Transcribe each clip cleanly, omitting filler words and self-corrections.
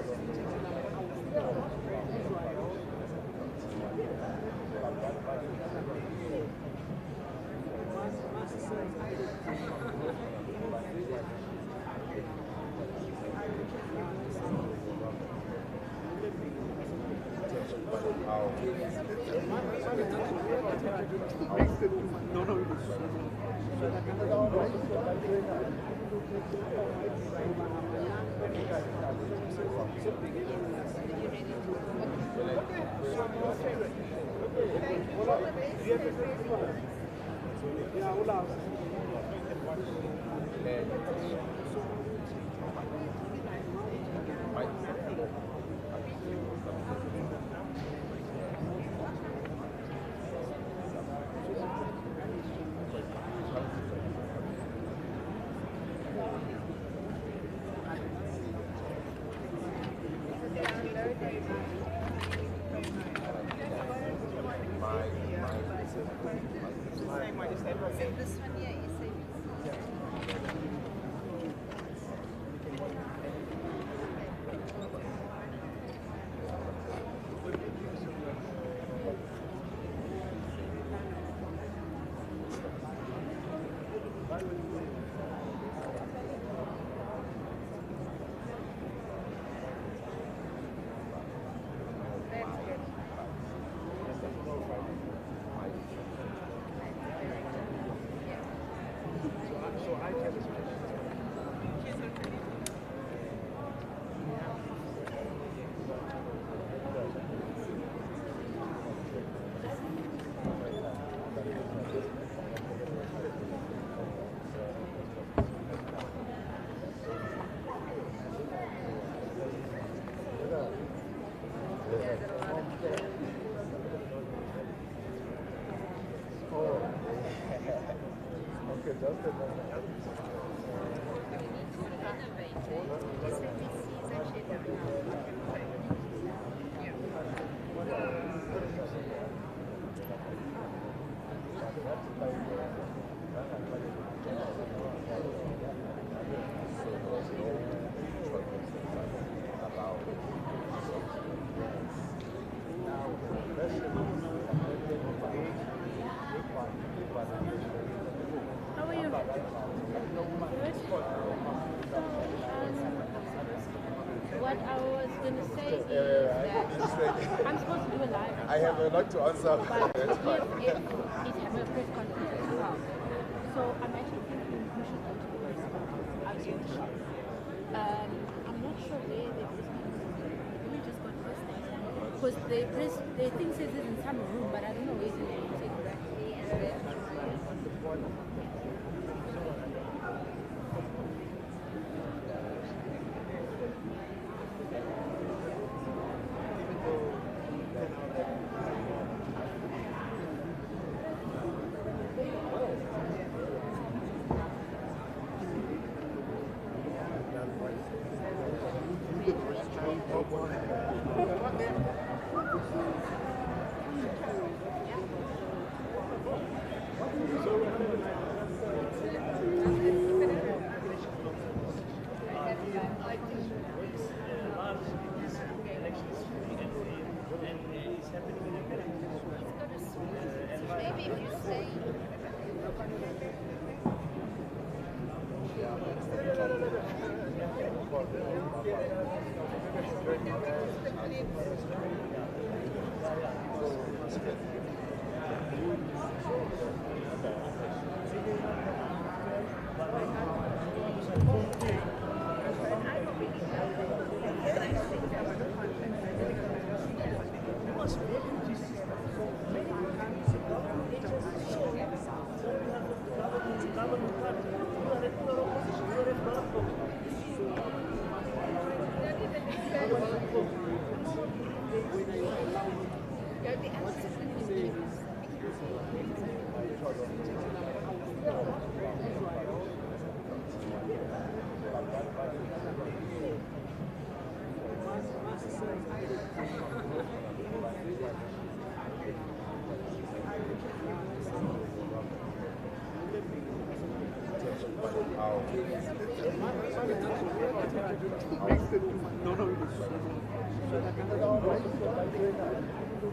What I was going to say is that I'm supposed to do a live. I have a lot to answer. But if it have a press conference as well. So I'm actually thinking we should go to the press conference. I'm not sure where the press conference is. We just got first thing. Because the thing says it's in some room, but I don't know where it is exactly. No,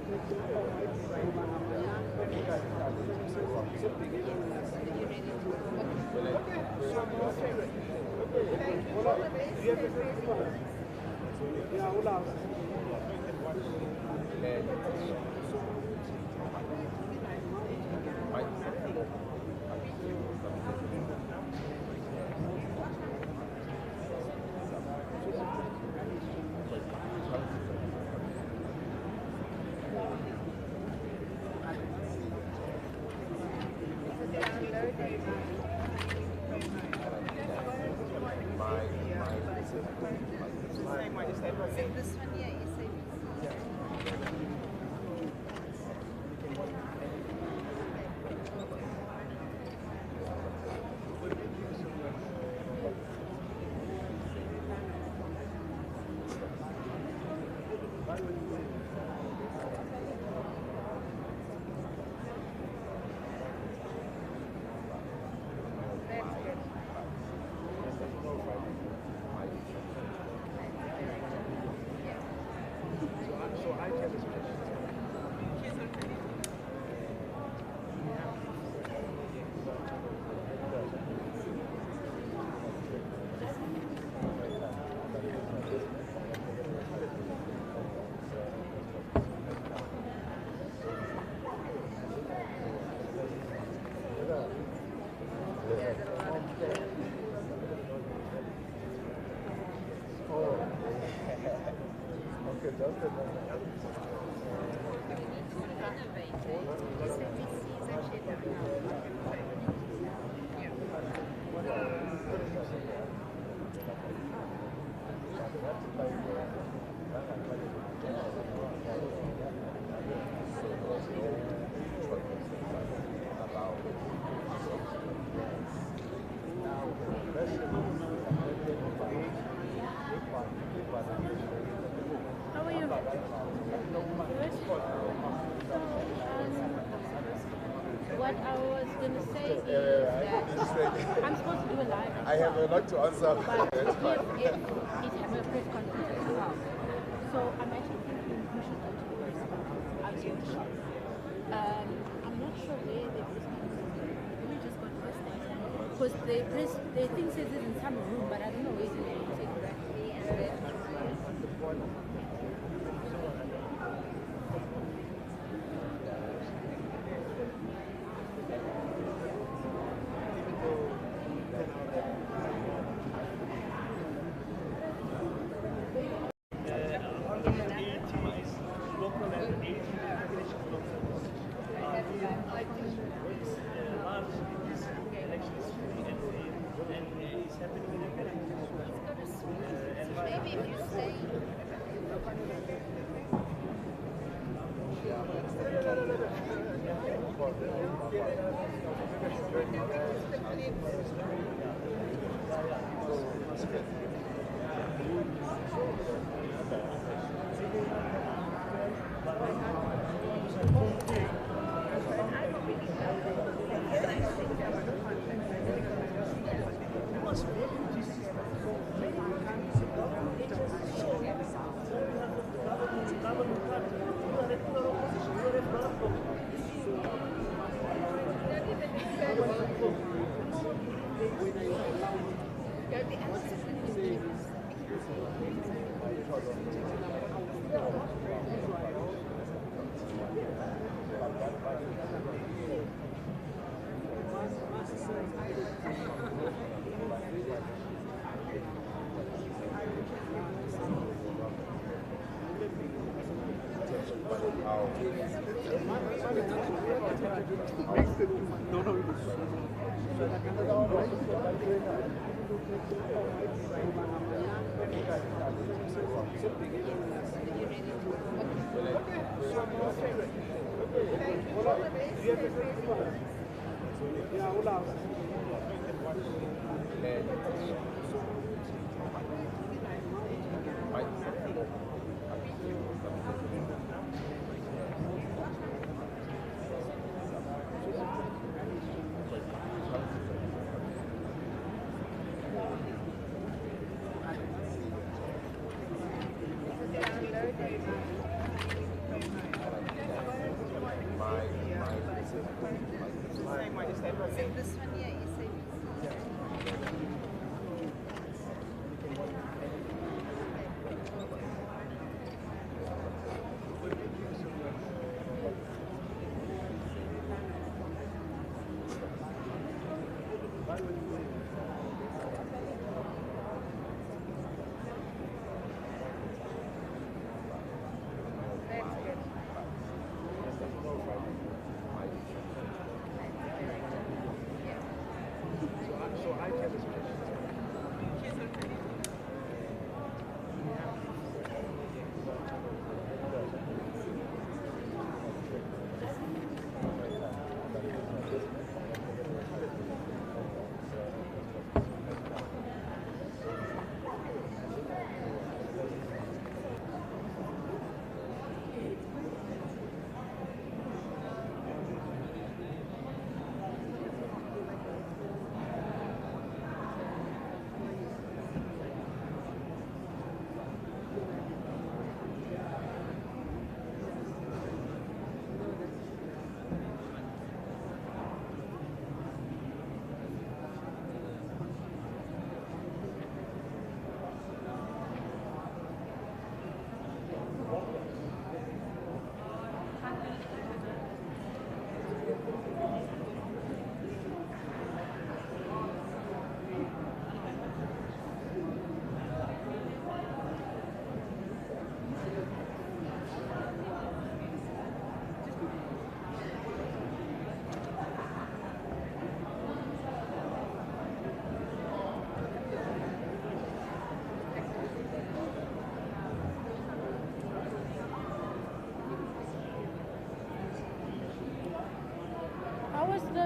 How are you? Good. What I was going to say is that I'm supposed to do a live. I have a lot to answer. But if it have a press conference as well. So I'm actually thinking we should go to the press conference. I'm not sure where the press conference is. We just got press because the thing says it's in some room, but I don't know where it is exactly. Maybe if you stay.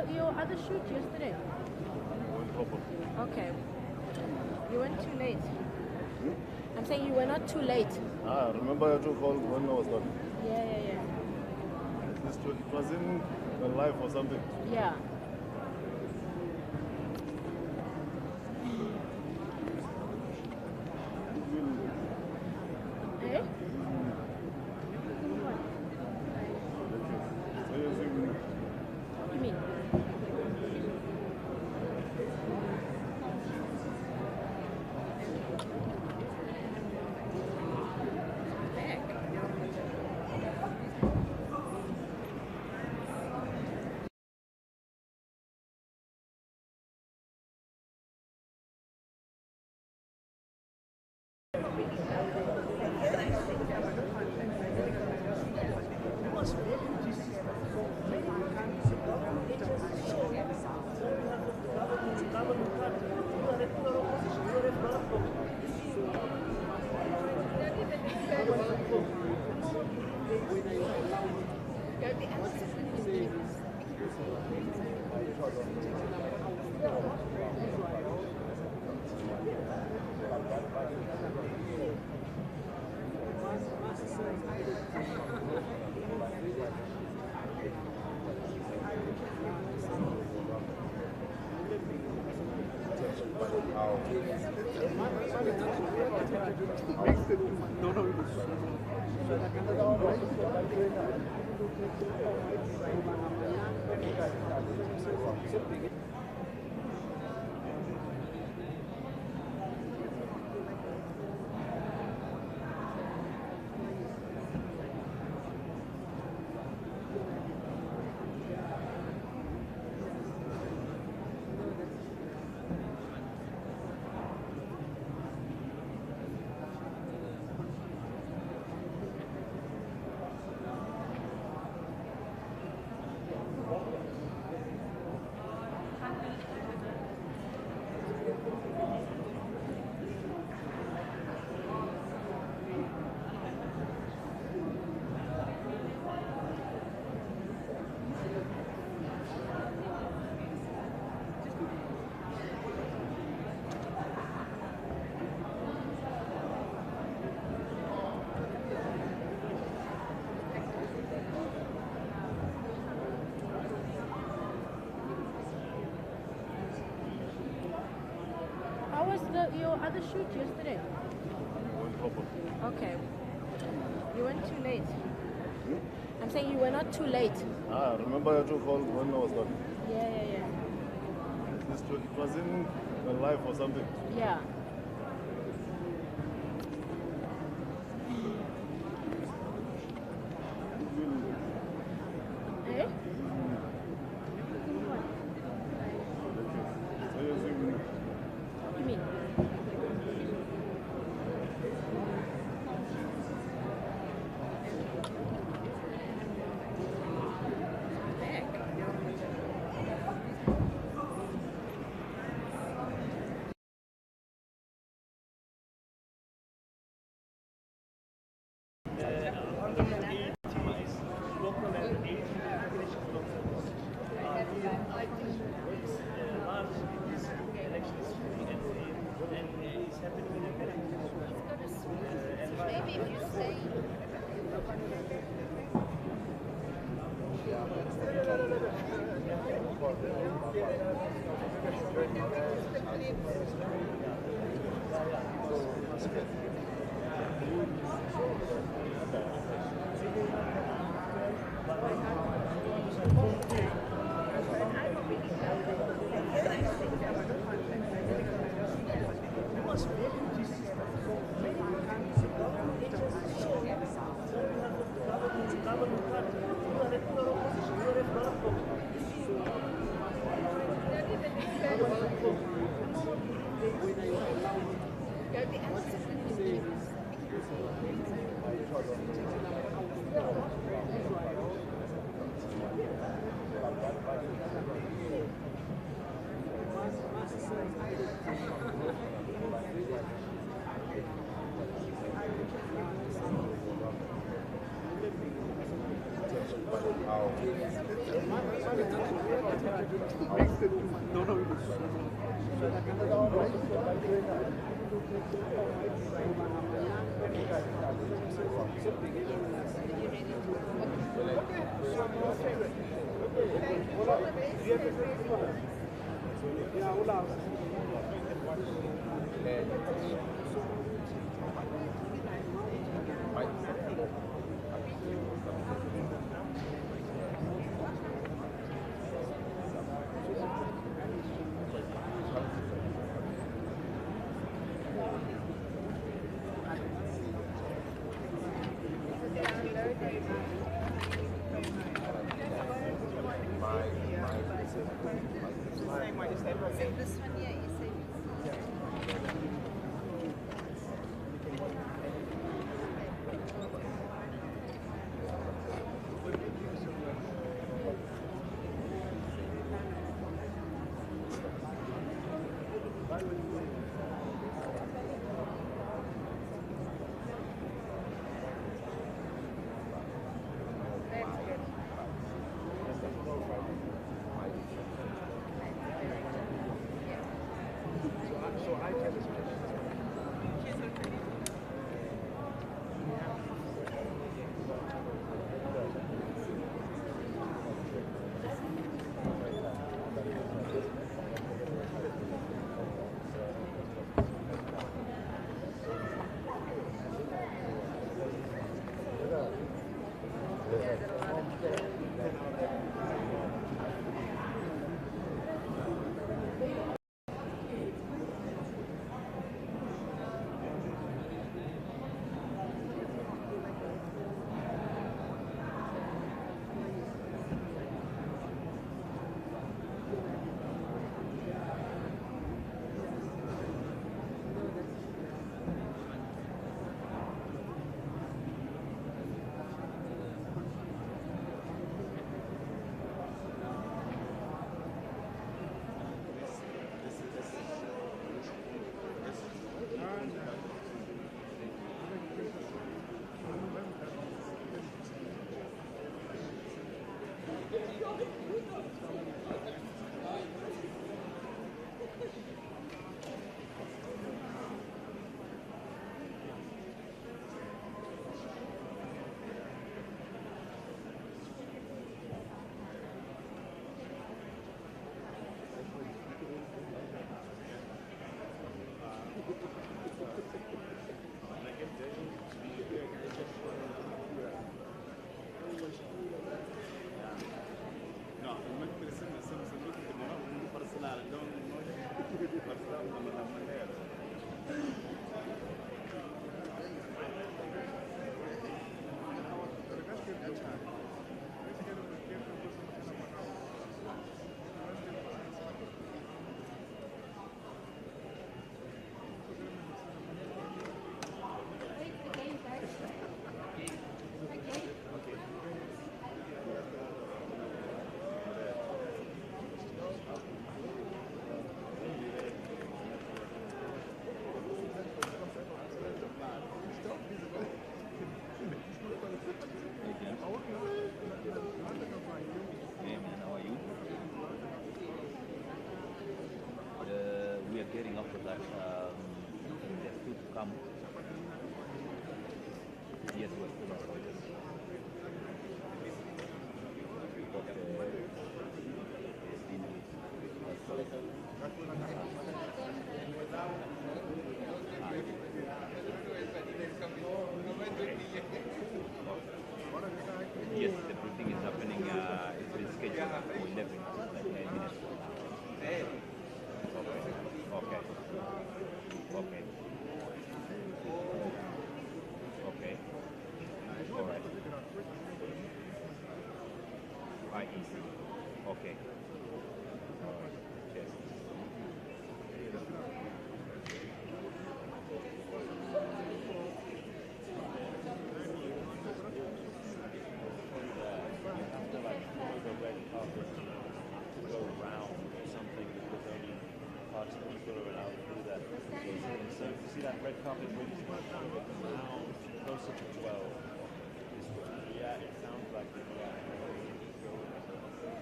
your other shoot yesterday? Okay. You went too late. I'm saying you were not too late. Remember I took call when I was done? Yeah. It was in live or something. Yeah. Eh? What do you mean? How was your other shoot yesterday? Okay. You went too late. I'm saying you were not too late. Remember I took call when I was done? Yeah. It was in live or something. Yeah. Eh? What do you mean? Maybe if you stay. Wow. This one, yeah, you say. Getting up with that, there's two to come. Yes, we're still on this. Yes, everything is happening. It's been scheduled for 11, like 9 minutes. Okay. Okay. Okay. All right. Right. Okay. All right. Cheers. Go around or something because only parts of people are allowed to do that. So you see that red carpet really around closer to 12. Yeah, it sounds like it. Yeah.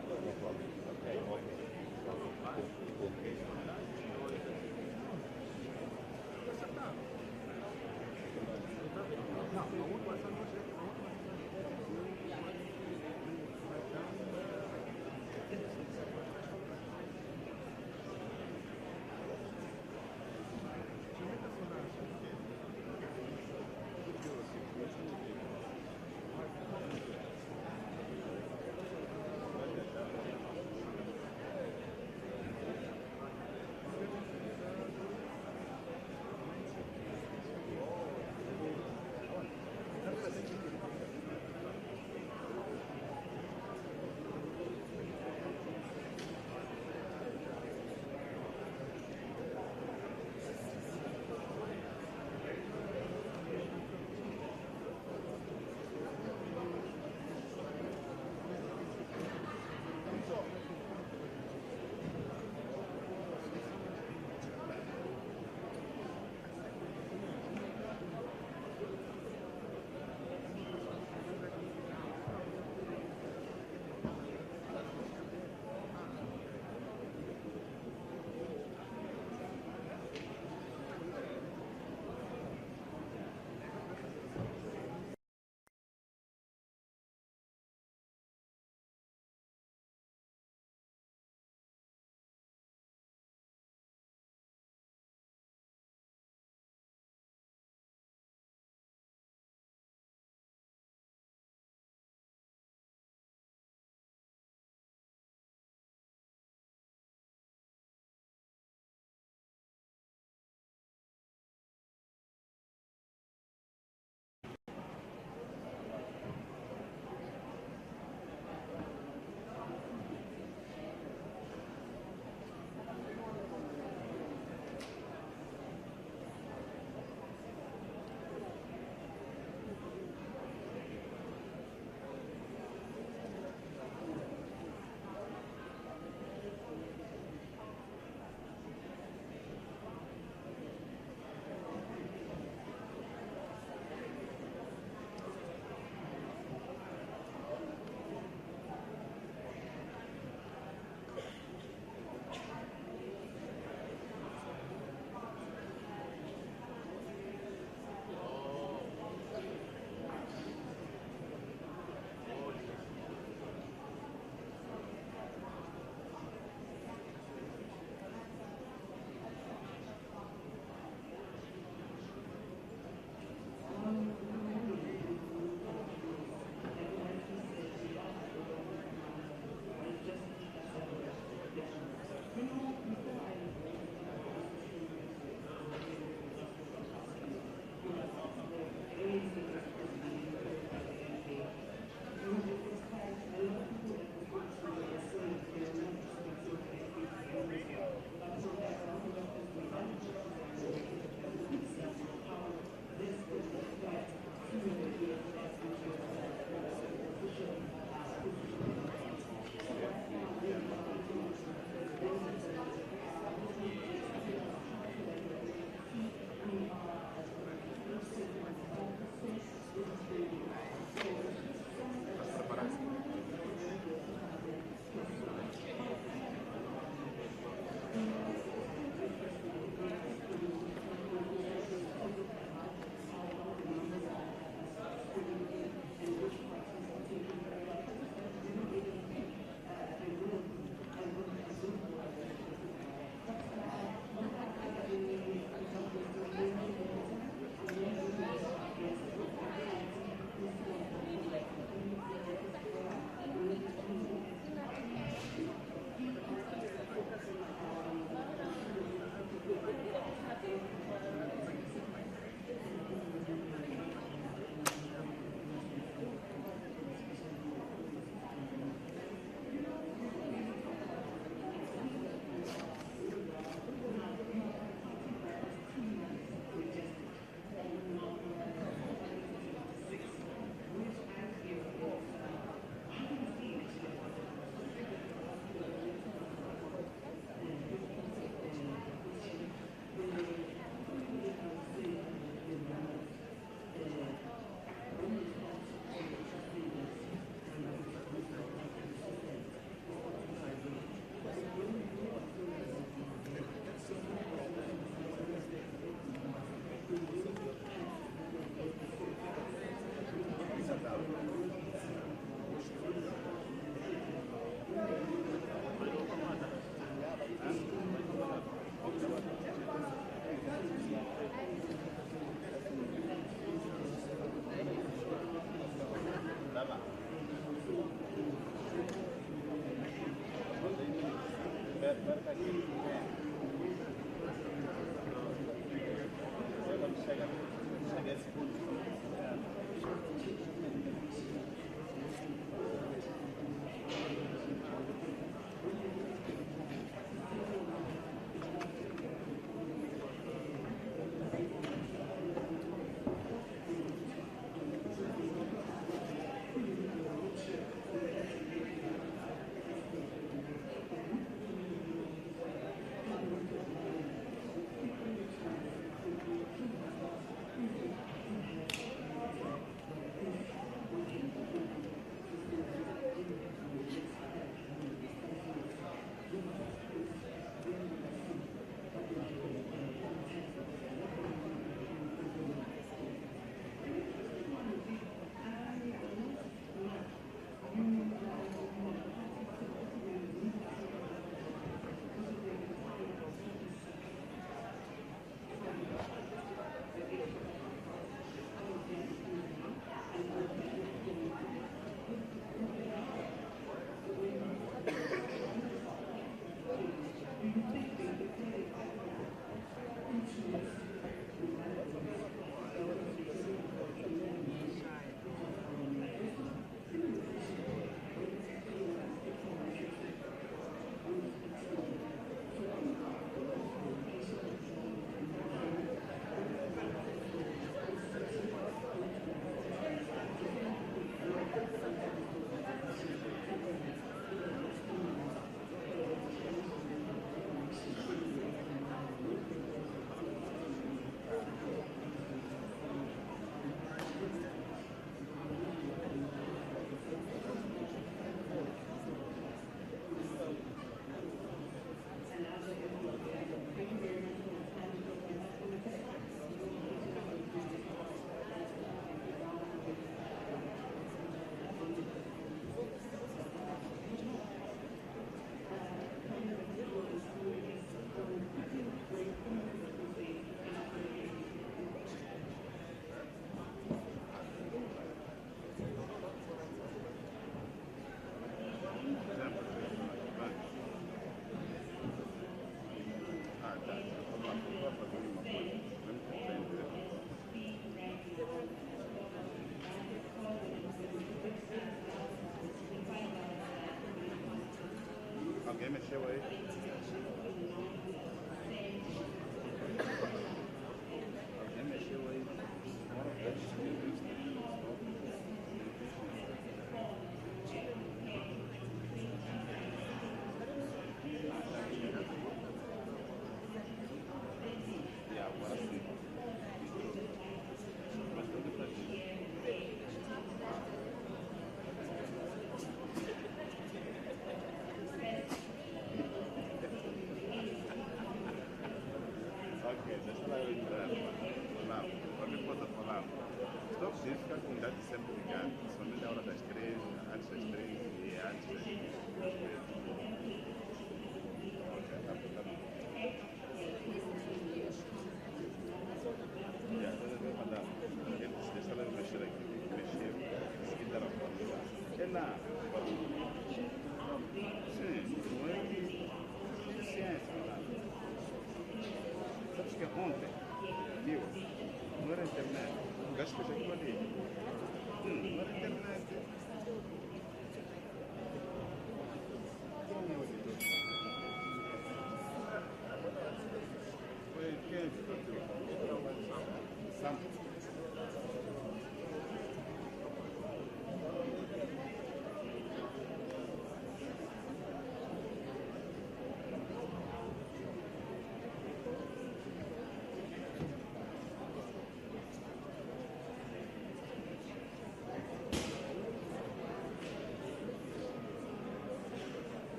Alguém mexeu aí? Alguém mexeu aí? E agora sim. Mas tudo pra ti. Ok, deixa lá eu entrar. Falar, qualquer coisa falar. Estou preciso ficar com idade sempre ligado, somente a hora das 3, antes das 3 e antes das 3. Ok, tá bom. Já, eu vou mandar. Deixa ela mexer aqui, mexer. Seguida ela pode. É lá. Sim, não é ciência, lá. Sabes que ontem, viu? Não era internet. O gajo fez aquilo ali. Não era internet. Quem é o editor? Foi quem é o editor? Sam.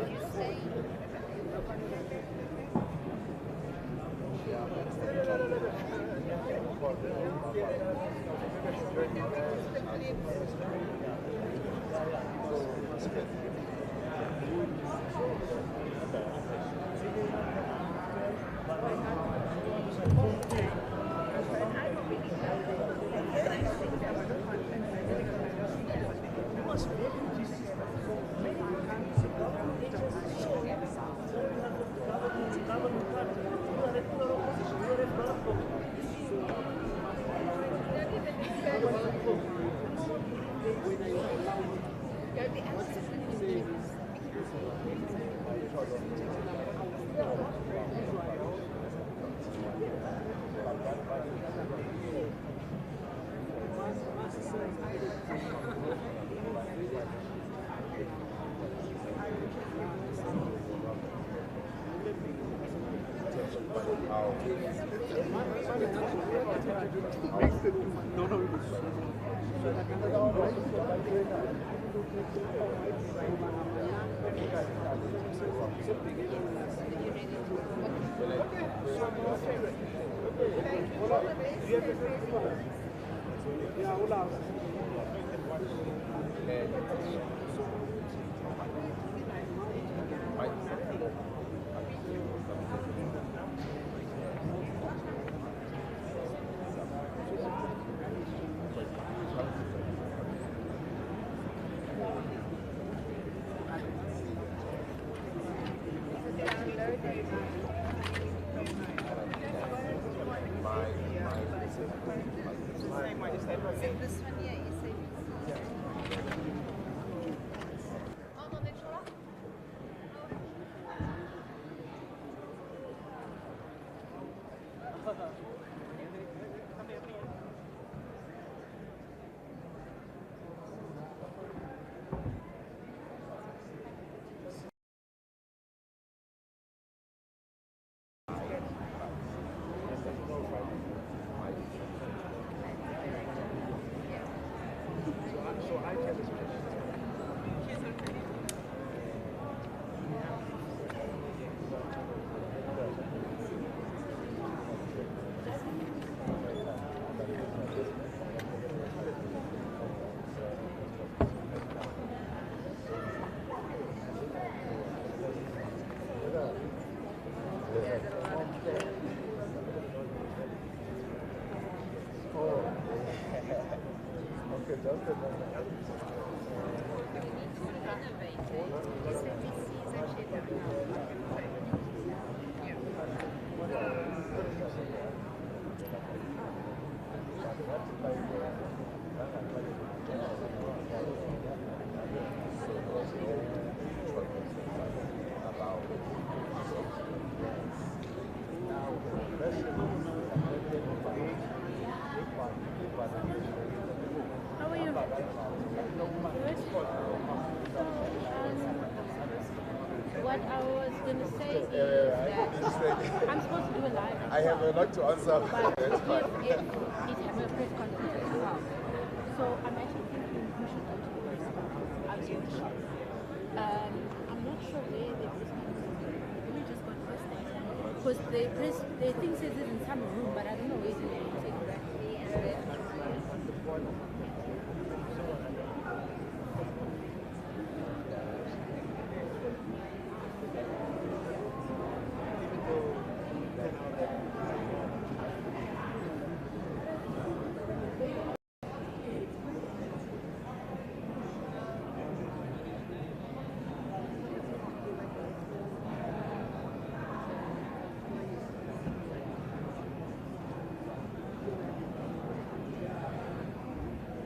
if you stay. This one, yeah, you say. On en est toujours là? How are you? What I was going to say is that I'm supposed to do a live. I have a lot to answer. But That's fine. if have a press conference as well. So I'm actually thinking we should go to the press conference. I'll be in the shop. I'm not sure where the press conference is. Let me just go to the station. Because the thing says it's in some room, but I don't know where it is exactly. And then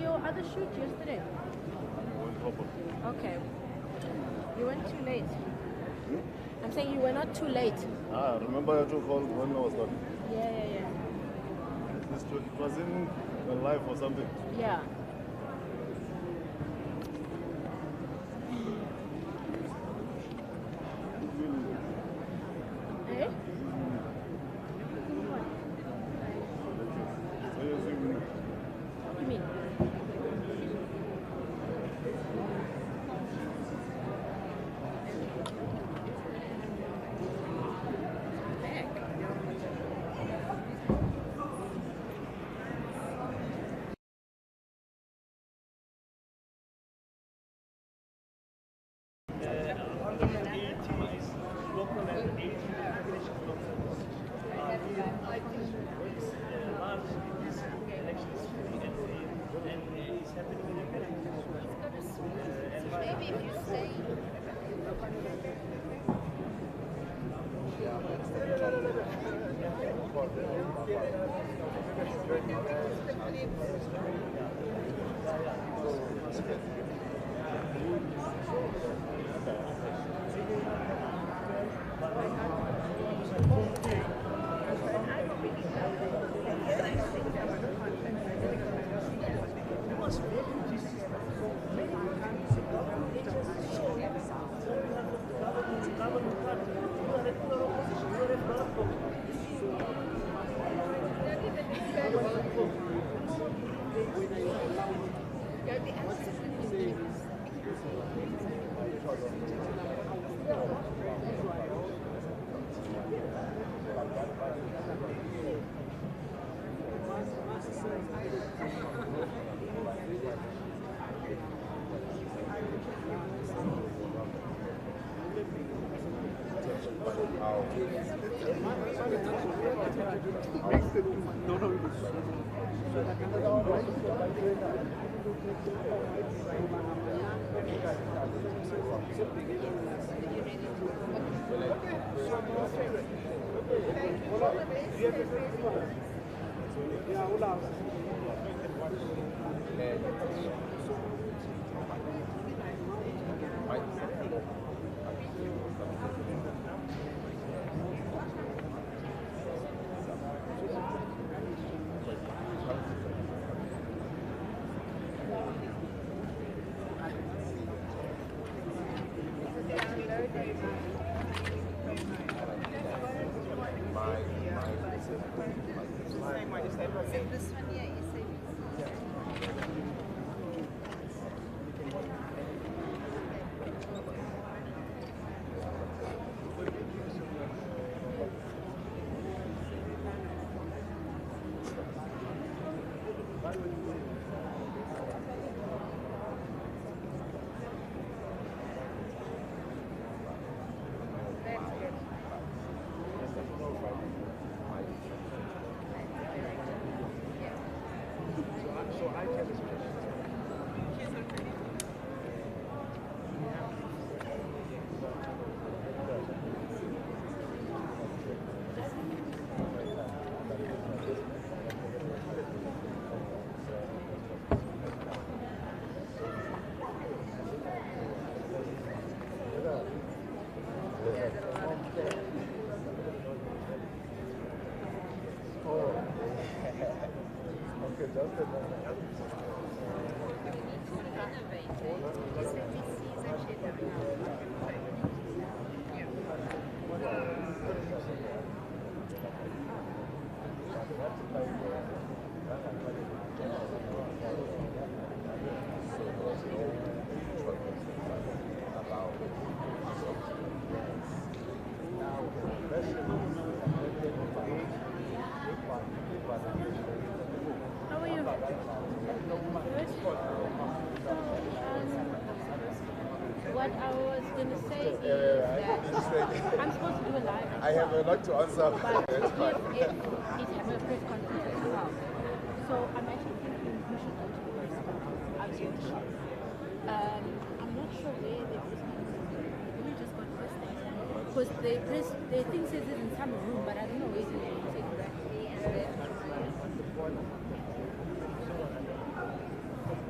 your other shoot yesterday? Okay. You went too late. I'm saying you were not too late. Remember I took call when I was done? Yeah. It was in live or something. Yeah. Eh? What do you mean? Local and 18 population doctors are being large in this elections and it's happening in America. Maybe if you stay. This one, yeah, you say. How are you? Good. What I was going to say is that I'm supposed to do a live. I have a lot to answer. But That's fine. it have a press conference as well. So I'm actually thinking we should go to the press conference. I'll see the shop. I'm not sure where the press conference is. We just got press because the thing says it's in some room, but I don't know where it is exactly. And then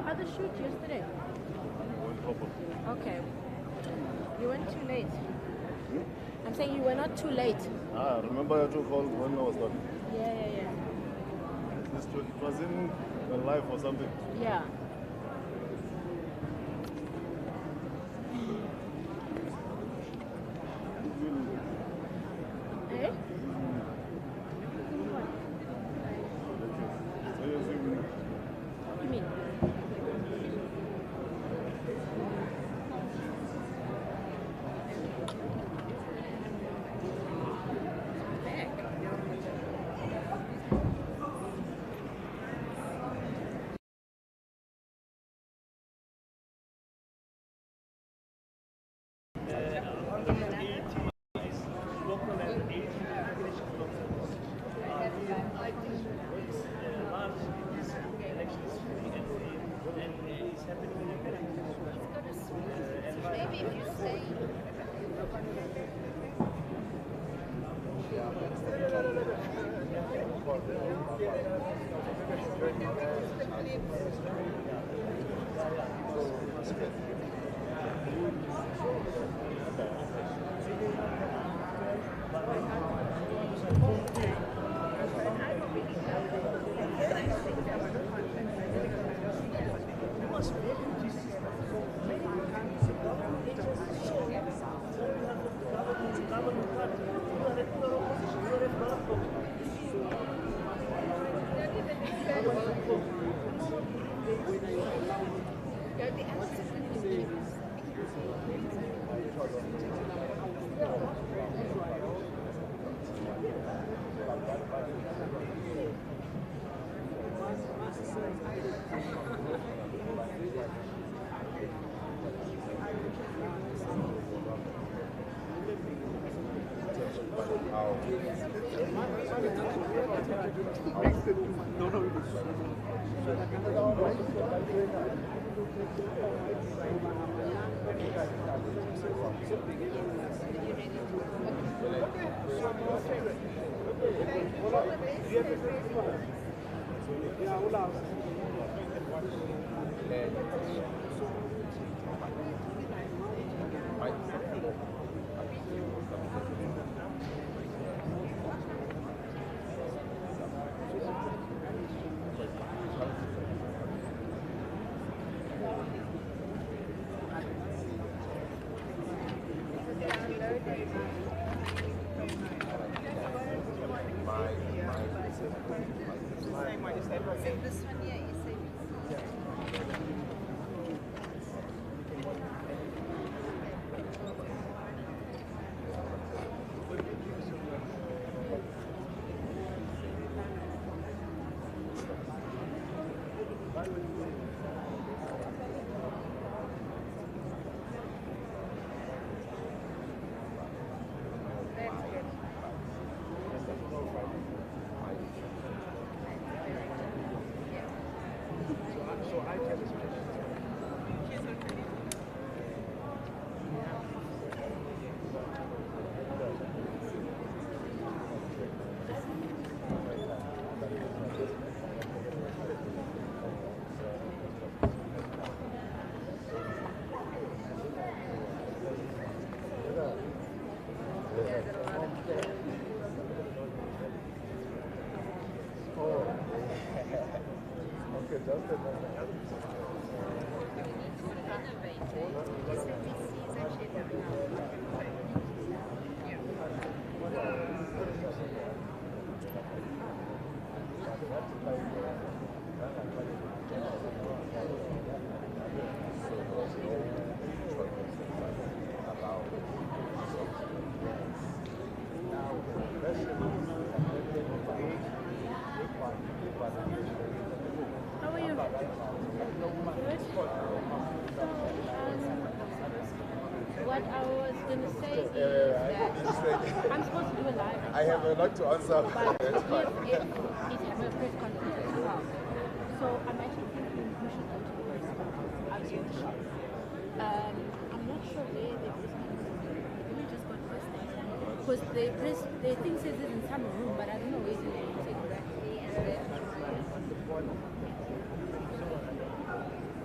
other shoot yesterday? Okay. You went too late. I'm saying you were not too late. Remember I took call when I was done? Yeah. It was in live or something. Yeah. Eh? What do you mean? Local and Asian population concerns. Large this election is free and it's happening in America. Maybe if you say what I was going to say is that I'm supposed to do a live. I have a lot to answer. But if it have a press conference as well. So I'm actually thinking we should go to the press conference. I'll be in the shop. I'm not sure where the press conference is. We just got press because the thing says it's in some room, but I don't know where it is exactly.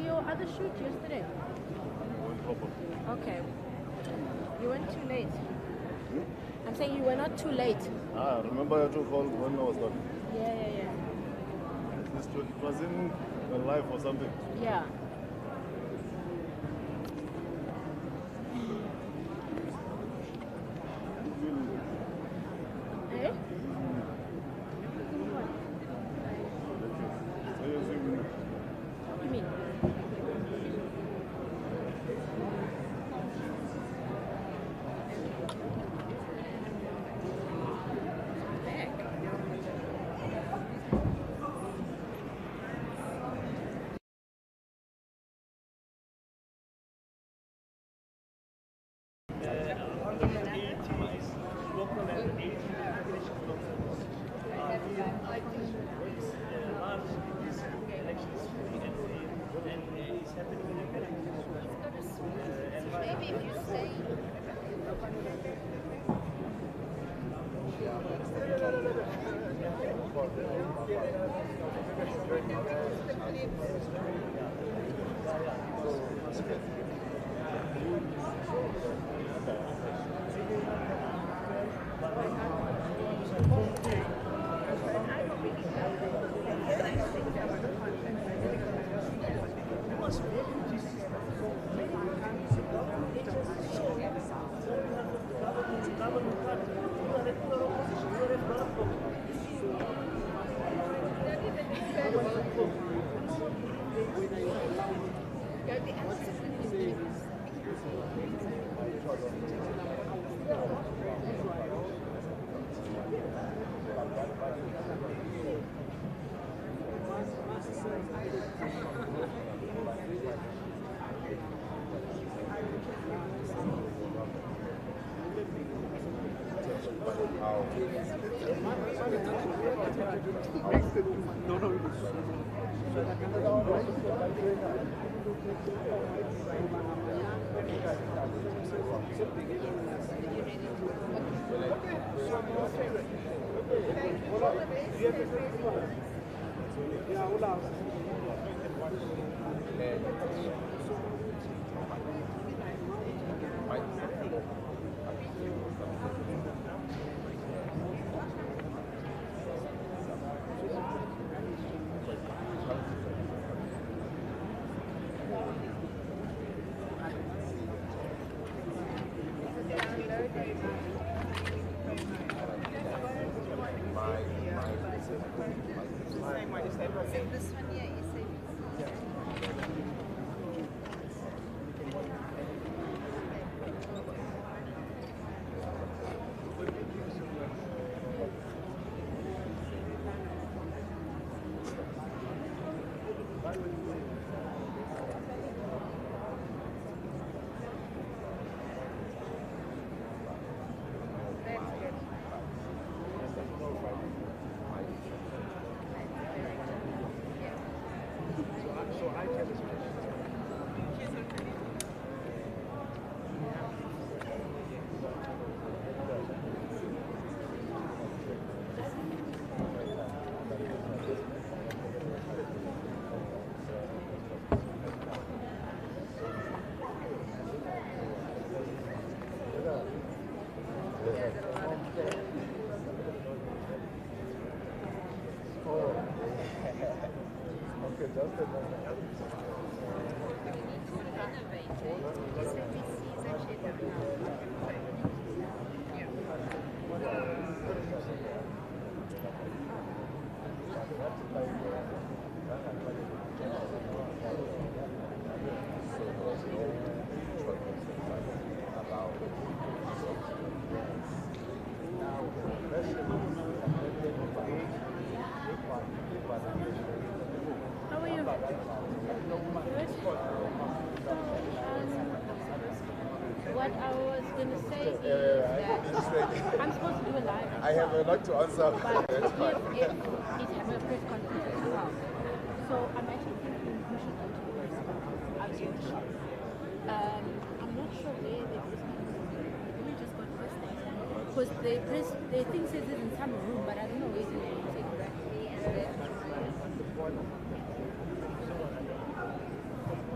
your other shoot yesterday? Okay. You weren't too late. I'm saying you were not too late. Remember I took call when I was done? Yeah. It was in live or something. Yeah. Eh? What do you mean? Local and 18 population concerns are being large in this election is free and fair, and it's happening in a very peaceful environment. Maybe if you stay. How are you? Good. What I was going to say is that I'm supposed to do a live. I have a lot to answer. But That's fine. if it have a press conference as well. So I'm actually thinking we should go to the press conference. I'm sure. I'm not sure where the press conference is. We just got press because the thing says it's in some room, but I don't know where it is exactly.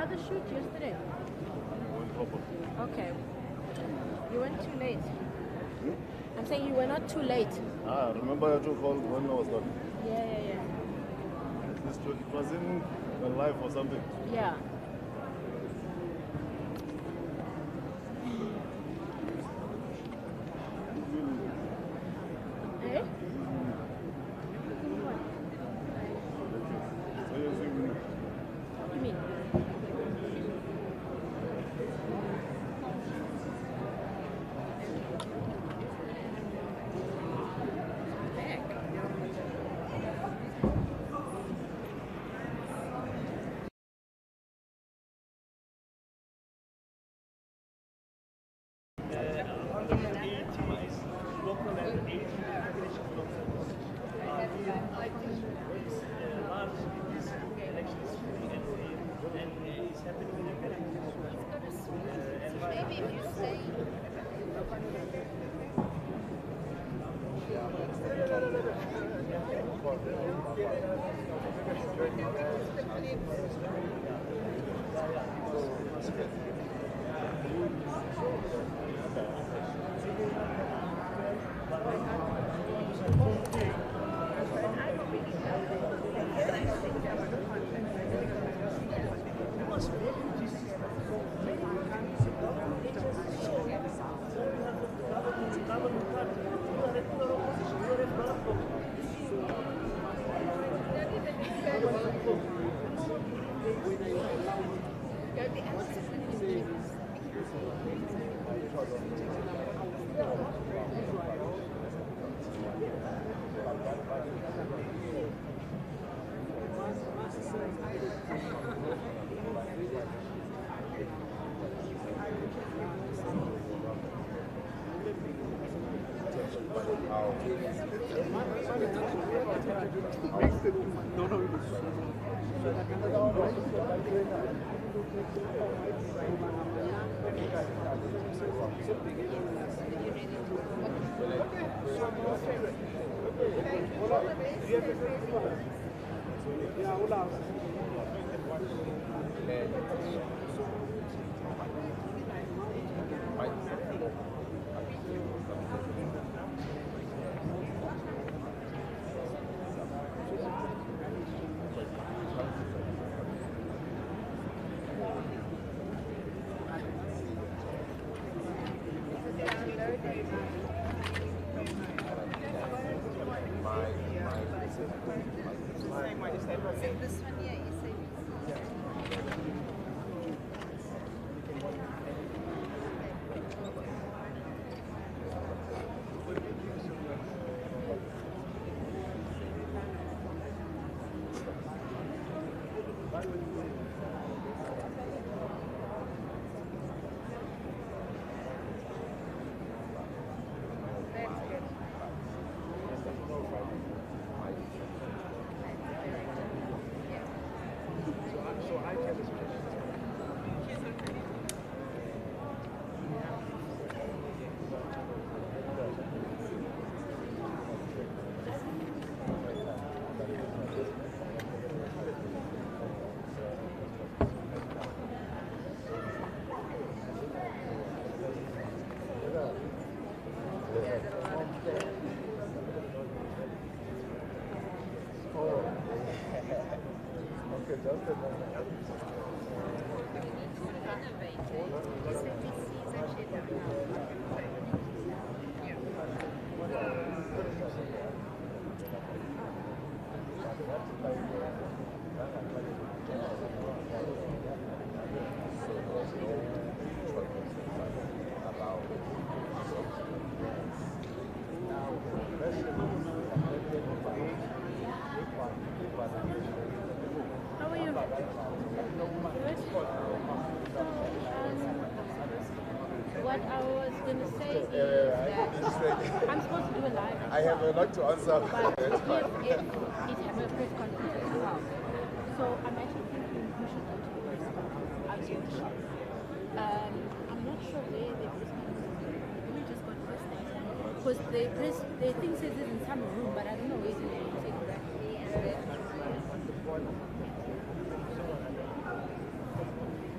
How the shoot yesterday? Went purple. Okay. You went too late. I'm saying you were not too late. Remember I took call when I was done? Yeah. It was in live or something. Yeah. Eh? So you're saying What do you mean? Local and 18 provincial councils are being large in this elections and it's happening in a very Maybe if you stay. How are you? What I was going to say is that I'm supposed to do a live. I have a lot to answer. But That's fine. it have a press conference as well. So I'm actually thinking we should go to the press conference outside the shop. I'm not sure where the press conference is. Let me just go to the station. Because the thing says it's in some room, but I don't know where it is exactly.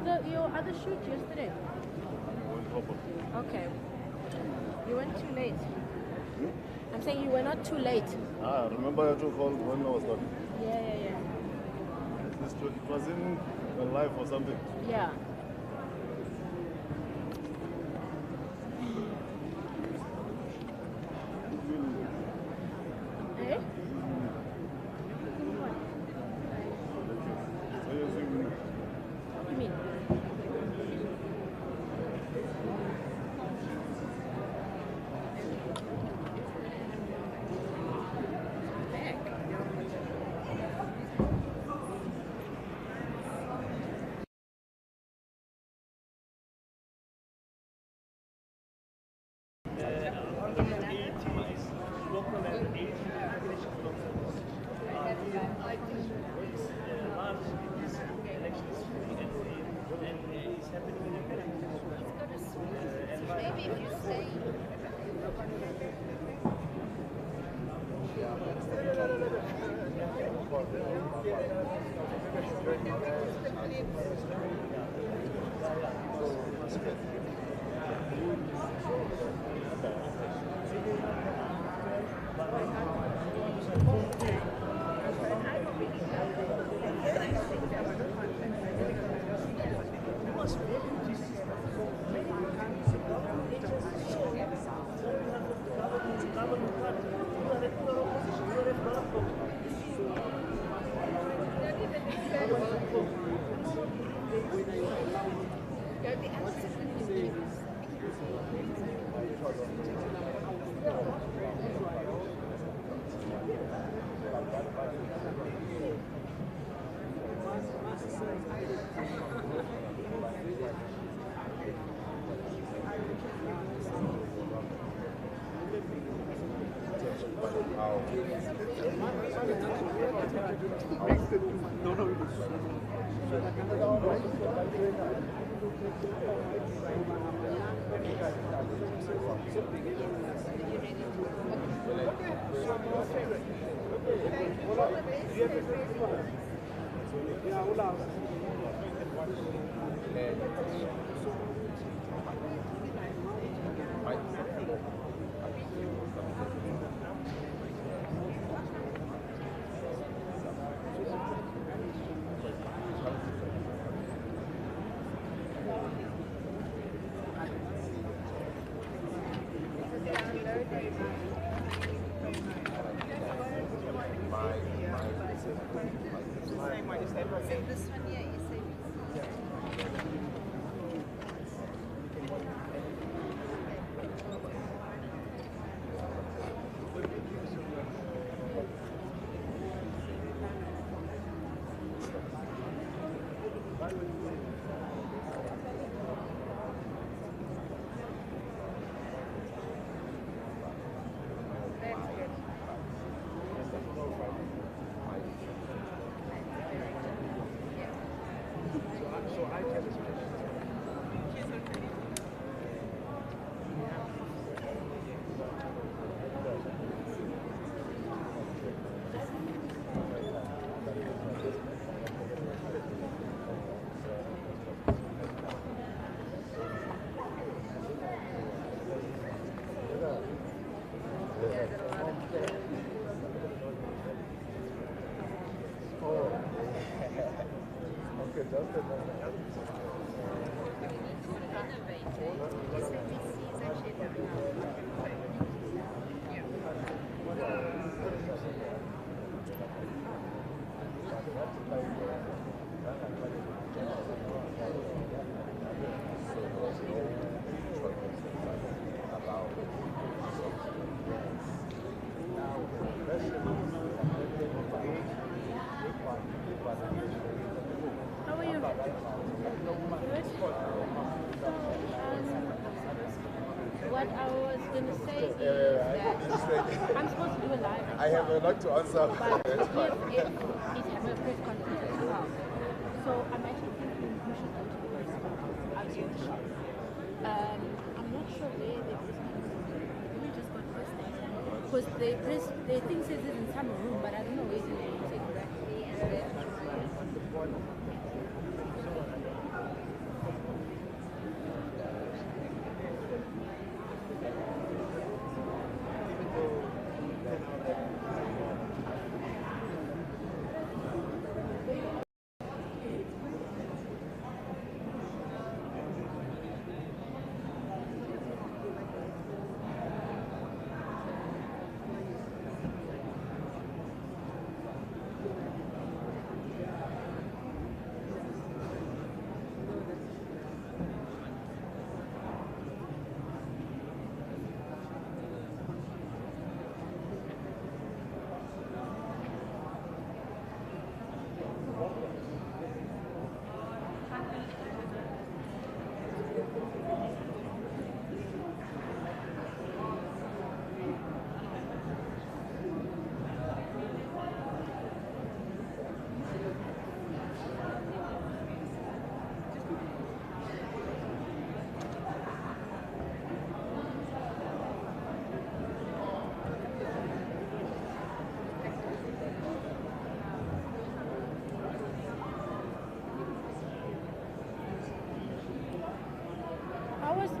your other shoot yesterday? Okay. You went too late. I'm saying you were not too late. Remember I took call when I was done? Yeah. It was in live or something. Yeah. Eh? What do you mean? Local and 18 population concerns. Large this election is free and fair, and it's happening in a very Maybe if you stay. How are you? Good. What I was going to say is that I'm supposed to do a live. I have a lot to answer. But if it have a press conference as well. So I'm actually thinking you should go to the press conference. I'll do the show. I'm not sure where the press conference is. We just got press things. Because the thing says it's in some room, but I don't know where it is exactly.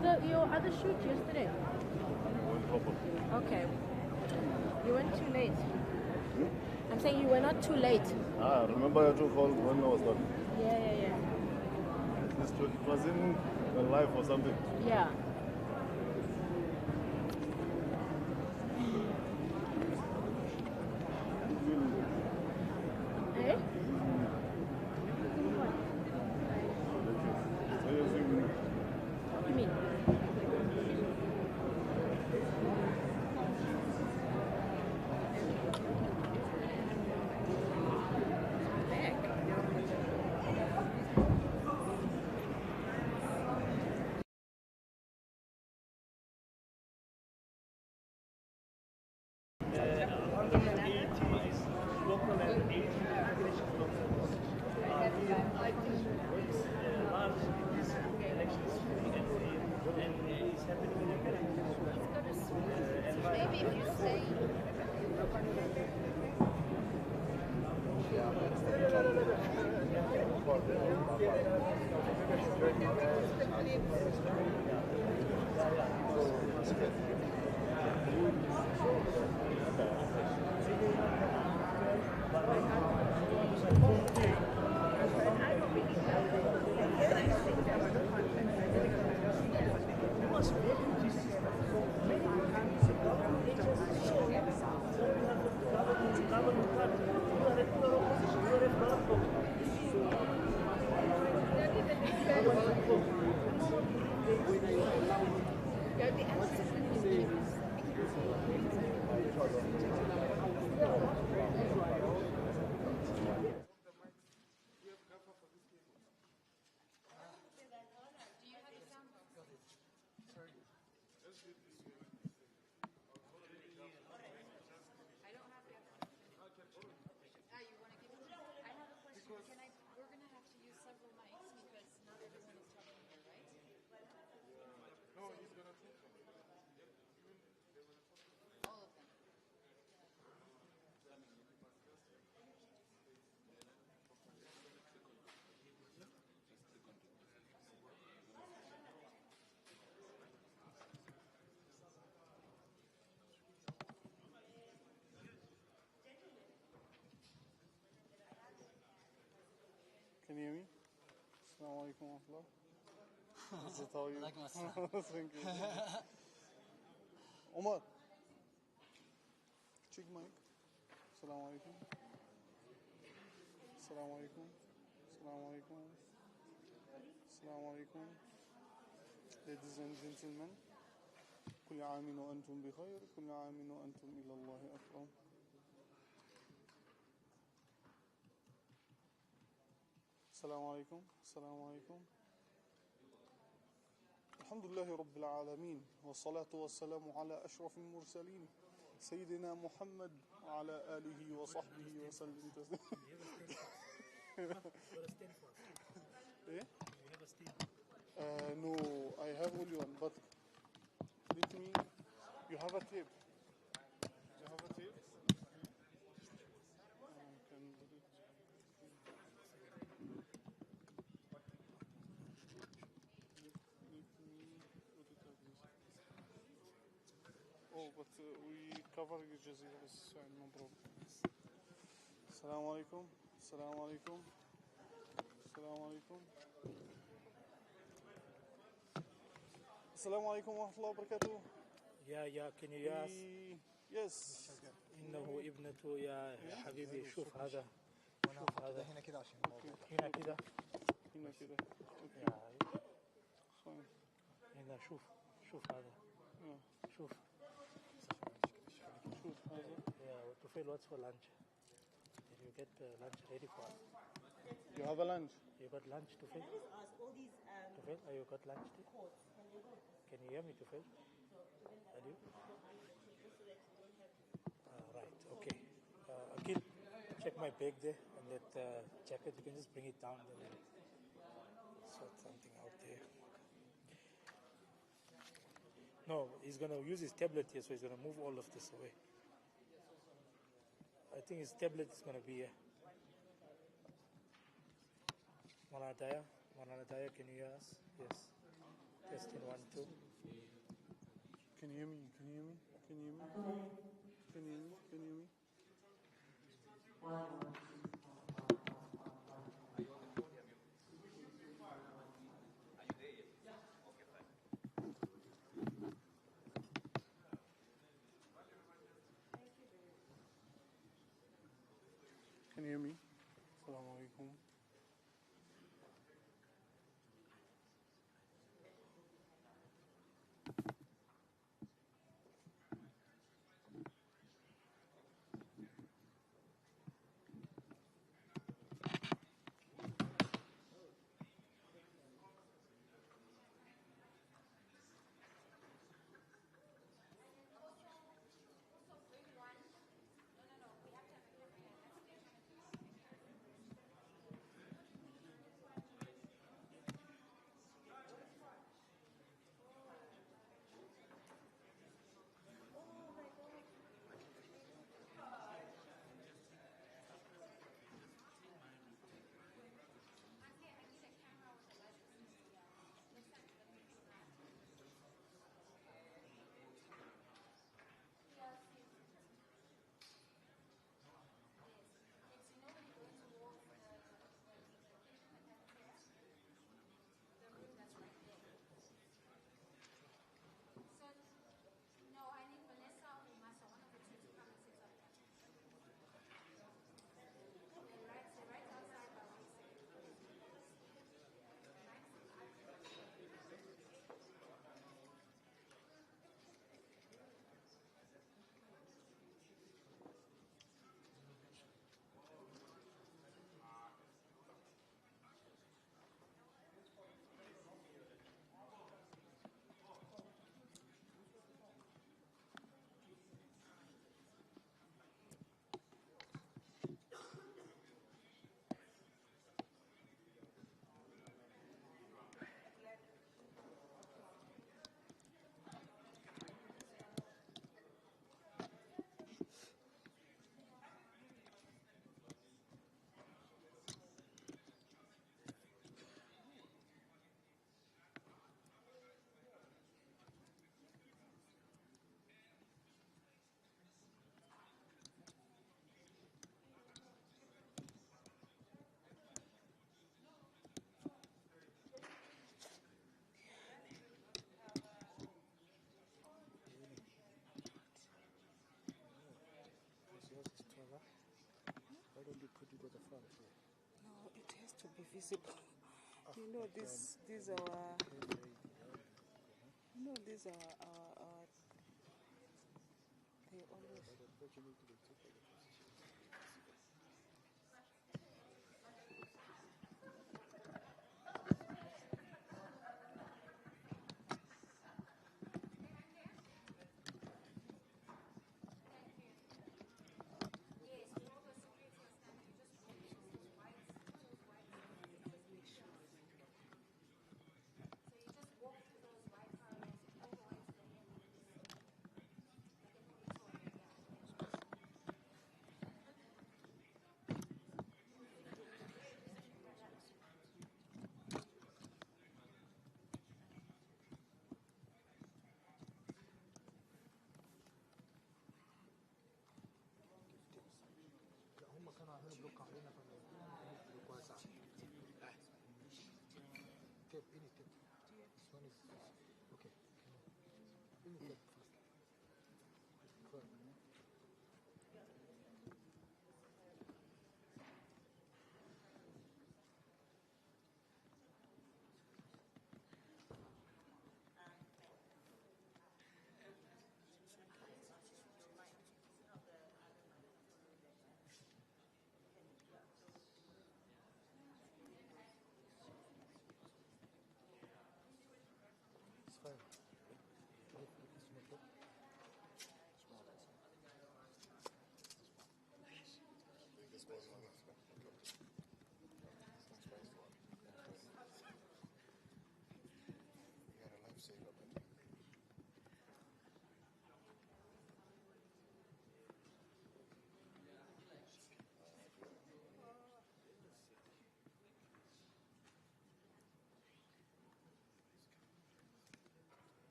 your other shoot yesterday? Went proper. Okay. You went too late. I'm saying you were not too late. Remember I took call when I was done. Yeah. It was in live or something. Yeah. Eh? What do you mean? Local and 18 population concerns. I think it's large in this elections and it's happening in a very Maybe if you say Can you hear me? Assalamu alaikum wa rahmatullah. Is that how you? Thank you. Omar, check mic. Assalamu alaikum. Assalamu alaikum. Assalamu alaikum. Assalamu alaikum. Ladies and gentlemen, كل عام وأنتم بخير كل عام وأنتم إلى الله أكرم. السلام عليكم. السلام عليكم. الحمد لله رب العالمين والصلاة والسلام على أشرف المرسلين سيدنا محمد وعلى آله وصحبه وسلم تسليما. No, I have only one, but let me. You have a tape. You have a tape. Can put it. Oh, but we cover your Jazeera, so no problem. Assalamu alaikum. Assalamu alaikum. Assalamu alaikum. Assalamu alaikum wa rahmatullahi wa barakatuh. يا can you ask Yes. إنه ابنته يا حبيبي شوف هذا شوف هذا هنا كده عشان هنا كده هنا كده. Okay. Fine. هنا شوف هذا شوف شوف هذا. Yeah, to fill what's for lunch? Did you get lunch ready for us? You have a lunch? You got lunch to fill? To fill? Are you got lunch too? Can you hear me to fill? Are you? Right, okay. Akil, check my bag there and that jacket. You can just bring it down there and sort something out there. No, he's going to use his tablet here, so he's going to move all of this away. I think his tablet is going to be here. Manadaya, can you hear us? Yes. Testing 1, 2. Can you hear me? Can you hear me? Can you hear me? Can you hear me? Can you hear me? Can you hear me? Assalamu alaikum. Why don't you put it at the front here? No, it has to be visible. You know, these are our, you know, these are our they always. هم كانوا عاملين بلوك علينا في كويس كيف اني كيف اوكي اني كيف It's fine.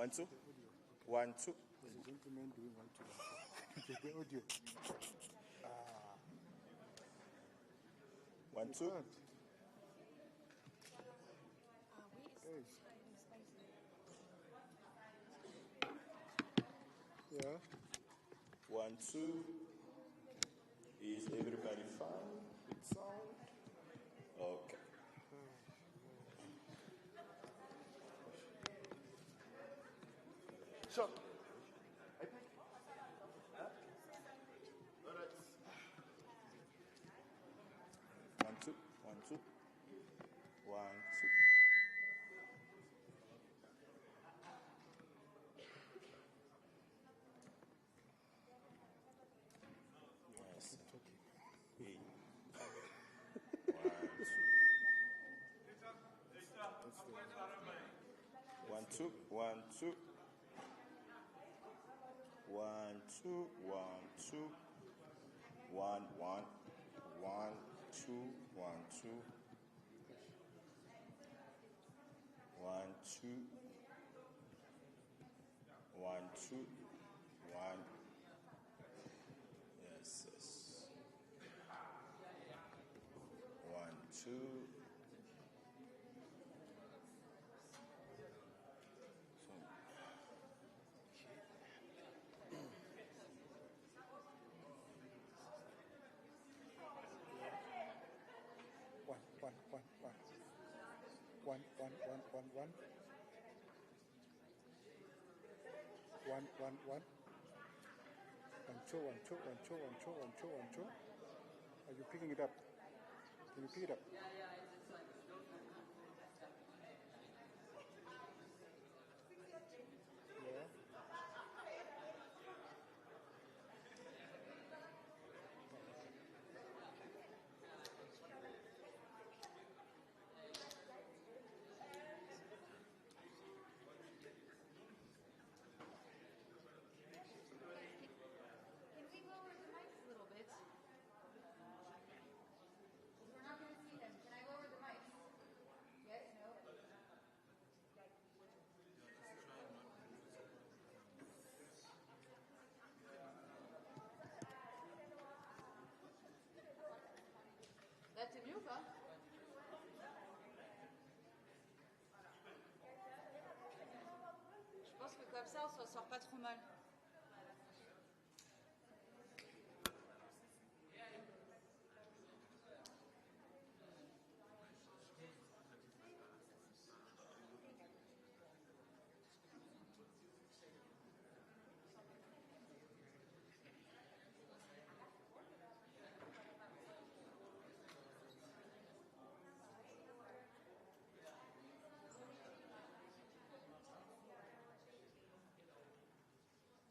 1, 2. 1, 2. There's a gentleman doing 1, 2. Get the audio. 1, 2. Guys. Yeah. 1, 2. Is everybody fine with sound? Okay. Shot. All right. 1, 2. 1, 2. 1, 2. Yes. Hey. 1, 2. 1, 2. 1, 2. 1, 2. 1, 1. 1, 2. 1, 2. 1, 2. 1, 2. 1. Yes, yes. 1, 2. One. 1, 2. Are you picking it up? Can you pick it up? Yeah. Can we lower the mics a little bit? We're not going to see them. Can I lower the mics? Yes? No? Là, t'es mieux ou pas? Je pense que comme ça, on s'en sort pas trop mal.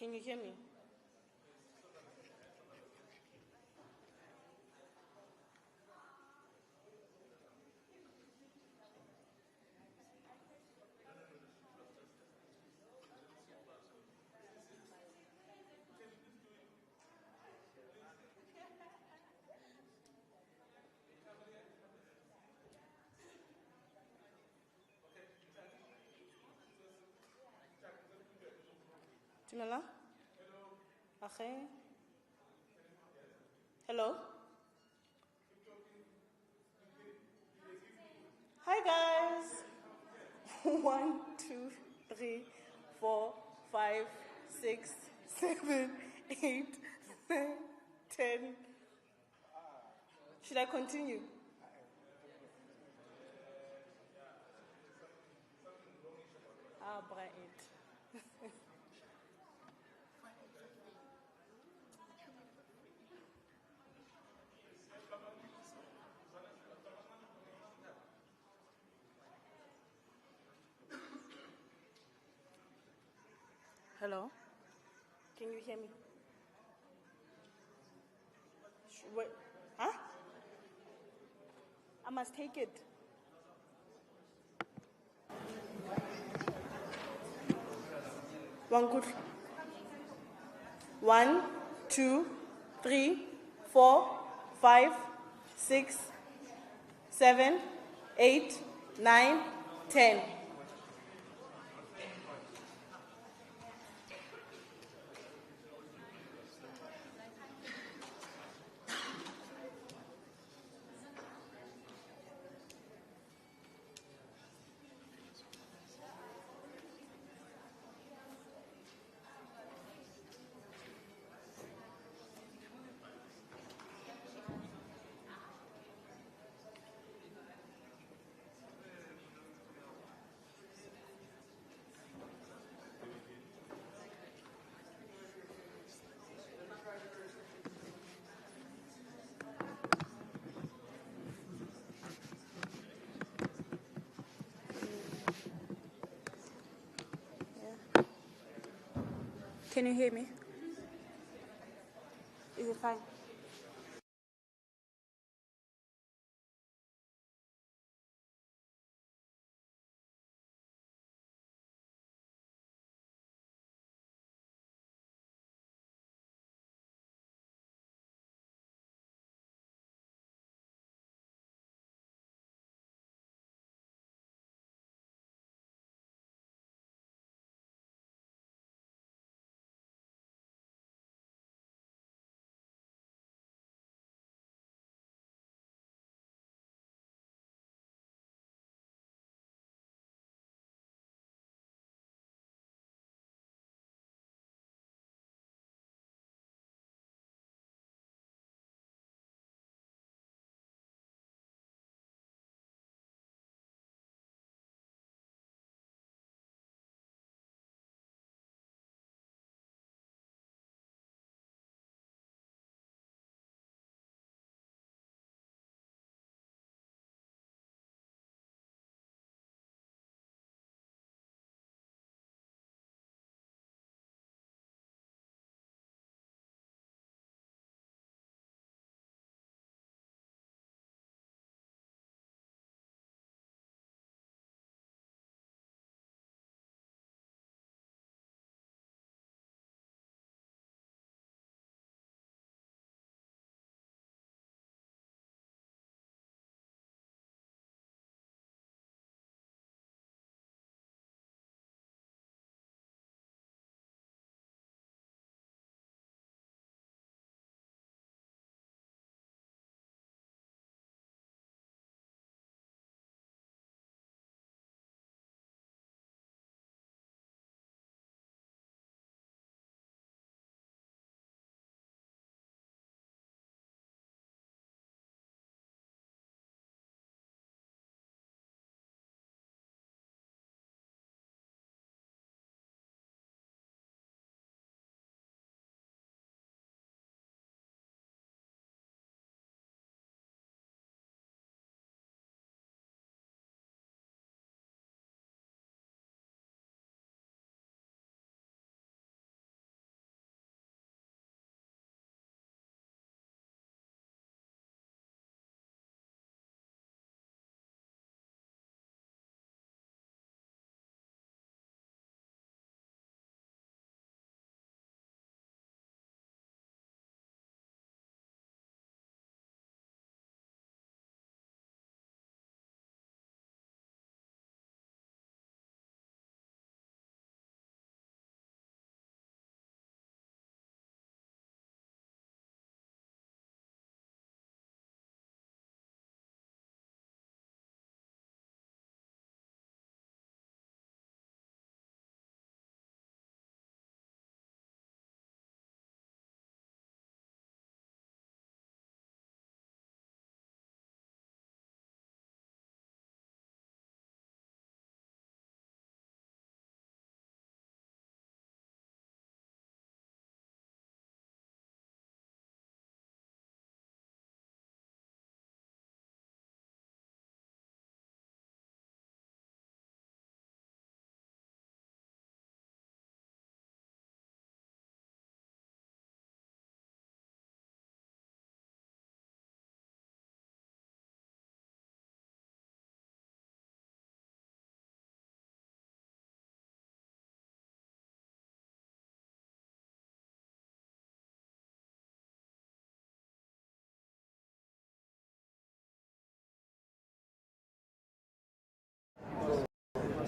Can you hear me? Timela? Okay. Hello? Hi guys. 1, 2, 3, 4, 5, 6, 7, 8, 9, 10. Should I continue? Bright. Hello? Can you hear me? Wait. Huh? I must take it. One good. 1, 2, 3, 4, 5, 6, 7, 8, 9, 10. Can you hear me? Is it fine?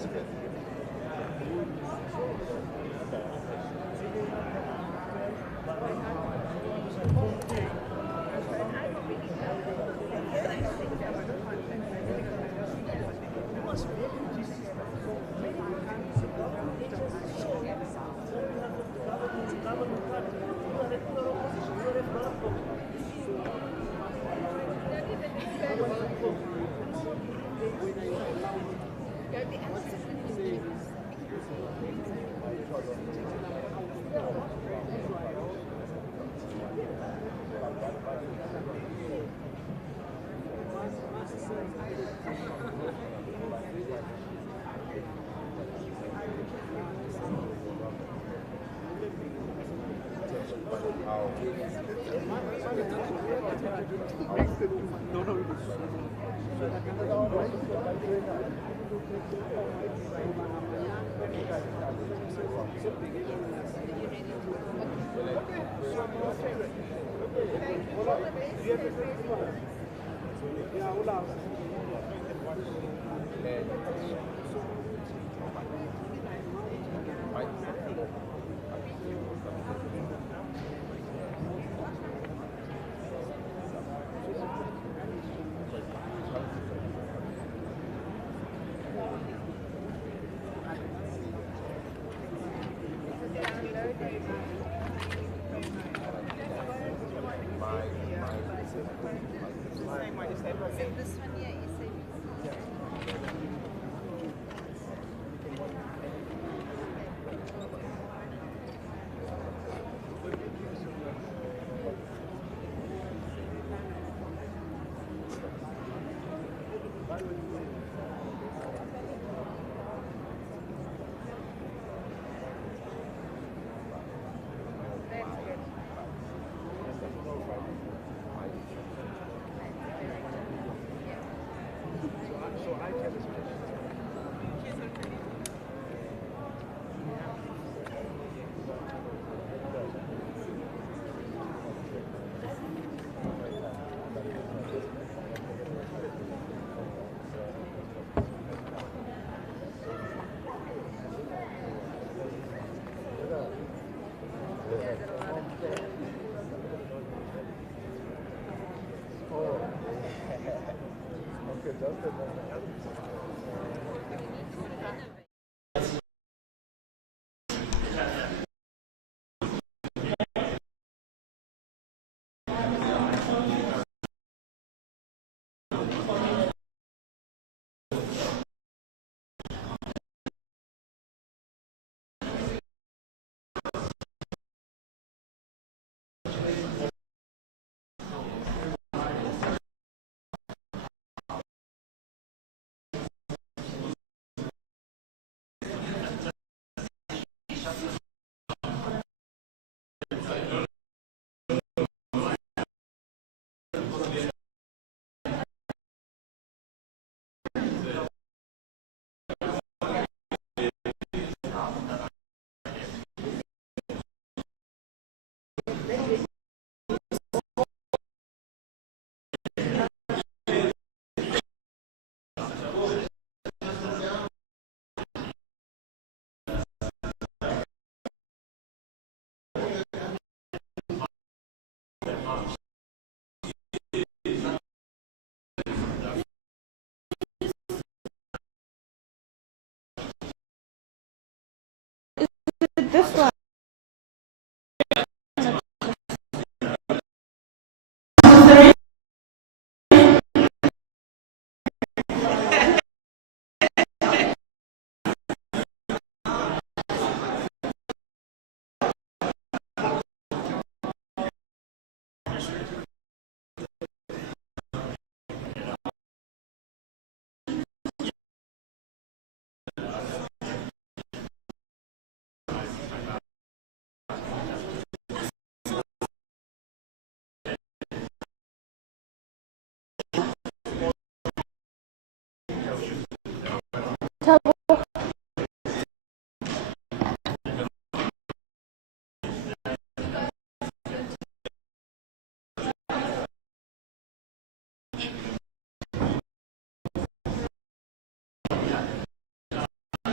This one here is this one.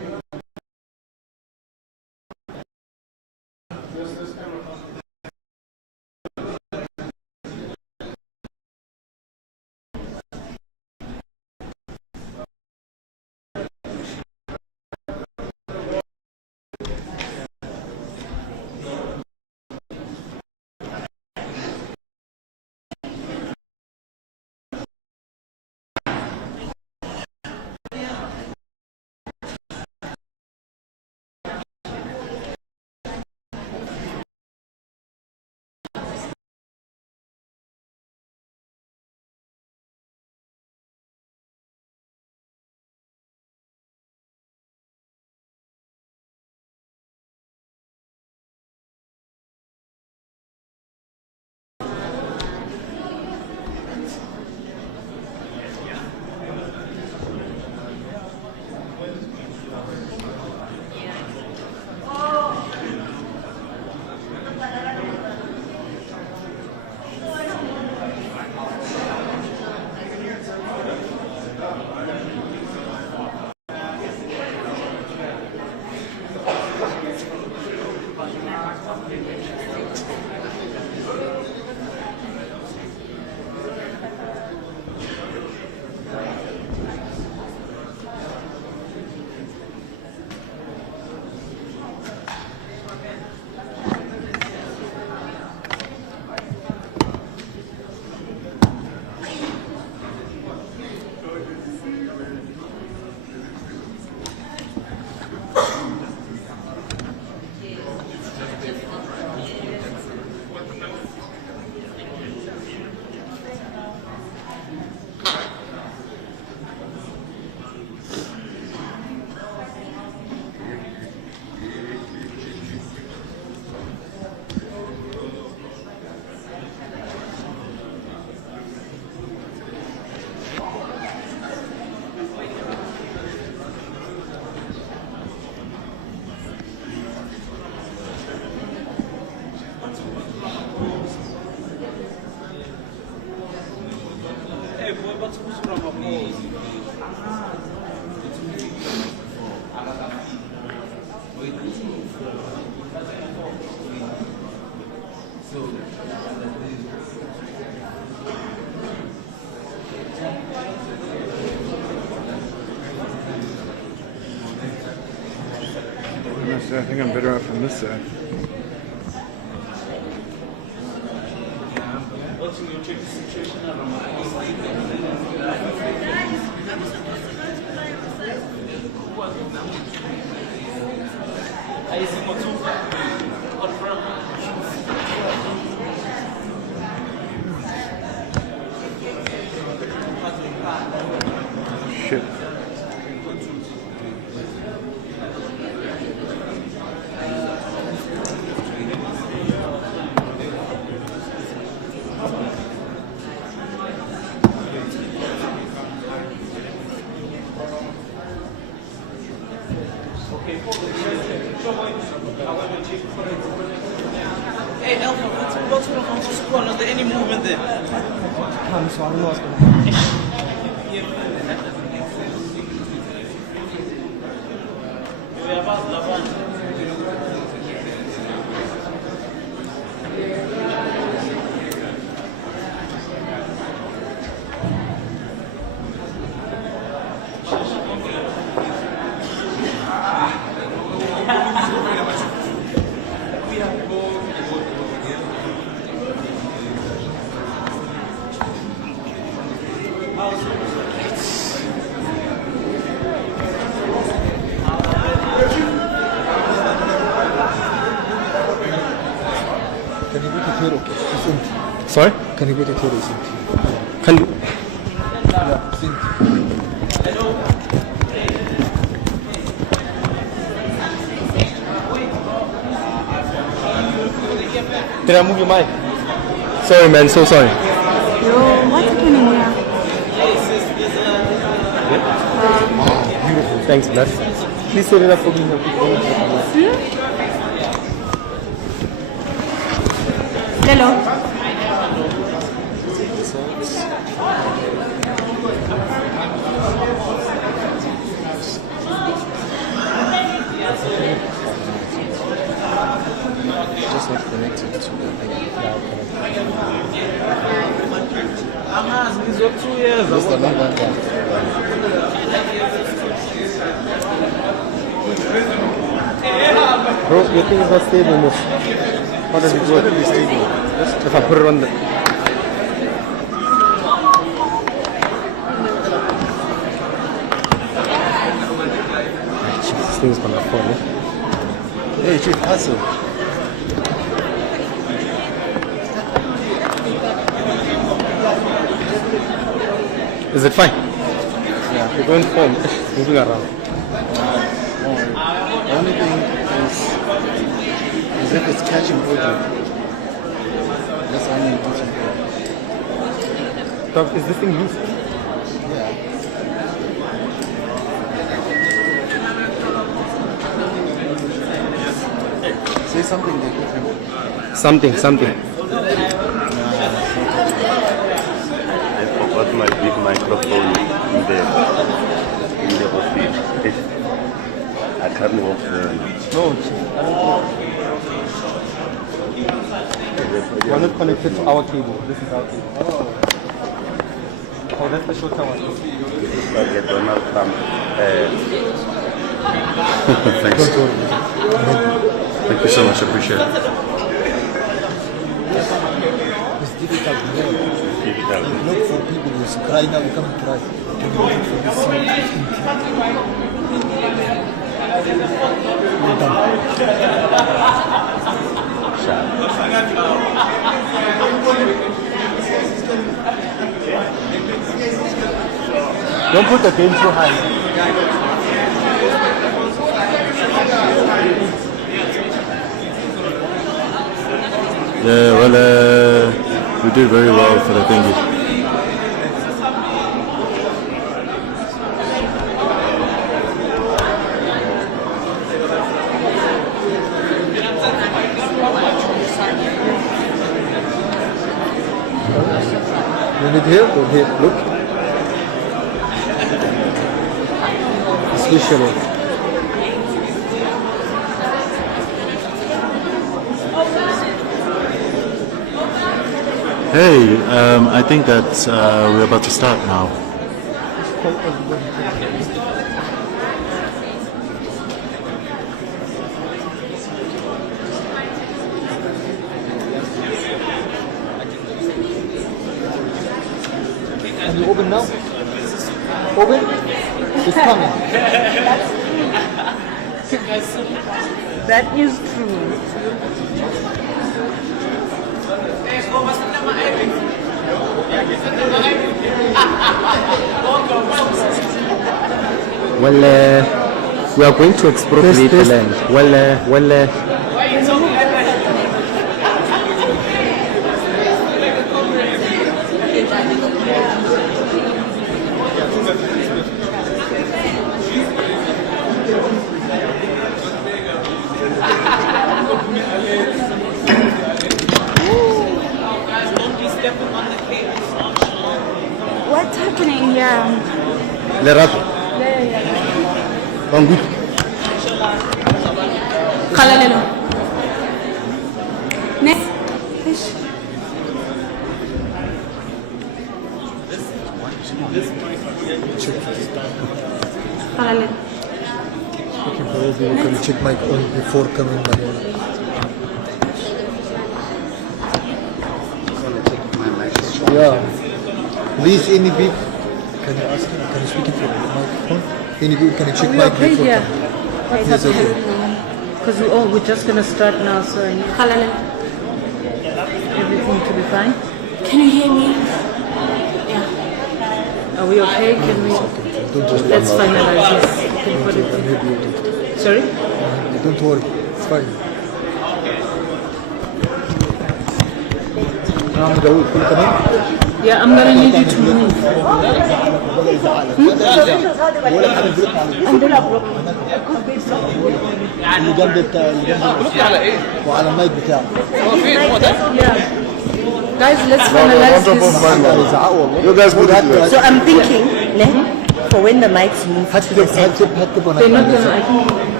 I think I'm better off on this side. Shit. Hey, Alpha, what's going on to squad? Is there any movement there? I'm sorry, what's going on? Can you go to Tero? It's empty. Sorry? Can you go to Tero? It's empty. Can you? Yeah, it's empty. Did I move your mic? Sorry, man. So sorry. Yo, what's happening here? Yeah? Beautiful. Thanks, man. Please set it up for me. Hello. Just not connected to the thing. He's got 2 years. Just the long one. Bro, your thing is not stable, miss. How does it work? It's stable. If I put it on the... This thing's gonna fall, eh? Hey, Chief, hustle. Is it fine? Yeah. It won't fall. It's moving around. The only thing is if it's catching audio. That's only important. So, is this thing loose? Yeah. Say something that you can. Something. I forgot my big microphone in the office. I can't walk there. No, Chief. I don't know. We're not connected to our cable. This is our cable. Oh, that's the shorter one. Like Donald Trump. Thanks. Thank you so much. Appreciate it. It's difficult. Look for people who cry now, you come cry. Can you look for this You're done. Don't put the game too high. Yeah, well, we did very well for the thingy. You need here or here? Look. Especially. Hey, I think that we're about to start now. And you open now? Open? It's coming. That is true. Well, we are going to expropriate the land. What's happening here? Kalalelo. Next. Kalalelo. Okay, probably you can check my phone before coming. Yeah. Please, any people, can you ask him, can you speak into the microphone? Any people, can you check my Okay, before yeah. coming? Yes, okay. Because we're just going to start now, so I need everything to be fine. Can you hear me? Are we okay? Can we? Let's finalize this. You can put it in. Sorry? Don't worry, it's fine. Yeah, I'm going to need you to move. وعلى المايك بتاعه. Yeah. Guys, let's finalize this. You guys put it here. So I'm thinking, for when the mics move to the center. They're not going to, I think.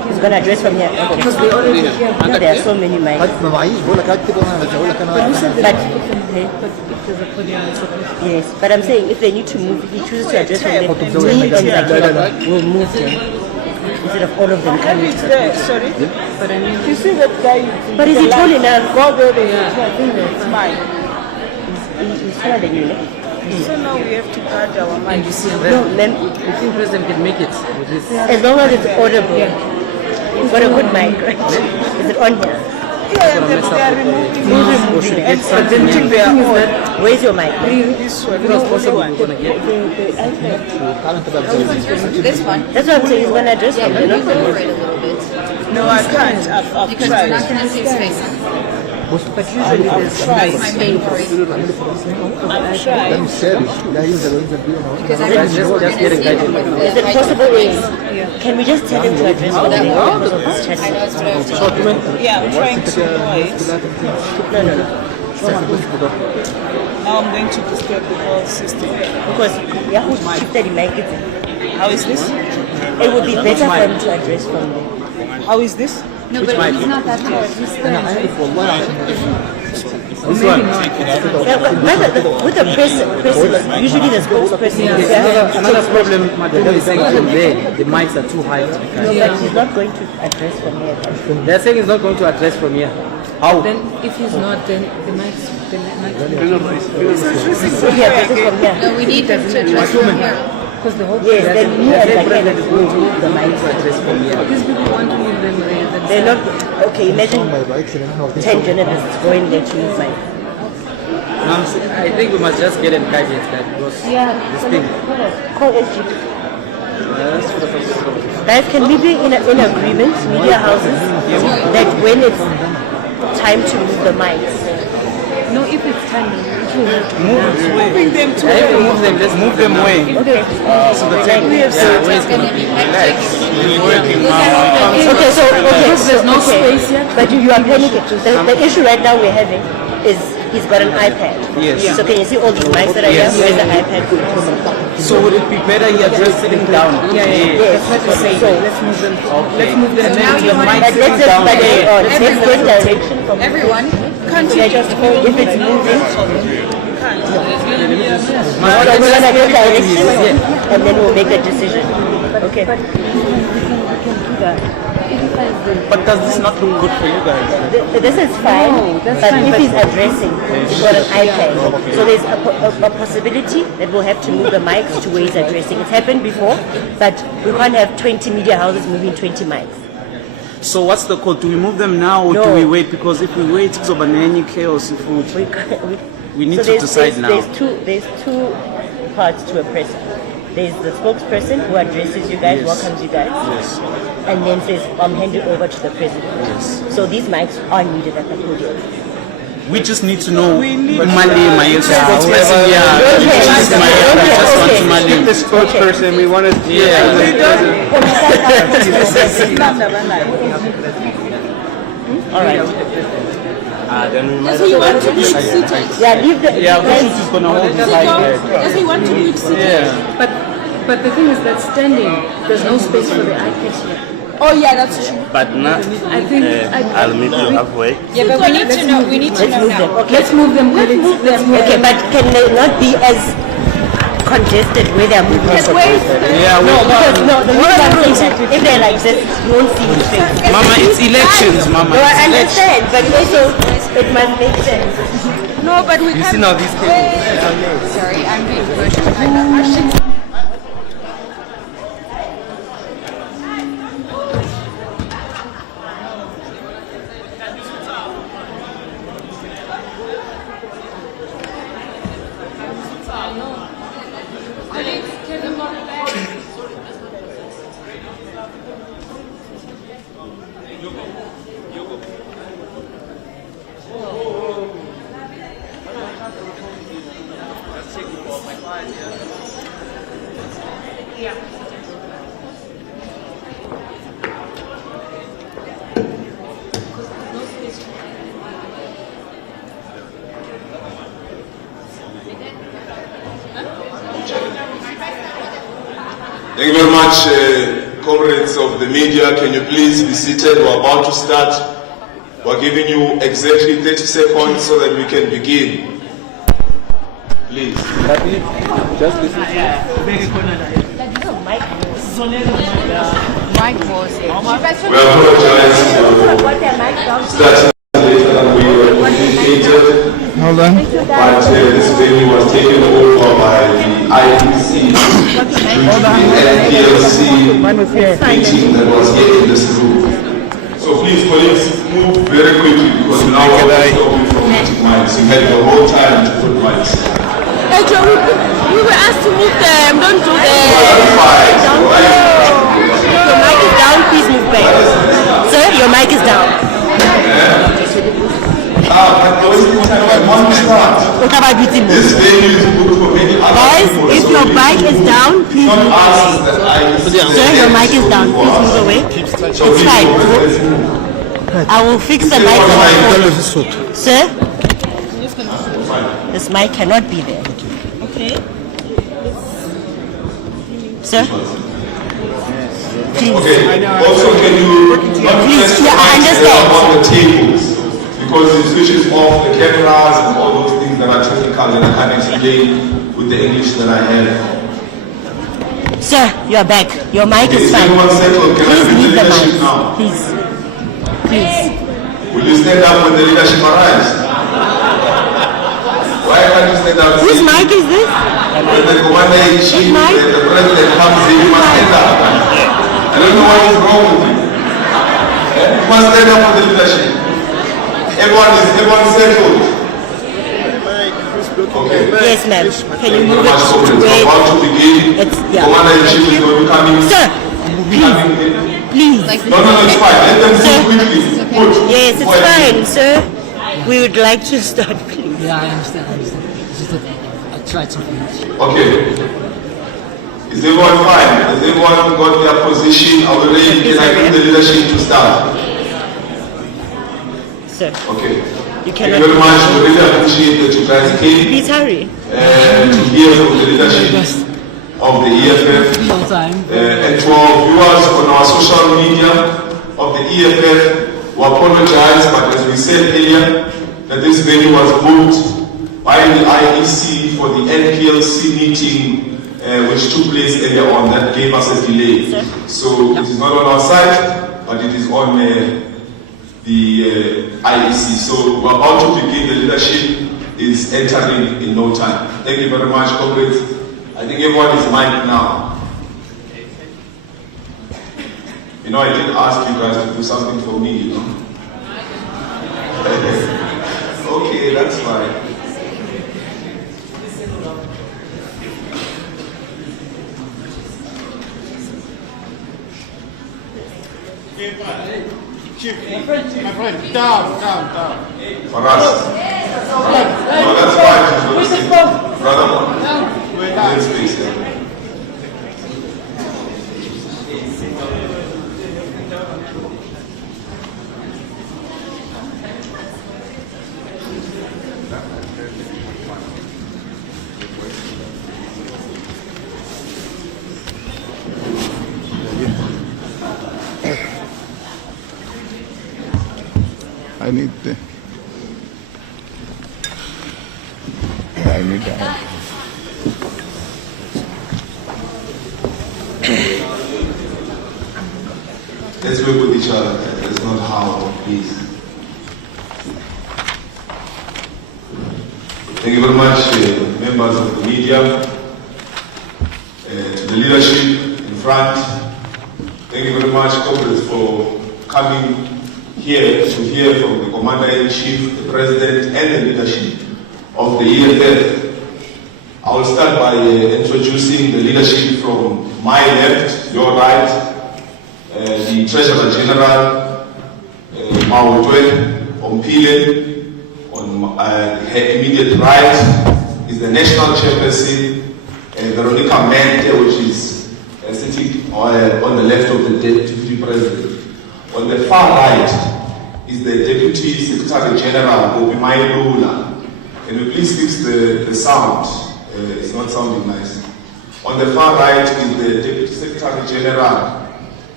He's going to address from here. Okay. Because we already No, there are so many mics. ما معيش بقول لك اكتب انا بقول لك But انا you said that if there's a podium, it's okay. Yes, but I'm saying if they need to move, if he chooses to address from there, me and Zakir will move them instead of all of them coming. Sorry? But I mean, You see that guy? but is he tall enough? Go there, Yeah, I think it's mine. he's taller than you, no? So now we have to guard our mind. And you see, No, ma'am. the team president can make it with this. As long as it's audible. You've got a good mic, right? Is it on here? Yeah, they are removing it. And presenting their own. Where's your mic? This one, Because possible we're going to get This one. That's what I'm saying. He's going to address Yeah, them. but You you know? lower it a little bit. No, I can't. I've Because you're not tried. going to see his face. But usually there's That's my main worry. I've tried. ده مش ثابت لا ينزل وينزل بيه انا Because I Just- think we're just going to getting see guided. him with Is the it height possible of is, can we just tell him to address what they want because of this chat? I know it's what I have to do. Yeah, I'm trying to avoid. No, no, no. Now I'm going to disturb the whole system. Because Yahoo shifted the mic. How is this? It would be better for him to address from there. How is this? No, but he's not that tall. He's انا عارف والله this one. Yeah, but with the person, usually the spokesperson is there. Another problem, madam, is saying from there, the mics are too high. No, but he's not going to address from here. They're saying he's not going to address from here. How? Then if he's not, then the mics. Addressing So he addresses from here. No, we need him to address from here. Because the whole yes, then me and the candidate will move the mics. Address from here. These people want to move them there. They're not okay. Imagine ما يبقاش ان احنا واخدين 10 journalists going there to move mics. I think we must just get a guidance that goes this thing. Call SG. Guys, can we be in agreement, media houses, that when it's time to move the mics? No, if it's time, moving them to Move them, let's move them away. okay. So the tech, It's going to be hectic. Okay, so there's no space yet. But you are panicking. The issue right now we're having is he's got an iPad. Yes. So can you see all these mics that are here? Where's the iPad? So would it be better he addressed sitting down? Yes. So Let's move them. Okay. Let's move them. So now you want but let's just let's get direction from everyone. if it's moving. We're gonna get direction and then we'll make a decision. Okay. But does this not look good for you guys? This is fine, but if he's addressing, he's got an iPad. So there's a possibility that we'll have to move the mics to where he's addressing. It's happened before, but we can't have 20 media houses moving 20 mics. So what's the call? Do we move them now or do we wait? Because if we wait, it's over any chaos. If we need to decide now. There's two parts to a presser. There's the spokesperson who addresses you guys, welcomes you guys, and then says, I'm handing over to the president. So these mics are needed at the podium. We just need to know Malema, yes, spokesperson. Yeah, we just want to Malema. The spokesperson, we want to. All right. Then we might. Does he want to move seated? Yeah, leave the. Who's is gonna hold the side there? Does he want to move seated? But the thing is that standing, there's no space for the iPad here. Oh yeah, that's true. But not. I think I'll meet you halfway. Yeah, but we need to know. We need to know now. Okay. Let's move them. Okay, but can they not be as congested where they're moving? Yeah, No, because the reason I'm saying that if they're like this, you won't see his face. Mama, it's elections, Mama. No, I understand, but also it must make sense. No, but we You can't. see now these cables. Sorry, I'm being pushed. Thank you very much. comrades of the media, can you please be seated? We're about to start. We're giving you exactly 30 seconds so that we can begin. Please. Just listen. Mike was We apologize for starting later than we were communicated. Hold on. But this venue was taken over by the IEC due to the NPLC meeting that was here in this room. So please, colleagues, move very quickly because now we're stopping from putting mics. You had the whole time to put mics. Hey Joe, we were asked to move them, don't do that. Your mic is down, please move back. Sir, your mic is down. This venue is booked for many other Guys, people. if your mic is down, please move away. Sir, your mic is down, please move away. It's fine. I will fix the mic on my phone. Sir, this mic cannot be there. Okay. Sir? Please. Okay. Also, can you Please, yeah, I understand. on the tables? Because it switches off the cameras and all those things that are technical that I can't explain with the English that I have. Sir, you are back. Your mic is fine. Everyone settled. Can I Please bring leave the the leadership mic. now? Please. Please. Will you stand up when the leadership arrives? Why can't you stand up? Whose mic is this? When the commander-in-chief, the president comes in, you must stand up. I don't know what is wrong with you. You must stand up for the leadership. Everyone settled. Okay. Yes, ma'am. Can you move it to We're about to begin. Commander-in-chief is going to be coming. Sir, please. No, it's fine. Let them move quickly. Yes, it's fine, sir. We would like to start, please. Yeah, I understand. It's just that I tried something else. Okay. Is everyone fine? Has everyone got their position? Are we ready? Can I bring the leadership to start? Sir. Okay. You Thank you very much. We really appreciate that you guys came. Please hurry. To hear from the leadership of the EFF. And to our viewers on our social media of the EFF, we apologize, but as we said earlier, that this venue was booked by the IEC for the NPLC meeting which took place earlier on. That gave us a delay. So it is not on our side, but it is on the IEC. So we're about to begin. The leadership is entering in no time. Thank you very much, comrades. I think everyone is mic'd now. You know, I did ask you guys to do something for me, you know. Okay, that's fine. My friend, down. For us. No, that's fine. Brother, space here. I need that. Let's work with each other. That's not how, please. Thank you very much, members of the media, to the leadership in front. Thank you very much, comrades, for coming here to hear from the Commander-in-Chief, the President, and the leadership of the EFF. I will start by introducing the leadership from my left, your right, the Treasurer General, Maotwe Ompile. On her immediate right is the National Chairperson, Veronica Mente, which is sitting on the left of the Deputy President. On the far right is the Deputy Secretary General, Obimai Lula. Can you please fix the sound? It's not sounding nice. On the far right is the Deputy Secretary General,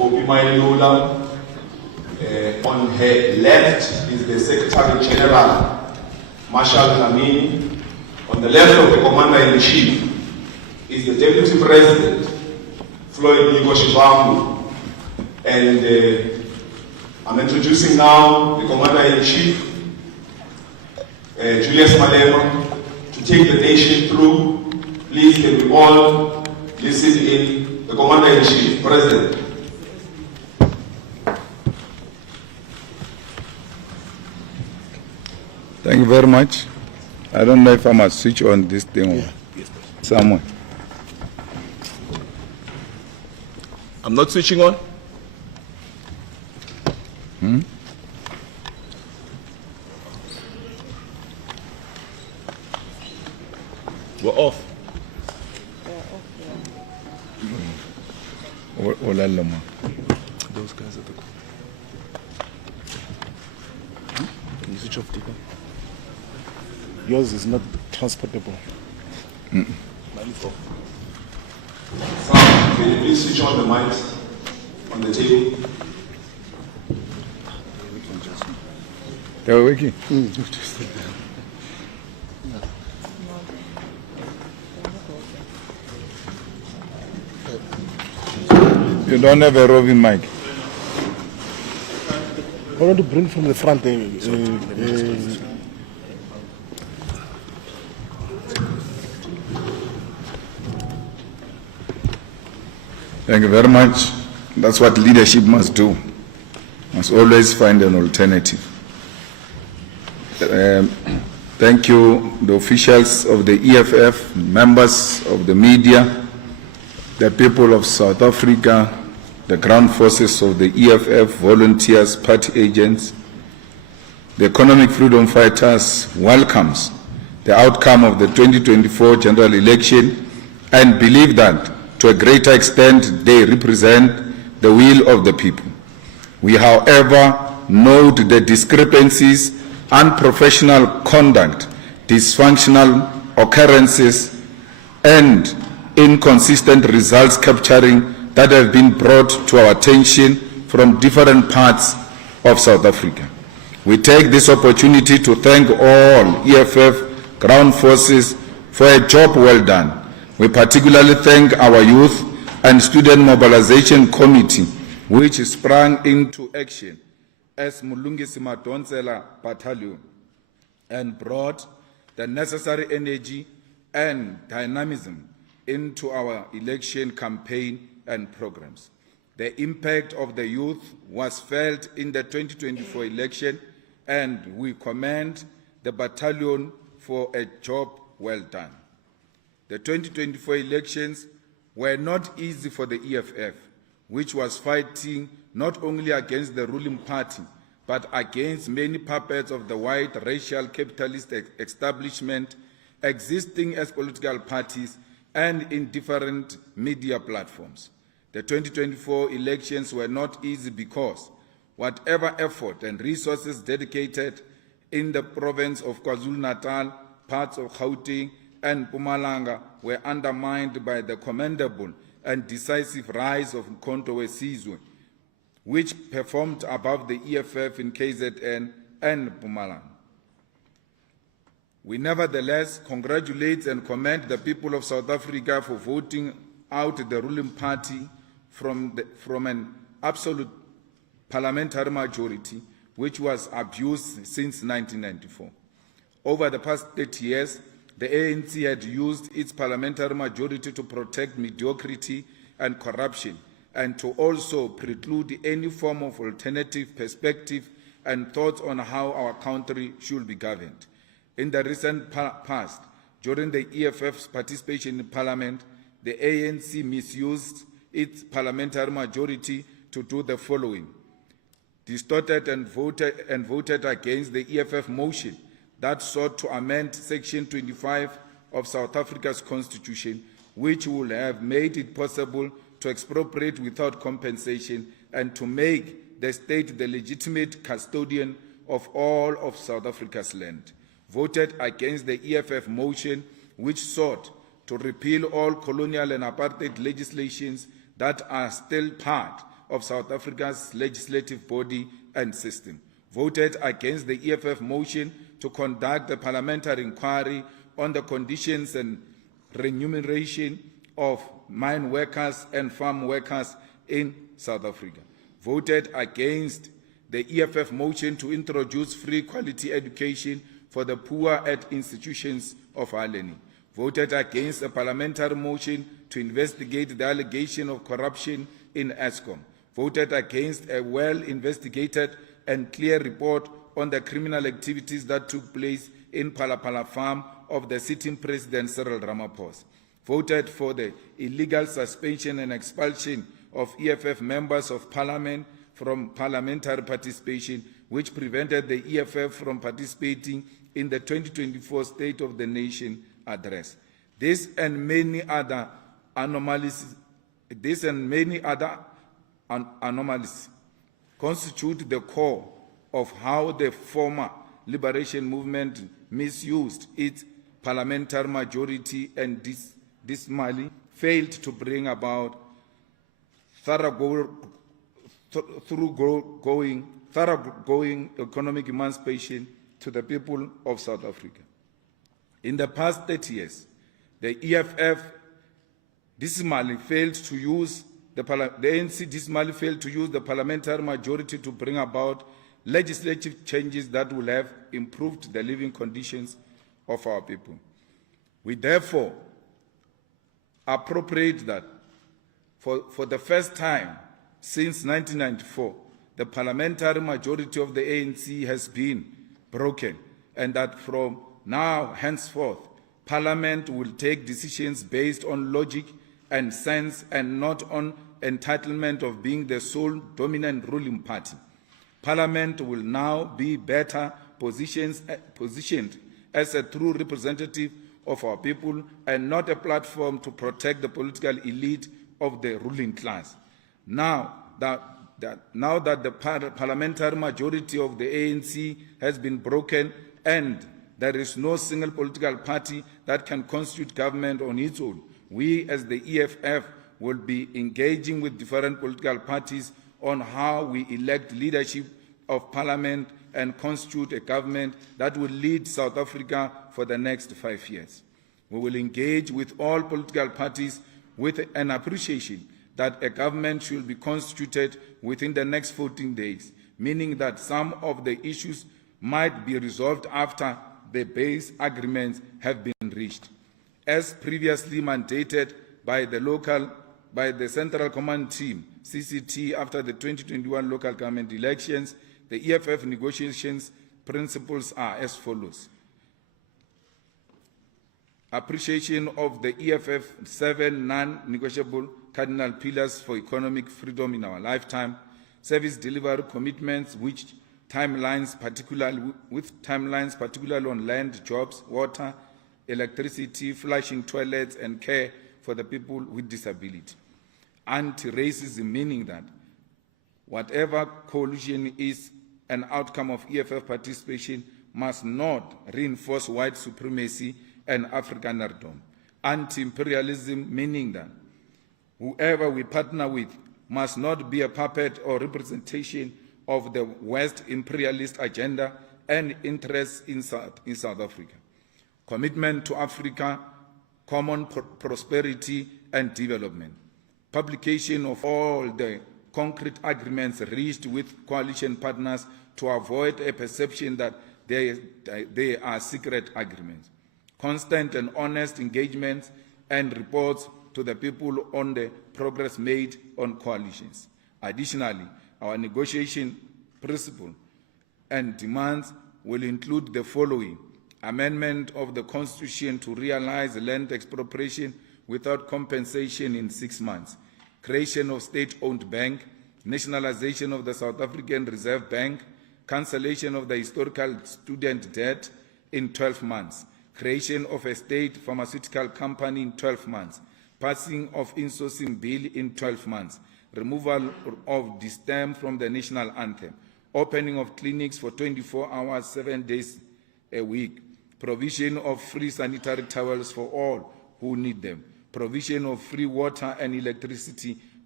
Poppy Mailula. On her left is the Secretary General, Marshal Dlamini. On the left of the Commander-in-Chief is the Deputy President, Floyd Niko. And I'm introducing now the Commander-in-Chief, Julius Malema, to take the nation through. Please, can we all listen in? The Commander-in-Chief, President. Thank you very much. I don't know if I must switch on this thing somewhere. I'm not switching on. We're off. Those guys at the Can you switch off the Yours is not transportable. Mine is off. Sam, can you please switch on the mics on the table? They were working. You don't have a roving mic. I want to bring from the front. Thank you very much. That's what leadership must do. Must always find an alternative. Thank you, the officials of the EFF, members of the media, the people of South Africa, the ground forces of the EFF, volunteers, party agents. The economic freedom fighters welcomes the outcome of the 2024 general election and believe that to a greater extent they represent the will of the people. We, however, note the discrepancies, unprofessional conduct, dysfunctional occurrences, and inconsistent results capturing that have been brought to our attention from different parts of South Africa. We take this opportunity to thank all EFF ground forces for a job well done. We particularly thank our Youth and Student Mobilization Committee, which sprang into action as Mulungisi Madonsela Battalion and brought the necessary energy and dynamism into our election campaign and programs. The impact of the youth was felt in the 2024 election, and we commend the battalion for a job well done. The 2024 elections were not easy for the EFF, which was fighting not only against the ruling party, but against many puppets of the white racial capitalist establishment existing as political parties and in different media platforms. The 2024 elections were not easy because whatever effort and resources dedicated in the province of KwaZulu-Natal, parts of Gauteng, and Mpumalanga were undermined by the commendable and decisive rise of Mkhonto weSizwe, which performed above the EFF in KZN and Mpumalanga. We nevertheless congratulate and commend the people of South Africa for voting out the ruling party from an absolute parliamentary majority, which was abused since 1994. Over the past 30 years, the ANC had used its parliamentary majority to protect mediocrity and corruption, and to also preclude any form of alternative perspective and thoughts on how our country should be governed. In the recent past, during the EFF's participation in Parliament, the ANC misused its parliamentary majority to do the following: distorted and voted against the EFF motion that sought to amend Section 25 of South Africa's Constitution, which would have made it possible to expropriate without compensation and to make the state the legitimate custodian of all of South Africa's land. Voted against the EFF motion, which sought to repeal all colonial and apartheid legislations that are still part of South Africa's legislative body and system. Voted against the EFF motion to conduct a parliamentary inquiry on the conditions and remuneration of mine workers and farm workers in South Africa. Voted against the EFF motion to introduce free quality education for the poor at institutions of higher learning. Voted against a parliamentary motion to investigate the allegation of corruption in ESCOM. Voted against a well-investigated and clear report on the criminal activities that took place in Palapala farm of the sitting President Cyril Ramaphosa. Voted for the illegal suspension and expulsion of EFF members of parliament from parliamentary participation, which prevented the EFF from participating in the 2024 State of the Nation address. This and many other anomalies constitute the core of how the former liberation movement misused its parliamentary majority and dismally failed to bring about thoroughgoing economic emancipation to the people of South Africa. In the past 30 years, the EFF dismally failed to use the ANC dismally failed to use the parliamentary majority to bring about legislative changes that will have improved the living conditions of our people. We therefore appropriate that for the first time since 1994, the parliamentary majority of the ANC has been broken, and that from now henceforth, Parliament will take decisions based on logic and sense and not on entitlement of being the sole dominant ruling party. Parliament will now be better positioned as a true representative of our people and not a platform to protect the political elite of the ruling class. Now that the parliamentary majority of the ANC has been broken and there is no single political party that can constitute government on its own, we as the EFF will be engaging with different political parties on how we elect leadership of parliament and constitute a government that will lead South Africa for the next 5 years. We will engage with all political parties with an appreciation that a government should be constituted within the next 14 days, meaning that some of the issues might be resolved after the base agreements have been reached. As previously mandated by the Central Command Team, CCT, after the 2021 local government elections, the EFF negotiations principles are as follows. Appreciation of the EFF 7 non-negotiable cardinal pillars for economic freedom in our lifetime, service delivery commitments with timelines particularly on land, jobs, water, electricity, flushing toilets, and care for the people with disability. Anti-racism, meaning that whatever coalition is an outcome of EFF participation must not reinforce white supremacy and Afrikanerdom. Anti-imperialism, meaning that whoever we partner with must not be a puppet or representation of the West imperialist agenda and interests in South Africa. Commitment to Africa, common prosperity and development. Publication of all the concrete agreements reached with coalition partners to avoid a perception that they are secret agreements. Constant and honest engagements and reports to the people on the progress made on coalitions. Additionally, our negotiation principle and demands will include the following: amendment of the Constitution to realize land expropriation without compensation in 6 months, creation of state-owned bank, nationalization of the South African Reserve Bank, cancellation of the historical student debt in 12 months, creation of a state pharmaceutical company in 12 months, passing of insourcing bill in 12 months, removal of the stem from the national anthem, opening of clinics for 24 hours, 7 days a week, provision of free sanitary towels for all who need them, provision of free water and electricity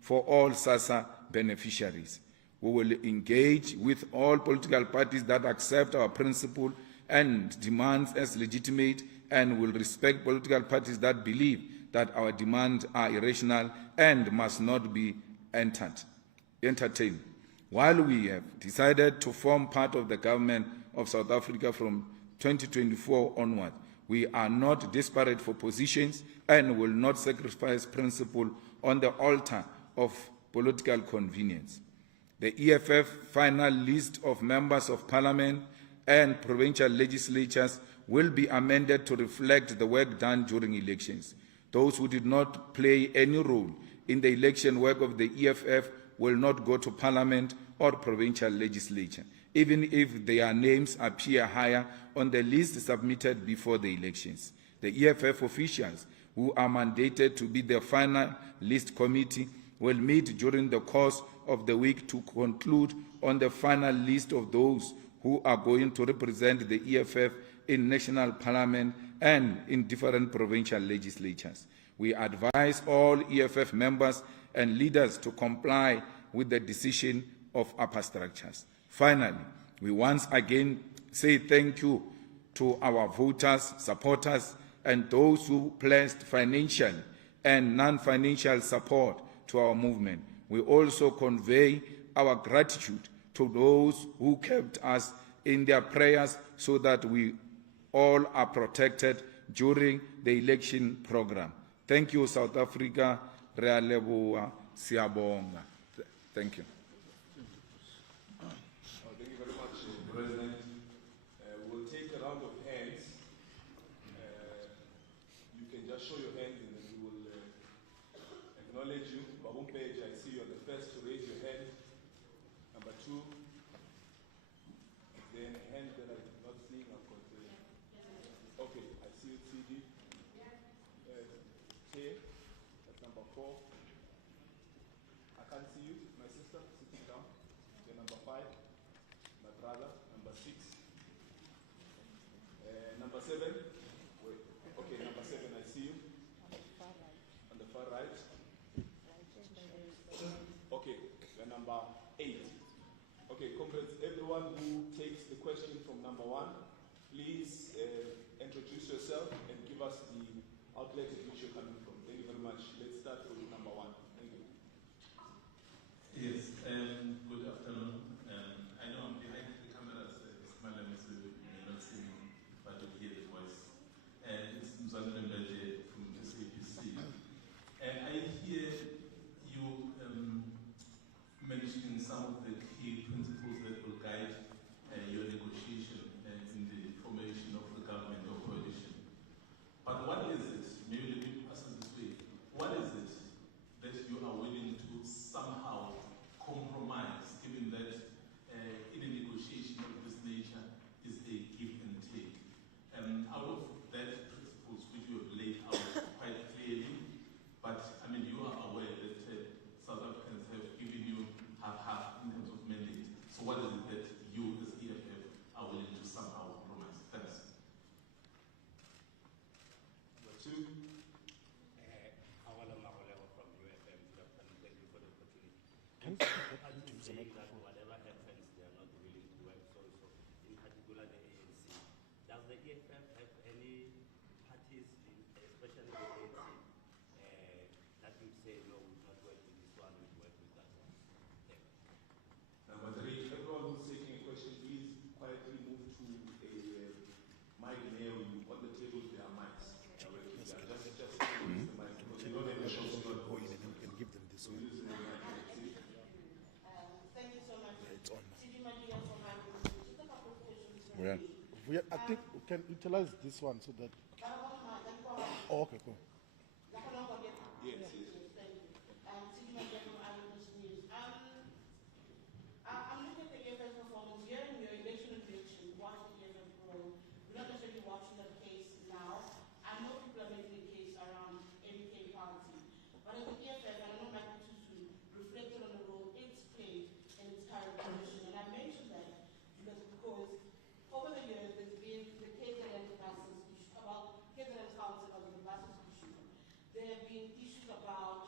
for all SASSA beneficiaries. We will engage with all political parties that accept our principle and demands as legitimate, and will respect political parties that believe that our demands are irrational and must not be entertained. While we have decided to form part of the government of South Africa from 2024 onward, we are not desperate for positions and will not sacrifice principle on the altar of political convenience. The EFF final list of members of parliament and provincial legislatures will be amended to reflect the work done during elections. Those who did not play any role in the election work of the EFF will not go to parliament or provincial legislature, even if their names appear higher on the list submitted before the elections. The EFF officials who are mandated to be the final list committee will meet during the course of the week to conclude on the final list of those who are going to represent the EFF in national parliament and in different provincial legislatures. We advise all EFF members and leaders to comply with the decision of upper structures. Finally, we once again say thank you to our voters, supporters, and those who pledged financial and non-financial support to our movement. We also convey our gratitude to those who kept us in their prayers so that we all are protected during the election program. Thank you, South Africa. Rea leboha, siyabonga. Thank you. Thank you very much, President. We'll take a round of hands. You can just show your hands and then we will acknowledge you. Babum Page, I see you are the first to raise your hand. Number two. Then a hand that I did not see. Okay, I see you, CD. K, that's number 4. I can't see you, my sister, sitting down. Then number 5, my brother, number 6. Number 7, wait, okay, number 7, I see you. On the far right. Okay, you're number 8. Okay, comrades, everyone who takes the question from number 1, please introduce yourself and give us the outlet in which you're coming from. Thank you very much. Let's start with number 1. Thank you. Yes, good afternoon. I know I'm behind the cameras, Malema, so you may not see me, but you hear the voice. It's Julius Malema from SAPC. I hear you mentioning some of the key principles that will guide your negotiation in the formation of the government or coalition. But what is it, maybe let me ask it this way, what is it that you are willing to somehow compromise, given that in a negotiation of this nature is a give and take? Out of that principles which you have laid out quite clearly, but I mean you are aware that South Africans have given you half in terms of mandate. So what is it that you as EFF are willing to somehow compromise? Thanks. Number 2. From UFM, thank you for the opportunity. You say that whatever happens, they are not willing to work. So in particular, the ANC. Does the EFF have any parties, especially the ANC, that would say no, we will not work with this one, we will work with that one? Number 3, everyone who's taking a question, please quietly move to a mic near you. On the tables, there are mics. Just use the mic because you don't have a short story. You can give them this one. Thank you so much. It's on. Just a couple of questions. Yeah. I think we can utilize this one so that. Oh, okay, cool. Yes. I'm looking at the EFF performance here in your election prediction, watching the EFF grow. We're not necessarily watching the case now. I know people are making a case around MK party, but as the EFF, and I'm not likely to reflect on the role it's played in its current position. And I mentioned that because over the years there's been the KZN buses issue, about KZN council of the buses issue. There have been issues about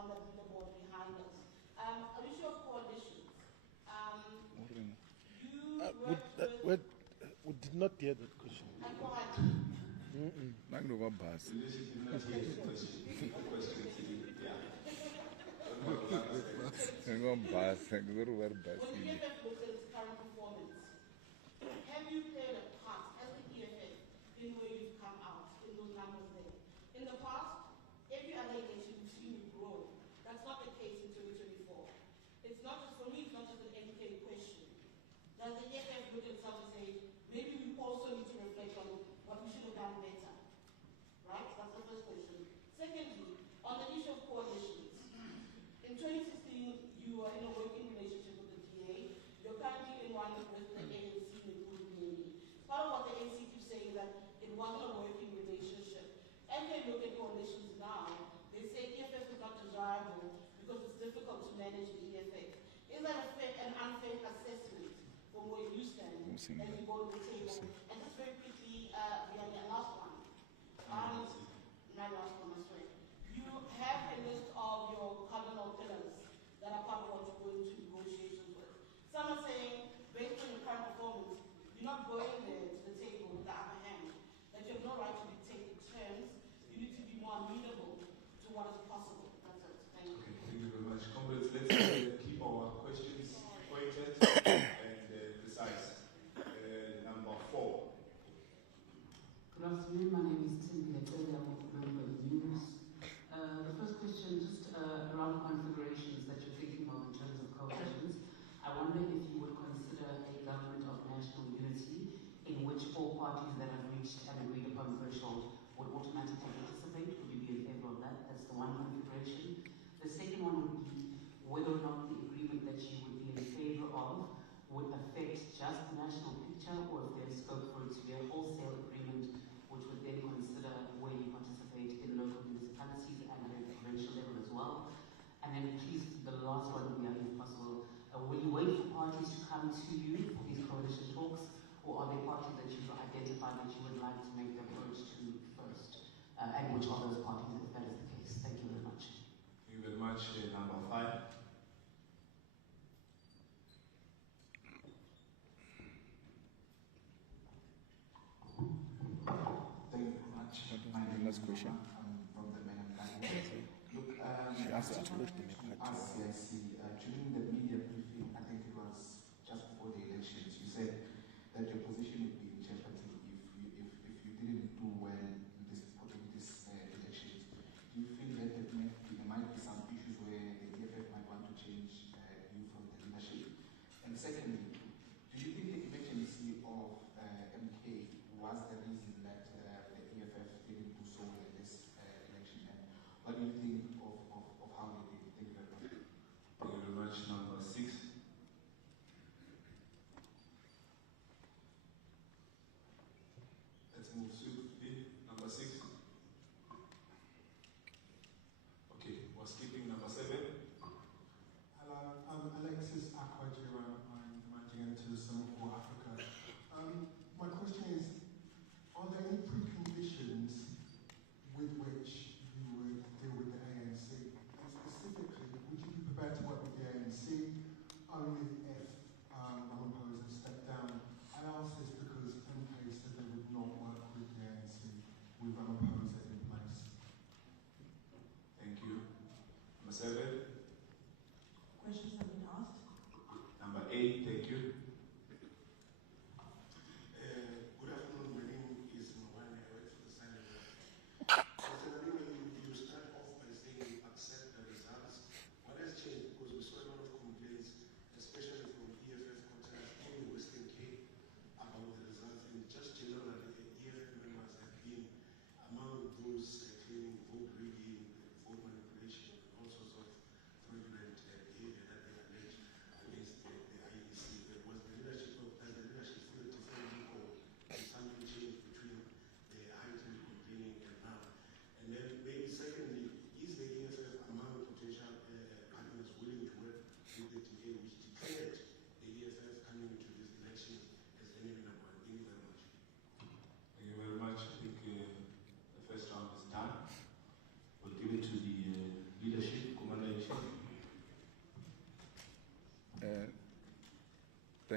on the billboard behind us. An issue of coalitions. We did not hear that question. Current performance. Have you played a part as the EFF in where you've come out in those numbers there? In the past, every other election we've seen you grow. That's not the case in 2024. It's not just, for me, it's not just an MK question. Does the EFF look at itself and say, maybe we also need to reflect on what we should have done better? Right? That's the first question. Secondly, on the issue of coalitions. In 2016, you were in a working relationship with the DA. You're currently in one with the ANC in the community. Part of what the ANC keeps saying is that it wasn't a working relationship. As they look at coalitions now, they say EFF is not desirable because it's difficult to manage the EFF. Is that an unfair assessment from where you stand as you go to the table? And just very quickly, the last one. My last one, I'm sorry. You have a list of your cardinal pillars that are part of what you go into negotiations with. Some are saying, based on your current performance, you're not going there to the table with the upper hand, that you have no right to dictate the terms. You need to be more amenable to what is possible. That's it. Thank you. Okay, thank you very much. Comrades, let's keep our questions pointed and precise. Number 4. Good afternoon, my name is Tim Letele, I'm with Bloomberg News. The first question, just around configurations that you're thinking of in terms of coalitions. I wonder if you would consider a government of national unity in which all parties that have reached an agreed upon threshold would automatically participate. Would you be in favour of that? That's the one configuration. The second one would be whether or not the agreement that you would be in favour of would affect just the national picture, or if there's scope for it to be a wholesale agreement which would then consider where you participate in local municipalities and at a provincial level as well. And then please, the last one would be, if possible, will you wait for parties to come to you for these coalition talks, or are there parties that you've identified that you would like to make the approach to first? And which are those parties, if that is the case? Thank you very much. Thank you very much. Number 5. Thank you very much. My name is question. I'm from the Menem. Look, asked that question during the media briefing, I think it was just before the elections, you said that your position would be in jeopardy if you didn't do well in this elections. Do you feel that there might be some issues where the EFF might want to change you from the leadership? And secondly, do you think the emergency of MK was the reason that the EFF didn't do so in this election? And what do you think of how they did? Thank you very much. Thank you very much. Number 6.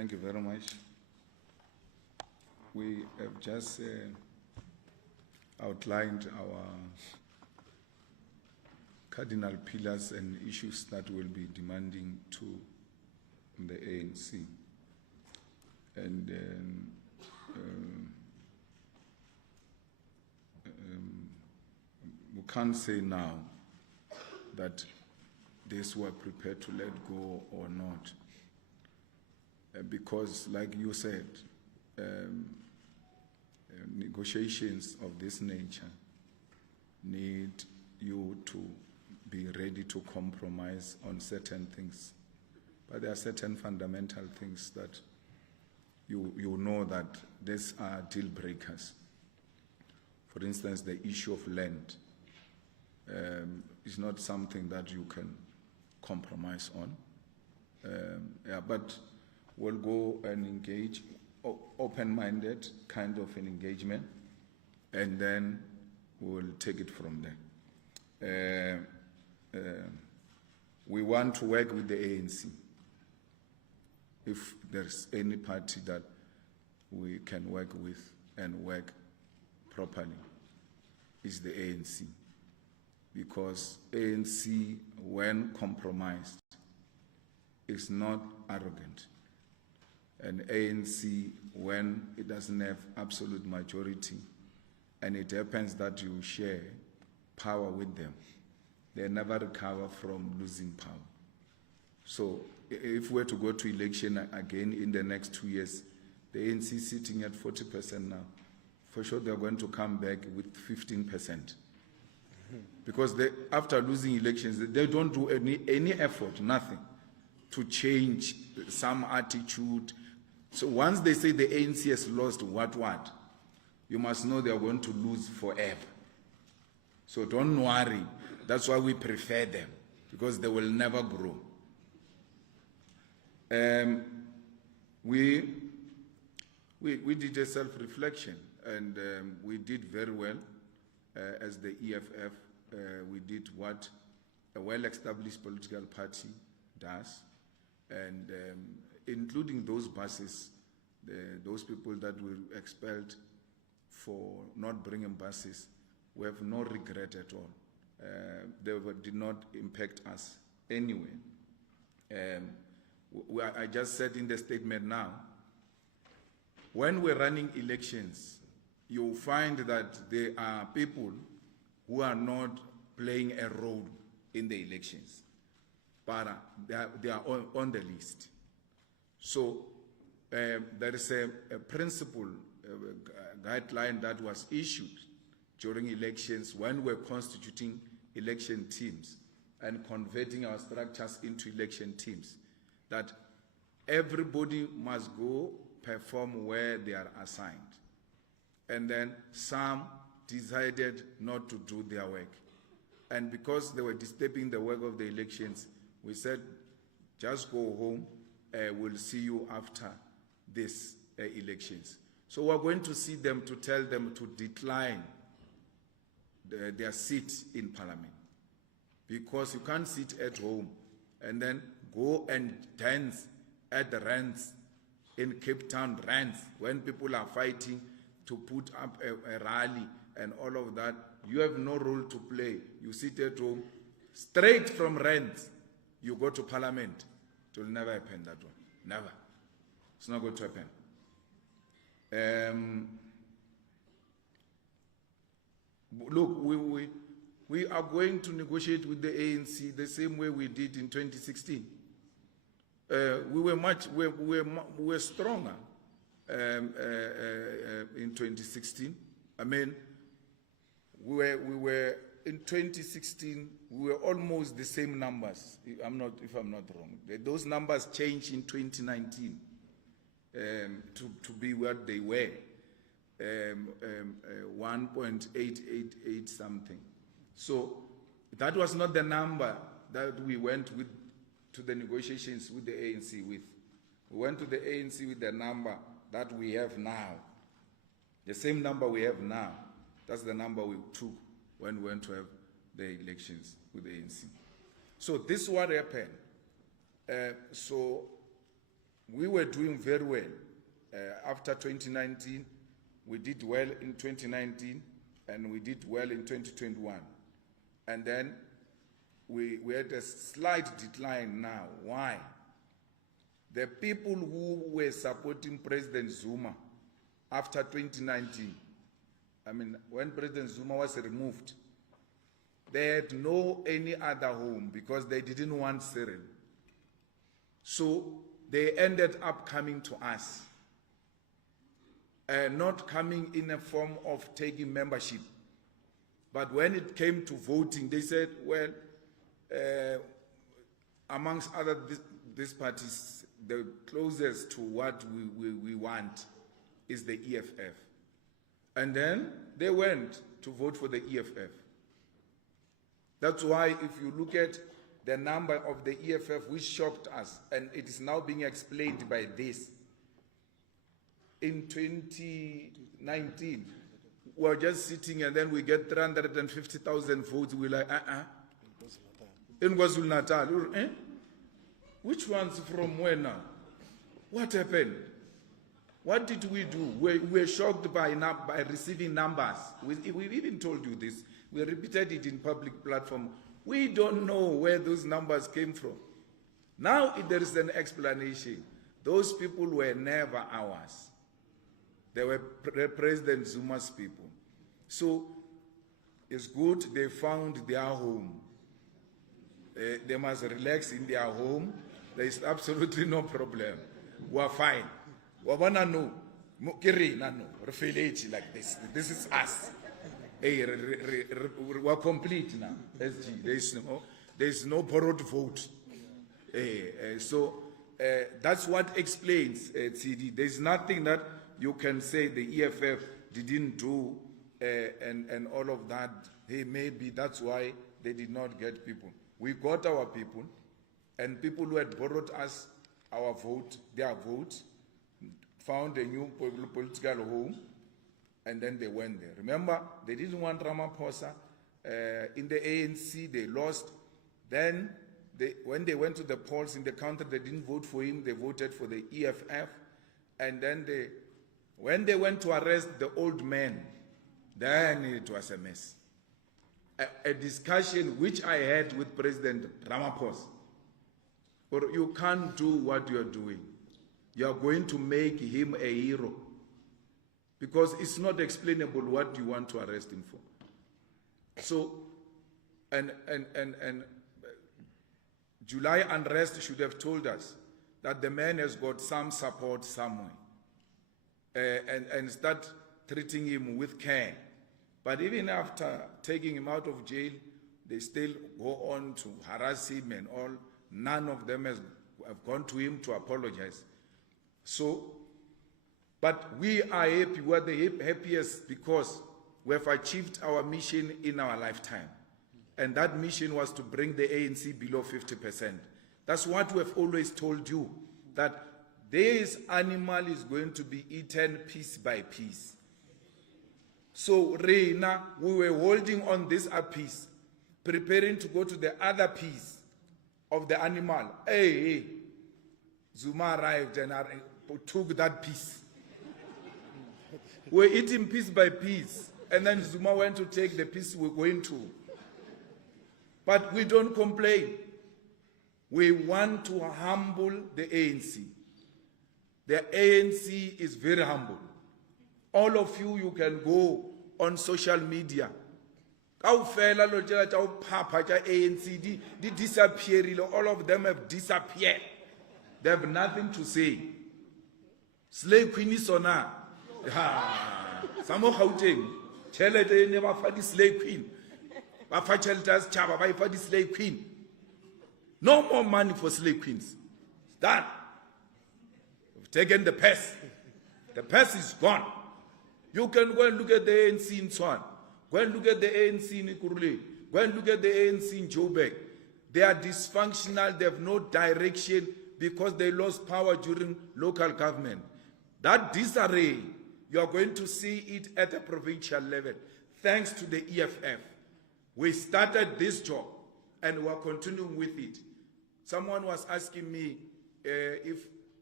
Thank you very much. We have just outlined our cardinal pillars and issues that we'll be demanding to the ANC. And we can't say now that this we're prepared to let go or not. Because, like you said, negotiations of this nature need you to be ready to compromise on certain things. But there are certain fundamental things that you know that these are deal breakers. For instance, the issue of land is not something that you can compromise on. But we'll go and engage, open-minded kind of an engagement, and then we'll take it from there. We want to work with the ANC. If there's any party that we can work with and work properly, is the ANC. Because ANC, when compromised, is not arrogant. And ANC, when it doesn't have absolute majority, and it happens that you share power with them, they never recover from losing power. So if we're to go to election again in the next 2 years, the ANC sitting at 40% now, for sure they're going to come back with 15%. Because after losing elections, they don't do any effort, nothing, to change some attitude. So once they say the ANC has lost what, you must know they are going to lose forever. So don't worry. That's why we prefer them, because they will never grow. We did a self-reflection, and we did very well as the EFF. We did what a well-established political party does, and including those buses, those people that were expelled for not bringing buses, we have no regret at all. They did not impact us anyway. I just said in the statement now, when we're running elections, you'll find that there are people who are not playing a role in the elections, but they are on the list. So there is a principle, a guideline that was issued during elections when we're constituting election teams and converting our structures into election teams, that everybody must go perform where they are assigned. And then some decided not to do their work. And because they were disturbing the work of the elections, we said, just go home, we'll see you after these elections. So we're going to see them to tell them to decline their seat in Parliament. Because you can't sit at home and then go and dance at the rants in Cape Town, rants, when people are fighting to put up a rally and all of that. You have no role to play. You sit at home, straight from rants, you go to Parliament. It will never happen, that one. Never. It's not going to happen. Look, we are going to negotiate with the ANC the same way we did in 2016. We were stronger in 2016. I mean, we were in 2016. We were almost the same numbers. If I'm not wrong, those numbers changed in 2019 to be what they were. 1.888 something. So that was not the number that we went with to the negotiations with the ANC with. We went to the ANC with the number that we have now. The same number we have now. That's the number we took when we went to have the elections with the ANC. So this is what happened. So we were doing very well. After 2019, we did well in 2019, and we did well in 2021. And then we had a slight decline now. Why? The people who were supporting President Zuma after 2019, I mean, when President Zuma was removed, they had no any other home because they didn't want Cyril. So they ended up coming to us, not coming in a form of taking membership. But when it came to voting, they said, well, amongst other these parties, the closest to what we want is the EFF. And then they went to vote for the EFF. That's why if you look at the number of the EFF, which shocked us, and it is now being explained by this. In 2019, we were just sitting and then we get 350,000 votes. We're like, In KwaZulu-Natal, Which ones from where now? What happened? What did we do? We were shocked by receiving numbers. We've even told you this. We repeated it in public platform. We don't know where those numbers came from. Now there is an explanation. Those people were never ours. They were President Zuma's people. So it's good they found their home. They must relax in their home. There is absolutely no problem. We're fine. We're like this. This is us. We're complete now. There is no borrowed vote. So that's what explains CD. There's nothing that you can say the EFF didn't do and all of that. Hey, maybe that's why they did not get people. We got our people, and people who had borrowed us our vote, their vote, found a new political home, and then they went there. Remember, they didn't want Ramaphosa. In the ANC, they lost. Then, when they went to the polls in the country, they didn't vote for him. They voted for the EFF. And then, when they went to arrest the old man, then it was a mess. A discussion which I had with President Ramaphosa. Or you can't do what you're doing. You are going to make him a hero. Because it's not explainable what you want to arrest him for. So, and July unrest should have told us that the man has got some support somewhere. And start treating him with care. But even after taking him out of jail, they still go on to harass him and all. None of them have gone to him to apologize. So, but we are happy. We are the happiest because we have achieved our mission in our lifetime. And that mission was to bring the ANC below 50%. That's what we have always told you, that this animal is going to be eaten piece by piece. So, Reina, we were holding on this piece, preparing to go to the other piece of the animal. Hey, Zuma arrived and took that piece. We're eating piece by piece, and then Zuma went to take the piece we're going to. But we don't complain. We want to humble the ANC. The ANC is very humble. All of you, you can go on social media. All of them have disappeared. They have nothing to say. Slave Queen is on her. Some of Gauteng, Chelete never fought the slave queen. Bafa Cheltas Chaba, by for the slave queen. No more money for slave queens. It's done. We've taken the pest. The pest is gone. You can go and look at the ANC in Swan. Go and look at the ANC in Ikurule. Go and look at the ANC in Joburg. They are dysfunctional. They have no direction because they lost power during local government. That disarray, you are going to see it at a provincial level. Thanks to the EFF. We started this job and we are continuing with it. Someone was asking me if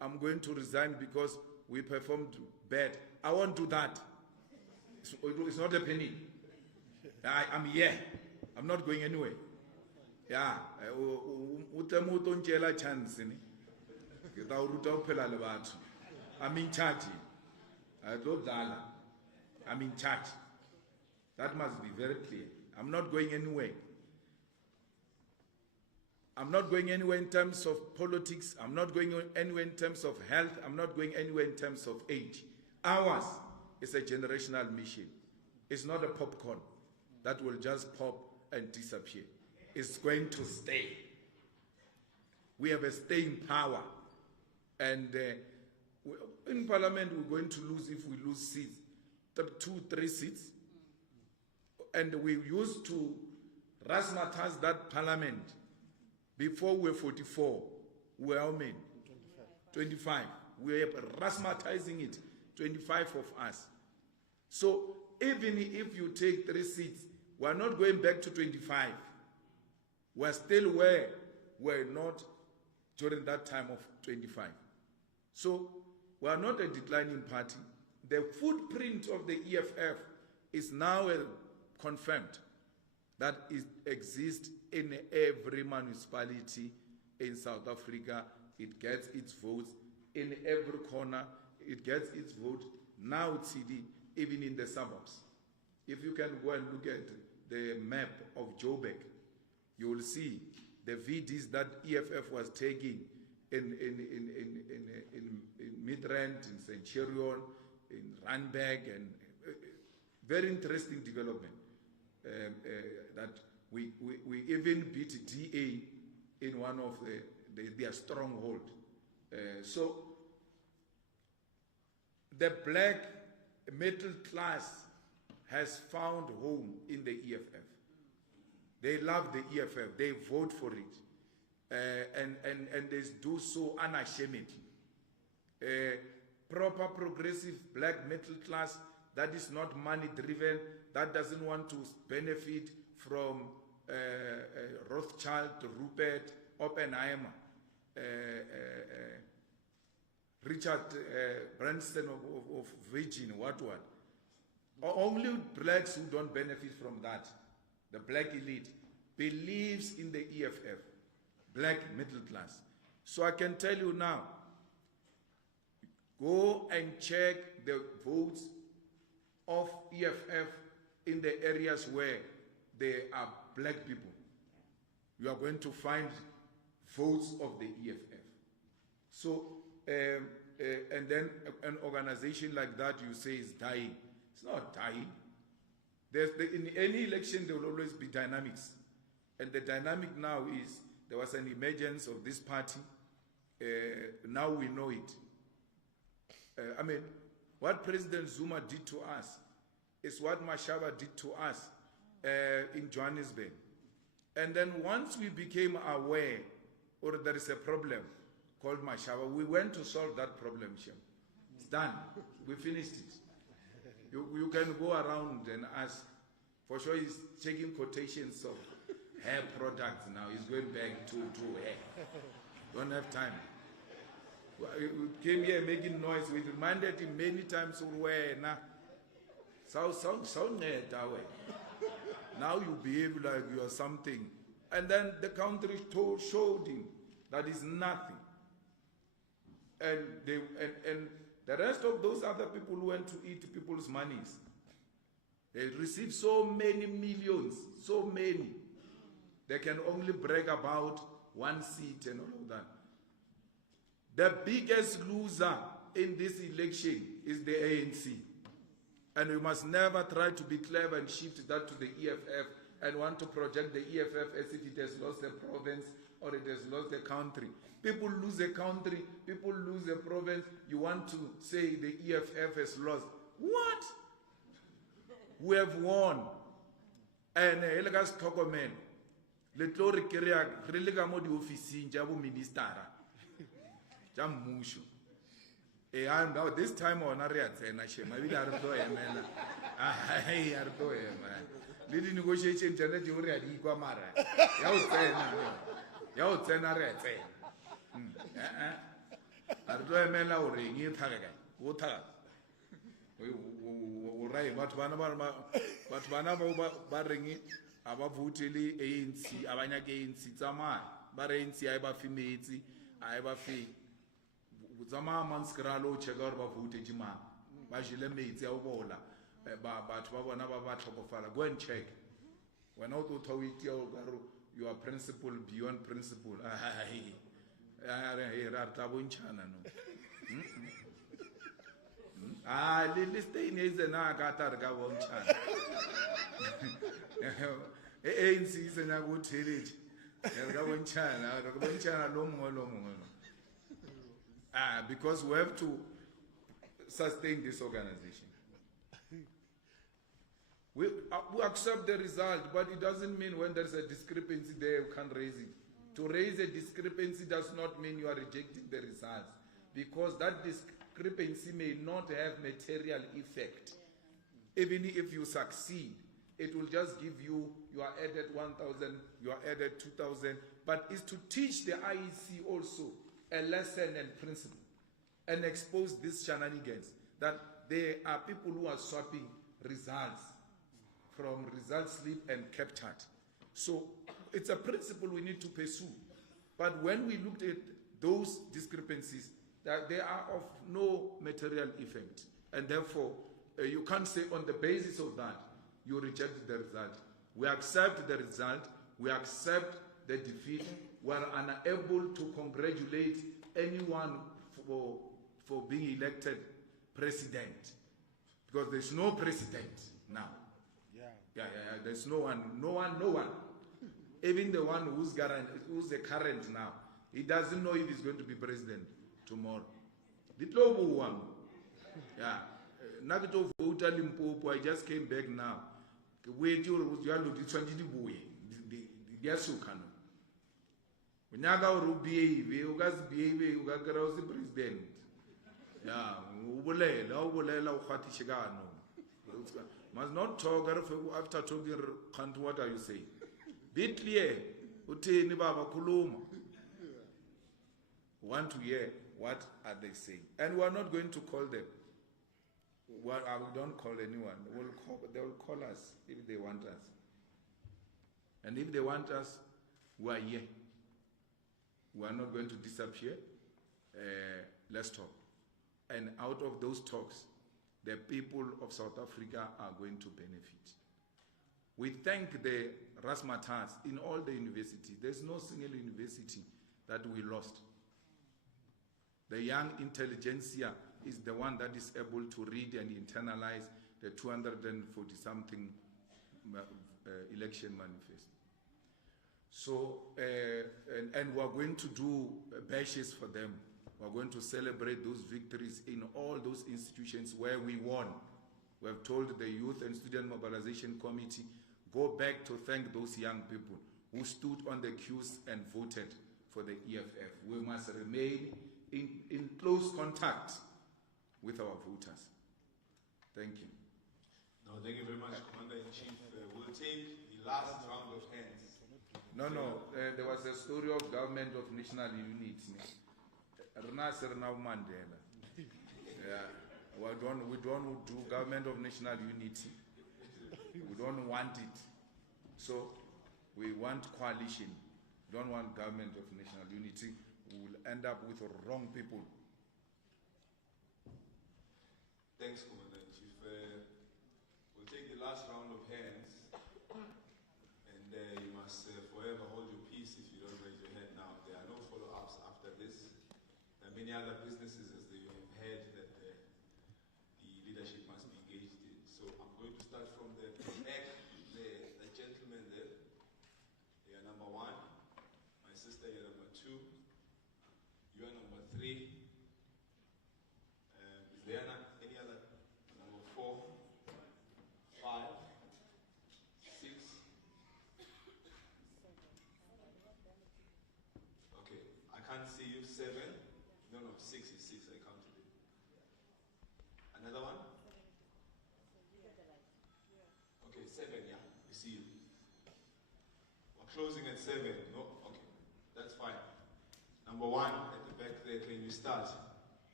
I'm going to resign because we performed bad. I won't do that. It's not happening. I'm here. I'm not going anywhere. Yeah. I'm in charge. I'm in charge. That must be very clear. I'm not going anywhere. I'm not going anywhere in terms of politics. I'm not going anywhere in terms of health. I'm not going anywhere in terms of age. Ours is a generational mission. It's not a popcorn that will just pop and disappear. It's going to stay. We have a staying power. And in Parliament, we're going to lose if we lose seats, 2-3 seats. And we used to razzmatazz that Parliament. Before we were 44, we were how many? 25. We were razzmatazing it, 25 of us. So even if you take 3 seats, we're not going back to 25. We're still where we're not during that time of 25. So we're not a declining party. The footprint of the EFF is now confirmed that it exists in every municipality in South Africa. It gets its votes in every corner. It gets its vote now, TD, even in the suburbs. If you can go and look at the map of Joburg, you will see the VDs that EFF was taking in Midrand, in Centurion, in Randburg, and very interesting development. That we even beat DA in one of their stronghold. So the black middle class has found home in the EFF. They love the EFF. They vote for it, and they do so unashamedly. Proper progressive black middle class that is not money driven, that doesn't want to benefit from Rothschild, Rupert, Oppenheimer, Richard Branson of Virgin, what. Only blacks who don't benefit from that, the black elite, believes in the EFF, black middle class. So I can tell you now, go and check the votes of EFF in the areas where there are black people. You are going to find votes of the EFF. So, and then an organization like that you say is dying. It's not dying. In any election there will always be dynamics. And the dynamic now is there was an emergence of this party. Now we know it. What President Zuma did to us is what Mashaba did to us in Johannesburg. And then once we became aware, or there is a problem called Mashaba, we went to solve that problem, Shem. It's done. We finished it. You can go around and ask. For sure he's taking quotations of hair products now. He's going back to hair. Don't have time. We came here making noise. We reminded him many times, now you behave like you are something. And then the country showed him that is nothing. And the rest of those other people who went to eat people's monies, they received so many millions, so many. They can only brag about one seat and all of that. The biggest loser in this election is the ANC. And we must never try to be clever and shift that to the EFF and want to project the EFF as if it has lost a province or it has lost a country. People lose a country, people lose a province. You want to say the EFF has lost. What? We have won. And Helgas Tokomen, Letori Kiriak, Relegamo di Office, Jabu Ministara. Jamushu. And now this time on Ariatsena, maybe Ardo Emena. I Ardo Emena. Little negotiation, Janet Juria di Guamara. Yautena Rete. a re tlo emela gore eng e tlhaga kae o tlhaga o rai batho bana ba reng a ba vote le ANC a ba nyake ANC tsamaya ba re ANC a e ba fe metsi a e ba fe tsamaya manskra lo checka gore ba vote mang ba jele metsi a o bola batho ba bona ba tlhokofala go and check when o tlo thawiti o garo you are principle beyond principle ra tla bontshana no le stain is na ka ta re ka bontshana ANC is na go theletše re ka bontshana lo mongwe because we have to sustain this organization. We accept the result, but it doesn't mean when there's a discrepancy there you can't raise it. To raise a discrepancy does not mean you are rejecting the results, because that discrepancy may not have material effect. Even if you succeed, it will just give you are added 1,000, you are added 2,000, but it's to teach the IEC also a lesson and principle and expose these shenanigans that there are people who are swapping results from result slip and captured. So it's a principle we need to pursue. But when we looked at those discrepancies, that they are of no material effect, and therefore you can't say on the basis of that you reject the result. We accept the result, we accept the defeat, we are unable to congratulate anyone for being elected president, because there's no president now. There's no one. Even the one who's the current now, he doesn't know if he's going to be president tomorrow. I just came back now. Wait, you president. Must not talk after talking. What are you saying? Be clear. Want to hear what are they saying, and we are not going to call them. Well, we don't call anyone. They will call us if they want us, and if they want us, we are here. We are not going to disappear. Let's talk, and out of those talks, the people of South Africa are going to benefit. We thank the Rasmatas in all the universities. There's no single university that we lost. The young intelligentsia is the one that is able to read and internalize the 240-something election manifest. So, and we're going to do bashes for them. We're going to celebrate those victories in all those institutions where we won. We have told the Youth and Student Mobilization Committee, go back to thank those young people who stood on the queues and voted for the EFF. We must remain in close contact with our voters. Thank you. No, thank you very much, Commander-in-Chief. We'll take the last round of hands. No, there was a story of government of national unity. Mandela. Yeah, we don't do government of national unity. We don't want it. So we want coalition. We don't want government of national unity. We will end up with wrong people. Thanks, Commander-in-Chief. We'll take the last round of hands, and you must forever hold your peace if you don't raise your hand now. There are no follow-ups after this. There are many other businesses, as you have heard, that the leadership must be engaged in. So I'm going to start from the back, the gentleman there. You are number 1. My sister, you're number 2. You are number 3. Is there any other? Number 4, 5, 6. Okay, I can't see you. 7. No, 6 is 6. I counted it. Another one? Okay, 7. Yeah, we see you. We're closing at 7. No, okay, that's fine. Number 1 at the back there. Can you start?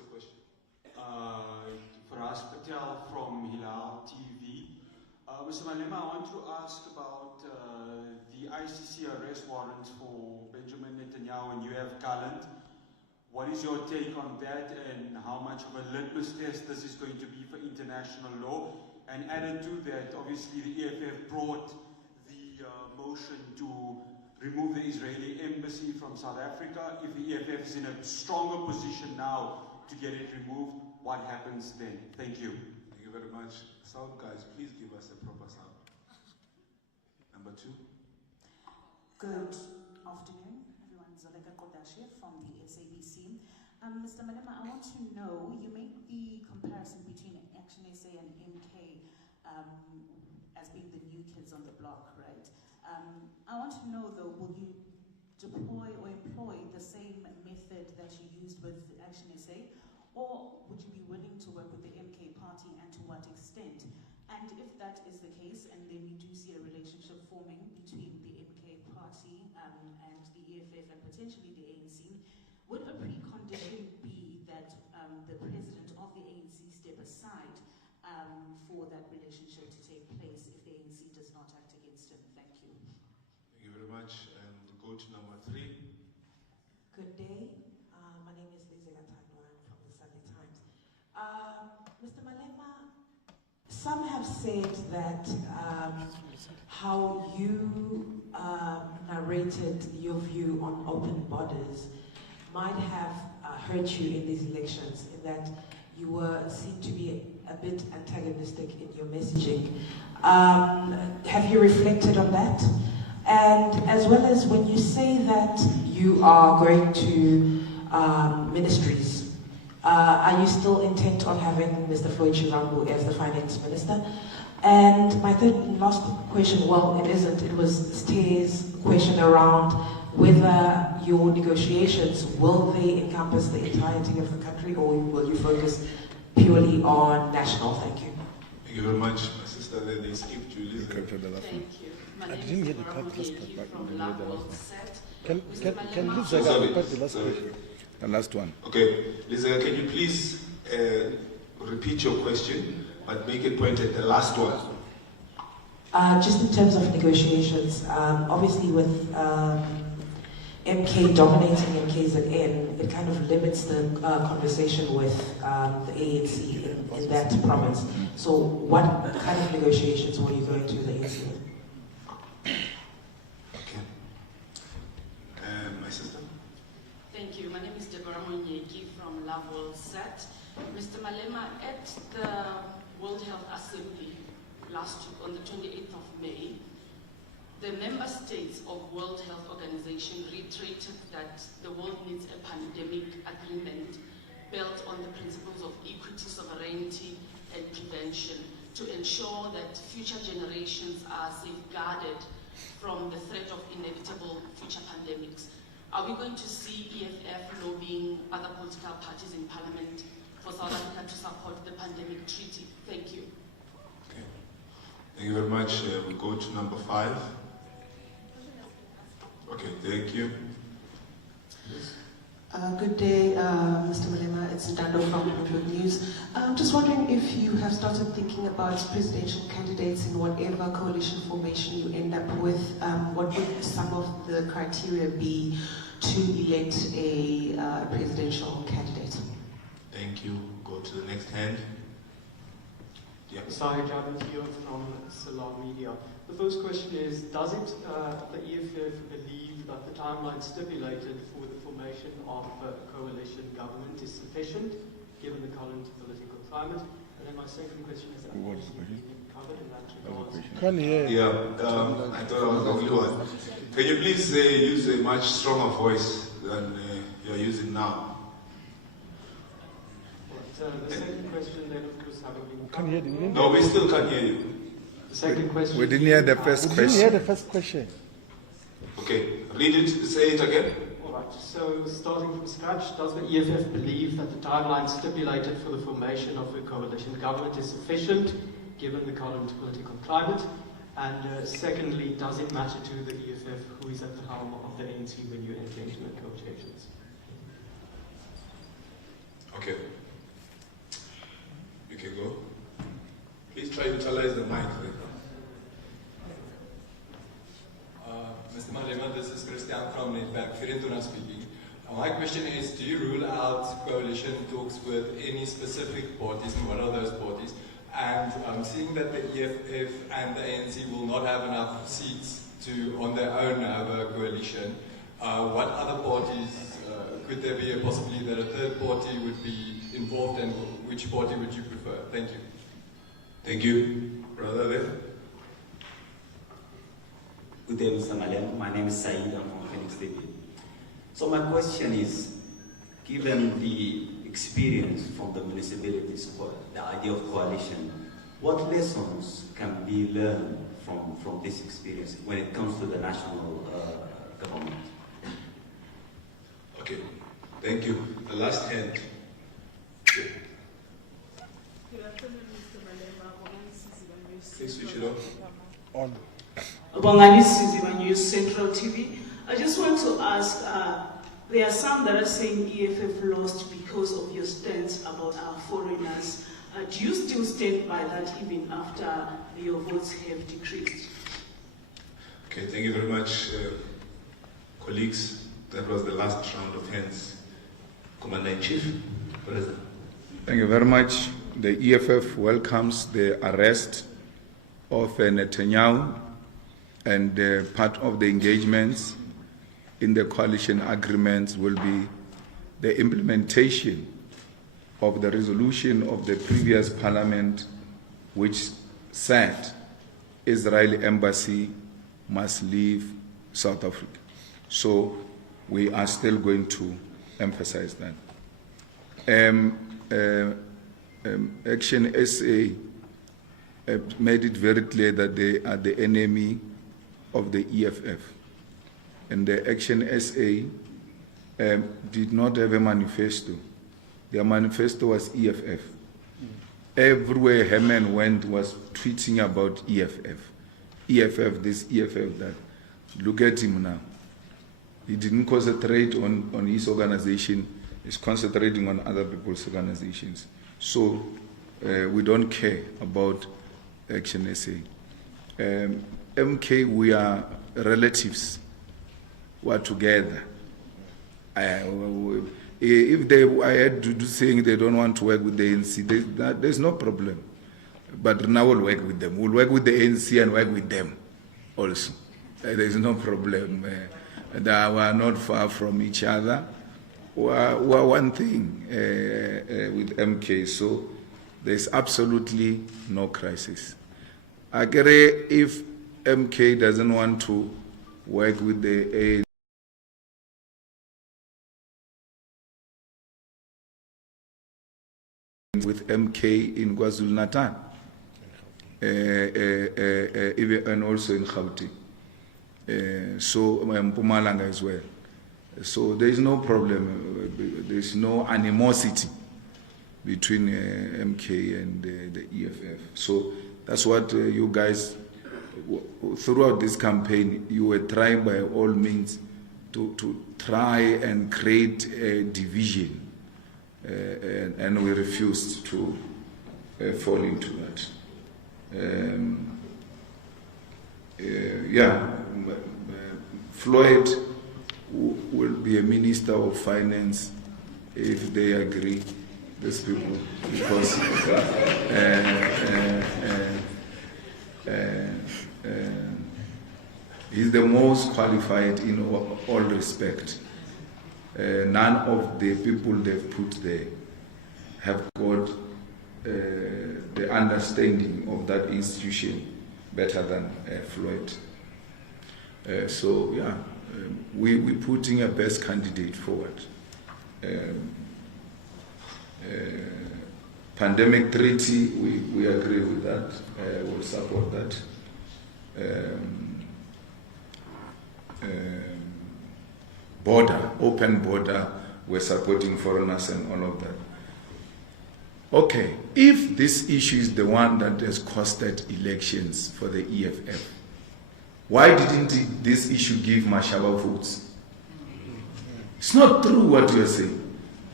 your question. Faraz Patel from Hilal TV. Mr. Malema, I want to ask about the ICC arrest warrant for Benjamin Netanyahu and UF Garland. What is your take on that, and how much of a litmus test this is going to be for international law? And added to that, obviously the EFF brought the motion to remove the Israeli embassy from South Africa. If the EFF is in a stronger position now to get it removed, what happens then? Thank you. Thank you very much. Sound guys, please give us a proper sound. Number 2. Good afternoon, everyone. Zoleka Kodashe from the SABC. Mr. Malema, I want to know, you make the comparison between Action SA and MK as being the new kids on the block, right? I want to know though, will you deploy or employ the same method that you used with Action SA? Or would you be willing to work with the MK party, and to what extent? And if that is the case, and then we do see a relationship forming between the MK party and the EFF and potentially the ANC, would a precondition be that the president of the ANC step aside for that relationship to take place if the ANC does not act against him? Thank you. Thank you very much. And we'll go to number 3. Good day. My name is Lizzie Gatagwan from the Sunday Times. Mr. Malema, some have said that how you narrated your view on open borders might have hurt you in these elections, in that you were seen to be a bit antagonistic in your messaging. Have you reflected on that? And as well as when you say that you are going to ministries, are you still intent on having Mr. Floyd Chirambu as the finance minister? And my third and last question, well, it isn't, it was Steve's question around whether your negotiations, will they encompass the entirety of the country, or will you focus purely on national? Thank you. Thank you very much. My sister, then they skipped Julius. Thank you. I didn't hear the first part. Can Lisa repeat the last question? The last one. Okay, Lisa, can you please repeat your question, but make it point at the last one? Just in terms of negotiations, obviously with MK dominating MKZN, it kind of limits the conversation with the ANC in that province. So what kind of negotiations were you going to the ANC with? My sister? Thank you. My name is Deborah Monyeki from Love Set. Mr. Malema, at the World Health Assembly last week on the 28th of May, the member states of World Health Organization reiterated that the world needs a pandemic agreement built on the principles of equity, sovereignty, and prevention to ensure that future generations are safeguarded from the threat of inevitable future pandemics. Are we going to see EFF lobbying other political parties in Parliament for South Africa to support the pandemic treaty? Thank you. Okay. Thank you very much. We go to number 5. Okay, thank you. Yes. Good day, Mr. Malema. It's Ndando from Bloomberg News. I'm just wondering if you have started thinking about presidential candidates in whatever coalition formation you end up with. What would some of the criteria be to elect a presidential candidate? Thank you. Go to the next hand. Yeah. Sahir Jabatiyo from Salam Media. The first question is, does it, the EFF believe that the timeline stipulated for the formation of a coalition government is sufficient, given the current political climate? And then my second question is, what is covered in that regard? Yeah, I thought I was the only one. Can you please use a much stronger voice than you're using now? The second question then, of course, having been covered. No, we still can't hear you. The second question. We didn't hear the first question. We didn't hear the first question. Okay, read it, say it again. All right, so starting from scratch, does the EFF believe that the timeline stipulated for the formation of a coalition government is sufficient, given the current political climate? And secondly, does it matter to the EFF who is at the helm of the ANC when you enter into negotiations? Okay. You can go. Please try to utilize the mic. Mr. Malema, this is Christian from Netbank, Firentuna speaking. My question is, do you rule out coalition talks with any specific parties, and what are those parties? And seeing that the EFF and the ANC will not have enough seats to, on their own, have a coalition, what other parties, could there be a possibility that a third party would be involved, and which party would you prefer? Thank you. Thank you. Brother there. Good day, Mr. Malema. My name is Saeed. I'm from Phoenix TV. So my question is, given the experience from the municipalities, the idea of coalition, what lessons can be learned from this experience when it comes to the national government? Okay, thank you. The last hand. Good afternoon, Mr. Malema. Please switch it on. Bongani Siziba News Central TV. I just want to ask, there are some that are saying EFF lost because of your stance about our foreigners. Do you still stand by that even after your votes have decreased? Okay, thank you very much, colleagues. That was the last round of hands. Commander-in-Chief, President. Thank you very much. The EFF welcomes the arrest of Netanyahu, and part of the engagements in the coalition agreements will be the implementation of the resolution of the previous parliament, which said Israeli embassy must leave South Africa. So we are still going to emphasize that. Action SA made it very clear that they are the enemy of the EFF. And the Action SA did not have a manifesto. Their manifesto was EFF. Everywhere Herman went was tweeting about EFF. EFF this, EFF that. Look at him now. He didn't concentrate on his organization. He's concentrating on other people's organizations. So we don't care about Action SA. MK, we are relatives. We are together. If I had to do saying they don't want to work with the ANC, there's no problem. But now we'll work with them. We'll work with the ANC and work with them also. There's no problem. We are not far from each other. We are one thing with MK, so there's absolutely no crisis. I get it, if MK doesn't want to work with the ANC, with MK in KwaZulu-Natal, and also in Gauteng, so Mpumalanga as well. So there is no problem. There is no animosity between MK and the EFF. So that's what you guys, throughout this campaign, you were trying by all means to try and create a division. And we refused to fall into that. Floyd will be a minister of finance if they agree, these people, because he's the most qualified in all respect. None of the people they've put there have got the understanding of that institution better than Floyd. We're putting a best candidate forward. Pandemic treaty, we agree with that. We'll support that. Border, open border, we're supporting foreigners and all of that. Okay, if this issue is the one that has costed elections for the EFF, why didn't this issue give Mashaba votes? It's not true what you're saying.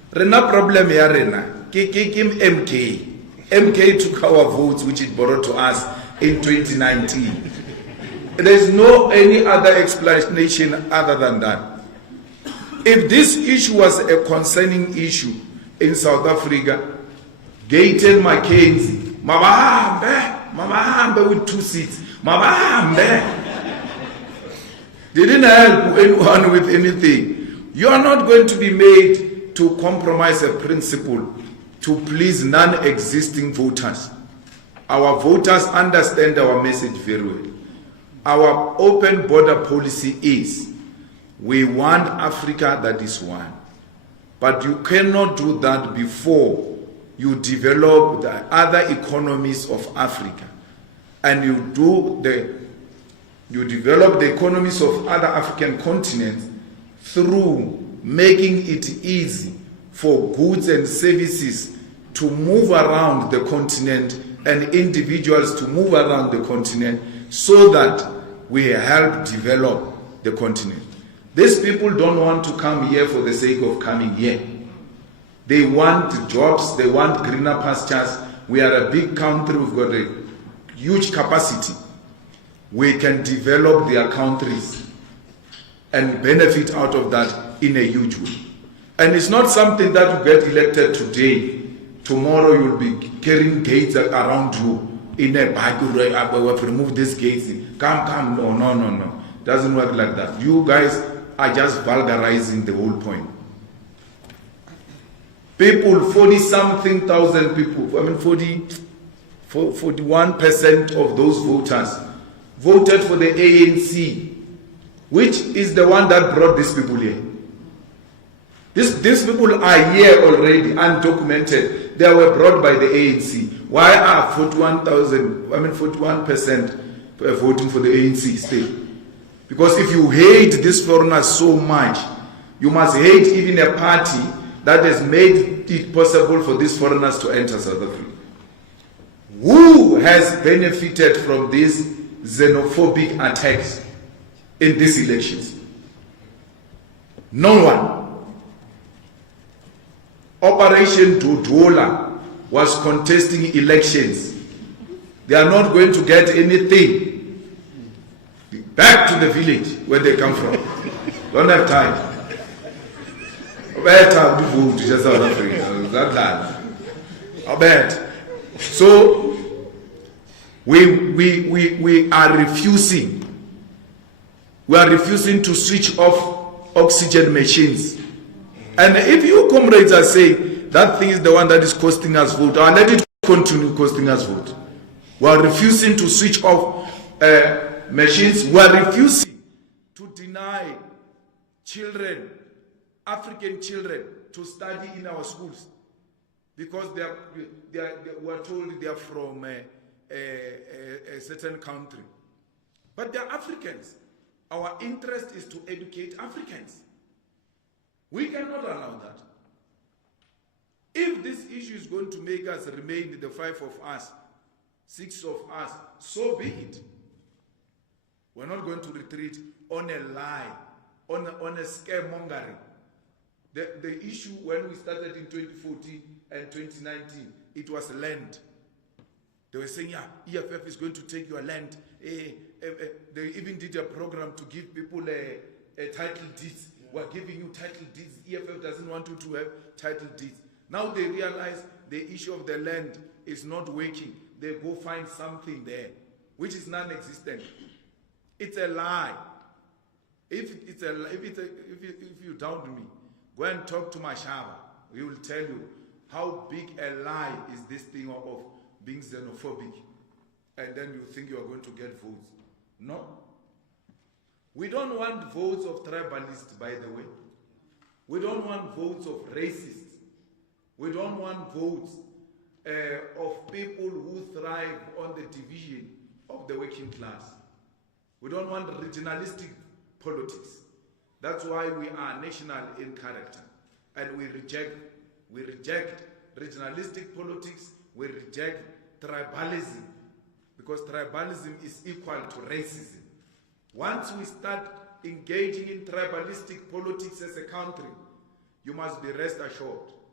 Rena problem ya rena. Kim MK. MK took our votes which it brought to us in 2019. There's no any other explanation other than that. If this issue was a concerning issue in South Africa, Gayton Mackenzie, Mabambe with 2 seats, Mabambe. They didn't help anyone with anything. You are not going to be made to compromise a principle to please non-existing voters. Our voters understand our message very well. Our open border policy is, we want Africa that is one. But you cannot do that before you develop the other economies of Africa. And you develop the economies of other African continents through making it easy for goods and services to move around the continent and individuals to move around the continent so that we help develop the continent. These people don't want to come here for the sake of coming here. They want jobs, they want greener pastures. We are a big country, we've got a huge capacity. We can develop their countries and benefit out of that in a huge way. And it's not something that you get elected today. Tomorrow you'll be carrying gates around you in a bag. We have to remove these gates. Come. No. Doesn't work like that. You guys are just vulgarizing the whole point. People, 40-something thousand people, 41% of those voters voted for the ANC, which is the one that brought these people here. These people are here already, undocumented. They were brought by the ANC. Why are 41% voting for the ANC still? Because if you hate these foreigners so much, you must hate even a party that has made it possible for these foreigners to enter South Africa. Who has benefited from these xenophobic attacks in these elections? No one. Operation Dodola was contesting elections. They are not going to get anything. Back to the village where they come from. Don't have time. So we are refusing. We are refusing to switch off oxygen machines. And if you comrades are saying that thing is the one that is costing us vote, I'll let it continue costing us vote. We are refusing to switch off machines. We are refusing to deny children, African children, to study in our schools because we are told they are from a certain country. But they are Africans. Our interest is to educate Africans. We cannot allow that. If this issue is going to make us remain, the 5 of us, 6 of us, so be it. We're not going to retreat on a lie, on a scaremongering. The issue when we started in 2014 and 2019, it was land. They were saying, yeah, EFF is going to take your land. They even did a program to give people a title deeds. We're giving you title deeds. EFF doesn't want you to have title deeds. Now they realize the issue of the land is not working. They go find something there, which is non-existent. It's a lie. If you doubt me, go and talk to Mashaba. He will tell you how big a lie is this thing of being xenophobic. And then you think you are going to get votes. No. We don't want votes of tribalists, by the way. We don't want votes of racists. We don't want votes of people who thrive on the division of the working class. We don't want regionalistic politics. That's why we are national in character. And we reject regionalistic politics. We reject tribalism, because tribalism is equal to racism. Once we start engaging in tribalistic politics as a country, you must be rest assured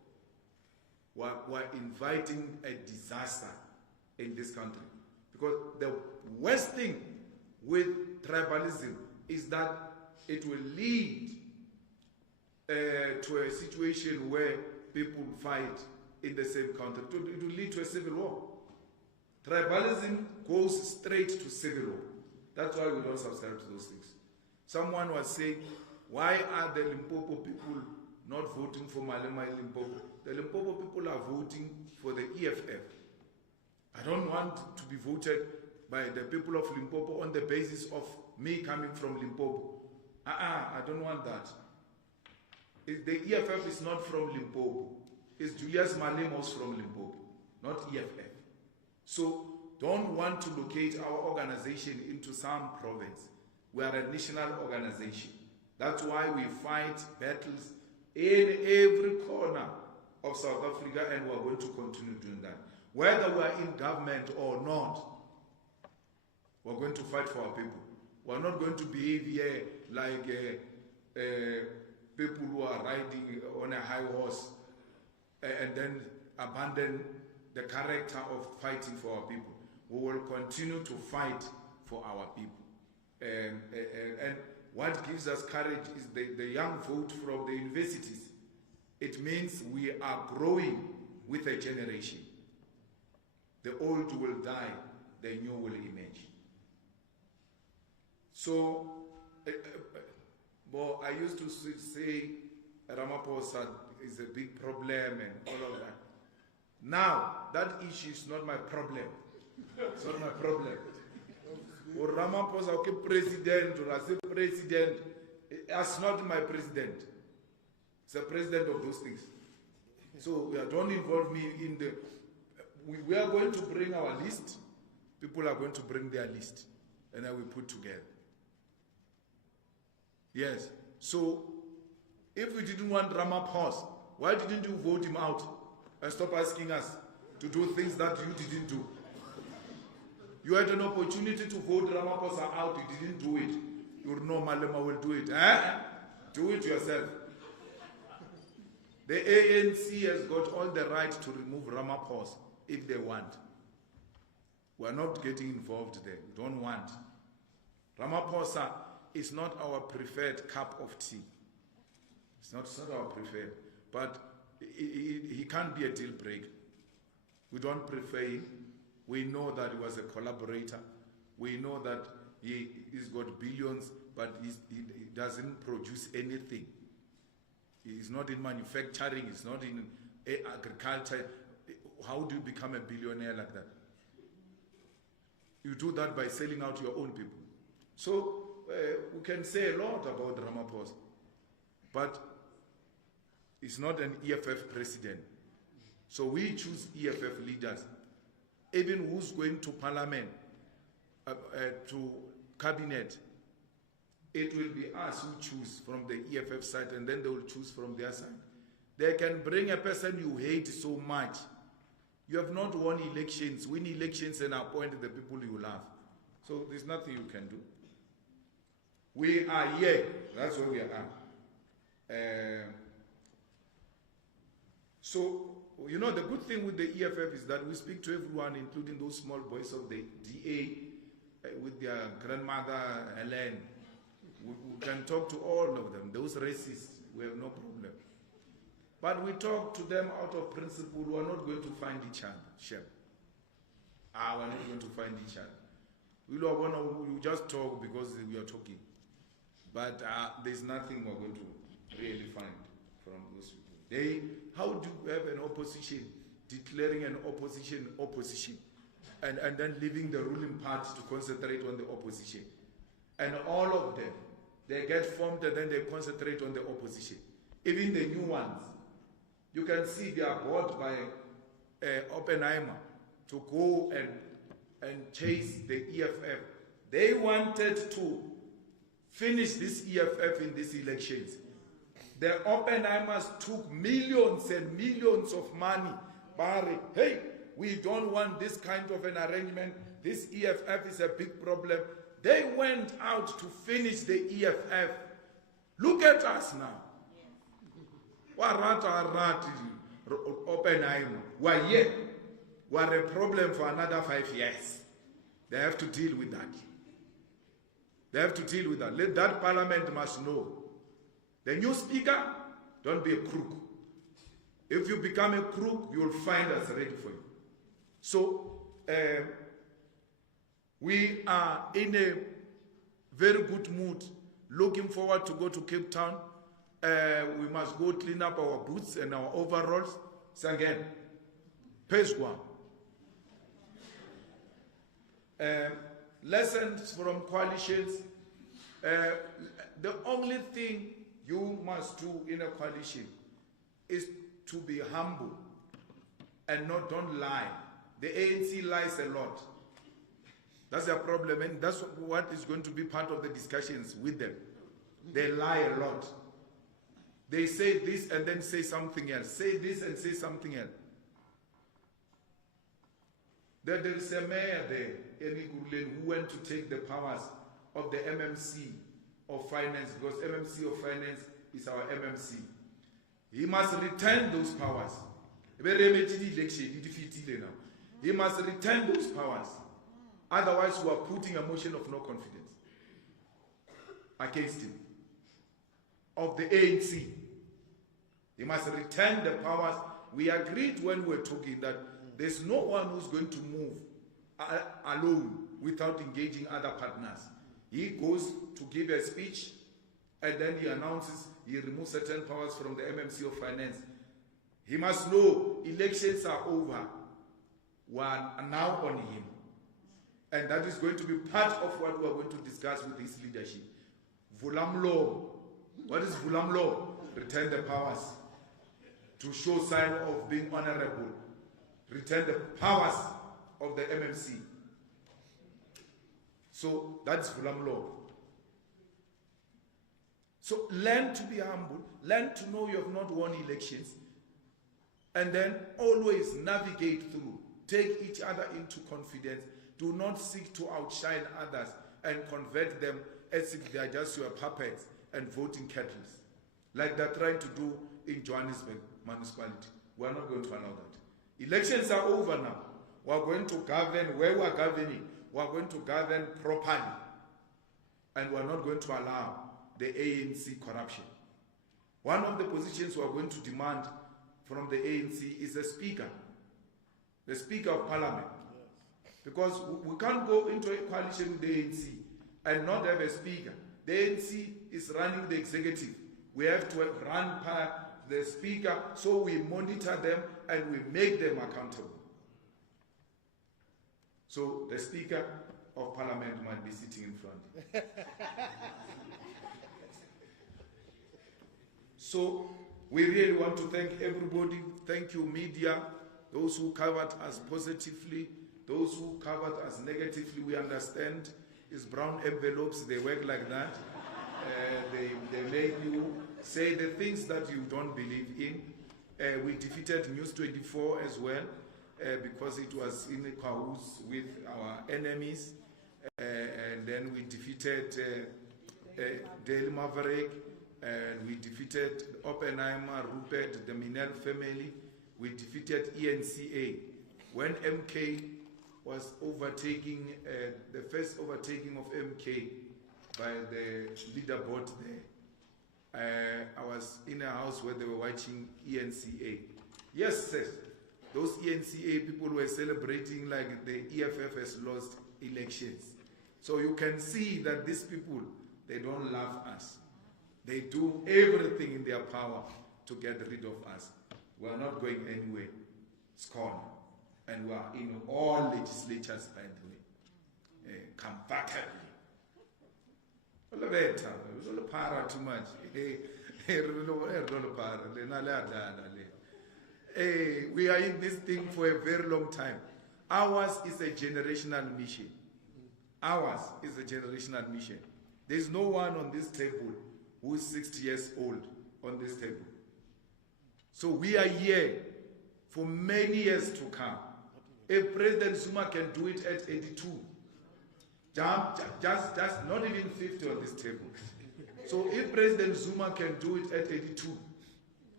we're inviting a disaster in this country. Because the worst thing with tribalism is that it will lead to a situation where people fight in the same country. It will lead to a civil war. Tribalism goes straight to civil war. That's why we don't subscribe to those things. Someone was saying, why are the Limpopo people not voting for Malema in Limpopo? The Limpopo people are voting for the EFF. I don't want to be voted by the people of Limpopo on the basis of me coming from Limpopo. I don't want that. The EFF is not from Limpopo. It's Julius Malema who's from Limpopo, not EFF. So don't want to locate our organization into some province. We are a national organization. That's why we fight battles in every corner of South Africa, and we're going to continue doing that. Whether we're in government or not, we're going to fight for our people. We're not going to behave here like people who are riding on a high horse and then abandon the character of fighting for our people. We will continue to fight for our people. And what gives us courage is the young vote from the universities. It means we are growing with a generation. The old will die, the new will emerge. So, I used to say Ramaphosa is a big problem and all of that. Now, that issue is not my problem. It's not my problem. Or Ramaphosa, okay, president, or as a president, that's not my president. It's the president of those things. So don't involve me in the... We are going to bring our list. People are going to bring their list. And then we put together. Yes. So, if we didn't want Ramaphosa, why didn't you vote him out? And stop asking us to do things that you didn't do. You had an opportunity to vote Ramaphosa out, you didn't do it. You know Malema will do it. Do it yourself. The ANC has got all the right to remove Ramaphosa if they want. We are not getting involved there. We don't want. Ramaphosa is not our preferred cup of tea. It's not our preferred. But he can't be a deal breaker. We don't prefer him. We know that he was a collaborator. We know that he's got billions, but he doesn't produce anything. He's not in manufacturing. He's not in agriculture. How do you become a billionaire like that? You do that by selling out your own people. So we can say a lot about Ramaphosa, but he's not an EFF president. So we choose EFF leaders. Even who's going to parliament, to cabinet, it will be us who choose from the EFF side, and then they will choose from their side. They can bring a person you hate so much. You have not won elections, win elections and appoint the people you love. So there's nothing you can do. We are here. That's where we are. So, you know, the good thing with the EFF is that we speak to everyone, including those small boys of the DA, with their grandmother, Helen. We can talk to all of them. Those racists, we have no problem. But we talk to them out of principle. We are not going to find each other. We're not going to find each other. We just talk because we are talking. But there's nothing we're going to really find from those people. How do you have an opposition declaring an opposition and then leaving the ruling party to concentrate on the opposition? And all of them, they get formed and then they concentrate on the opposition. Even the new ones, you can see they are bought by Oppenheimer to go and chase the EFF. They wanted to finish this EFF in these elections. The Oppenheimers took millions and millions of money. Barry, hey, we don't want this kind of an arrangement. This EFF is a big problem. They went out to finish the EFF. Look at us now. Oppenheimer, who are here, who are a problem for another 5 years. They have to deal with that. They have to deal with that. Let that parliament must know. The new speaker, don't be a crook. If you become a crook, you will find us ready for you. So, we are in a very good mood, looking forward to go to Cape Town. We must go clean up our boots and our overalls. So again, page one. Lessons from coalitions. The only thing you must do in a coalition is to be humble and don't lie. The ANC lies a lot. That's their problem, and that's what is going to be part of the discussions with them. They lie a lot. They say this and then say something else. Say this and say something else. There is a mayor there, who went to take the powers of the MMC of Finance, because MMC of Finance is our MMC. He must return those powers. He must return those powers. Otherwise, we are putting a motion of no confidence against him. Of the ANC. He must return the powers. We agreed when we were talking that there's no one who's going to move alone without engaging other partners. He goes to give a speech and then he announces he removes certain powers from the MMC of Finance. He must know elections are over. We are now on him. And that is going to be part of what we are going to discuss with his leadership. Vulam law. What is Vulam law? Return the powers. To show sign of being honorable. Return the powers of the MMC. So that's Vulam law. So learn to be humble. Learn to know you have not won elections. And then always navigate through. Take each other into confidence. Do not seek to outshine others and convert them as if they are just your puppets and voting cattle, like they're trying to do in Johannesburg municipality. We are not going to allow that. Elections are over now. We are going to govern where we are governing. We are going to govern properly. And we are not going to allow the ANC corruption. One of the positions we are going to demand from the ANC is a speaker. The Speaker of Parliament. Because we can't go into a coalition with the ANC and not have a speaker. The ANC is running the executive. We have to run the speaker, so we monitor them and we make them accountable. So the Speaker of Parliament might be sitting in front. So we really want to thank everybody. Thank you, media, those who covered us positively. Those who covered us negatively, we understand. It's brown envelopes, they work like that. They make you say the things that you don't believe in. We defeated News18 as well, because it was in cahoots with our enemies. And then we defeated Daily Maverick, and we defeated Oppenheimer, Rupert, the Minel family. We defeated ENCA. When MK was overtaking, the first overtaking of MK by the leaderboard there. I was in a house where they were watching ENCA. Yes, sir. Those ENCA people were celebrating like the EFF has lost elections. So you can see that these people, they don't love us. They do everything in their power to get rid of us. We are not going anywhere. It's gone. And we are in all legislatures, by the way, comfortably. Too much. We are in this thing for a very long time. Ours is a generational mission. Ours is a generational mission. There is no one on this table who is 60 years old on this table. So we are here for many years to come. If President Zuma can do it at 82, just not even 50 on this table. So if President Zuma can do it at 82,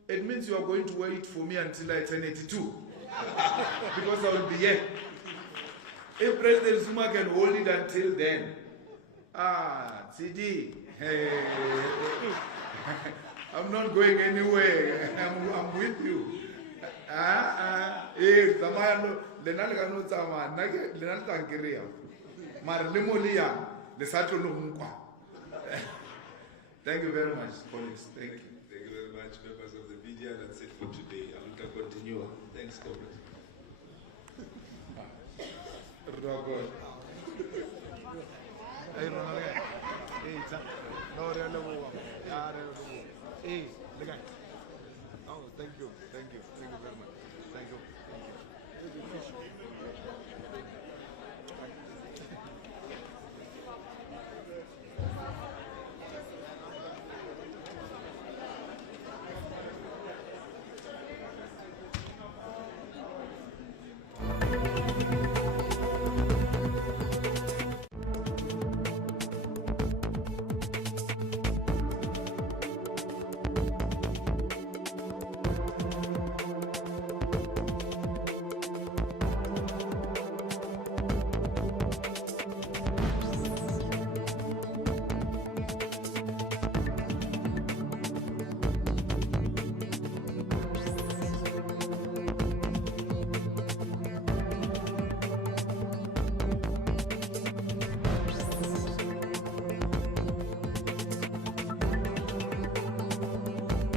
it means you are going to wait for me until I turn 82. Because I will be here. If President Zuma can hold it until then, CD, I'm not going anywhere. I'm with you. Thank you very much, colleagues. Thank you. Thank you very much, members of the media. That's it for today. I will continue. Thanks, comrade. Thank you very much. Thank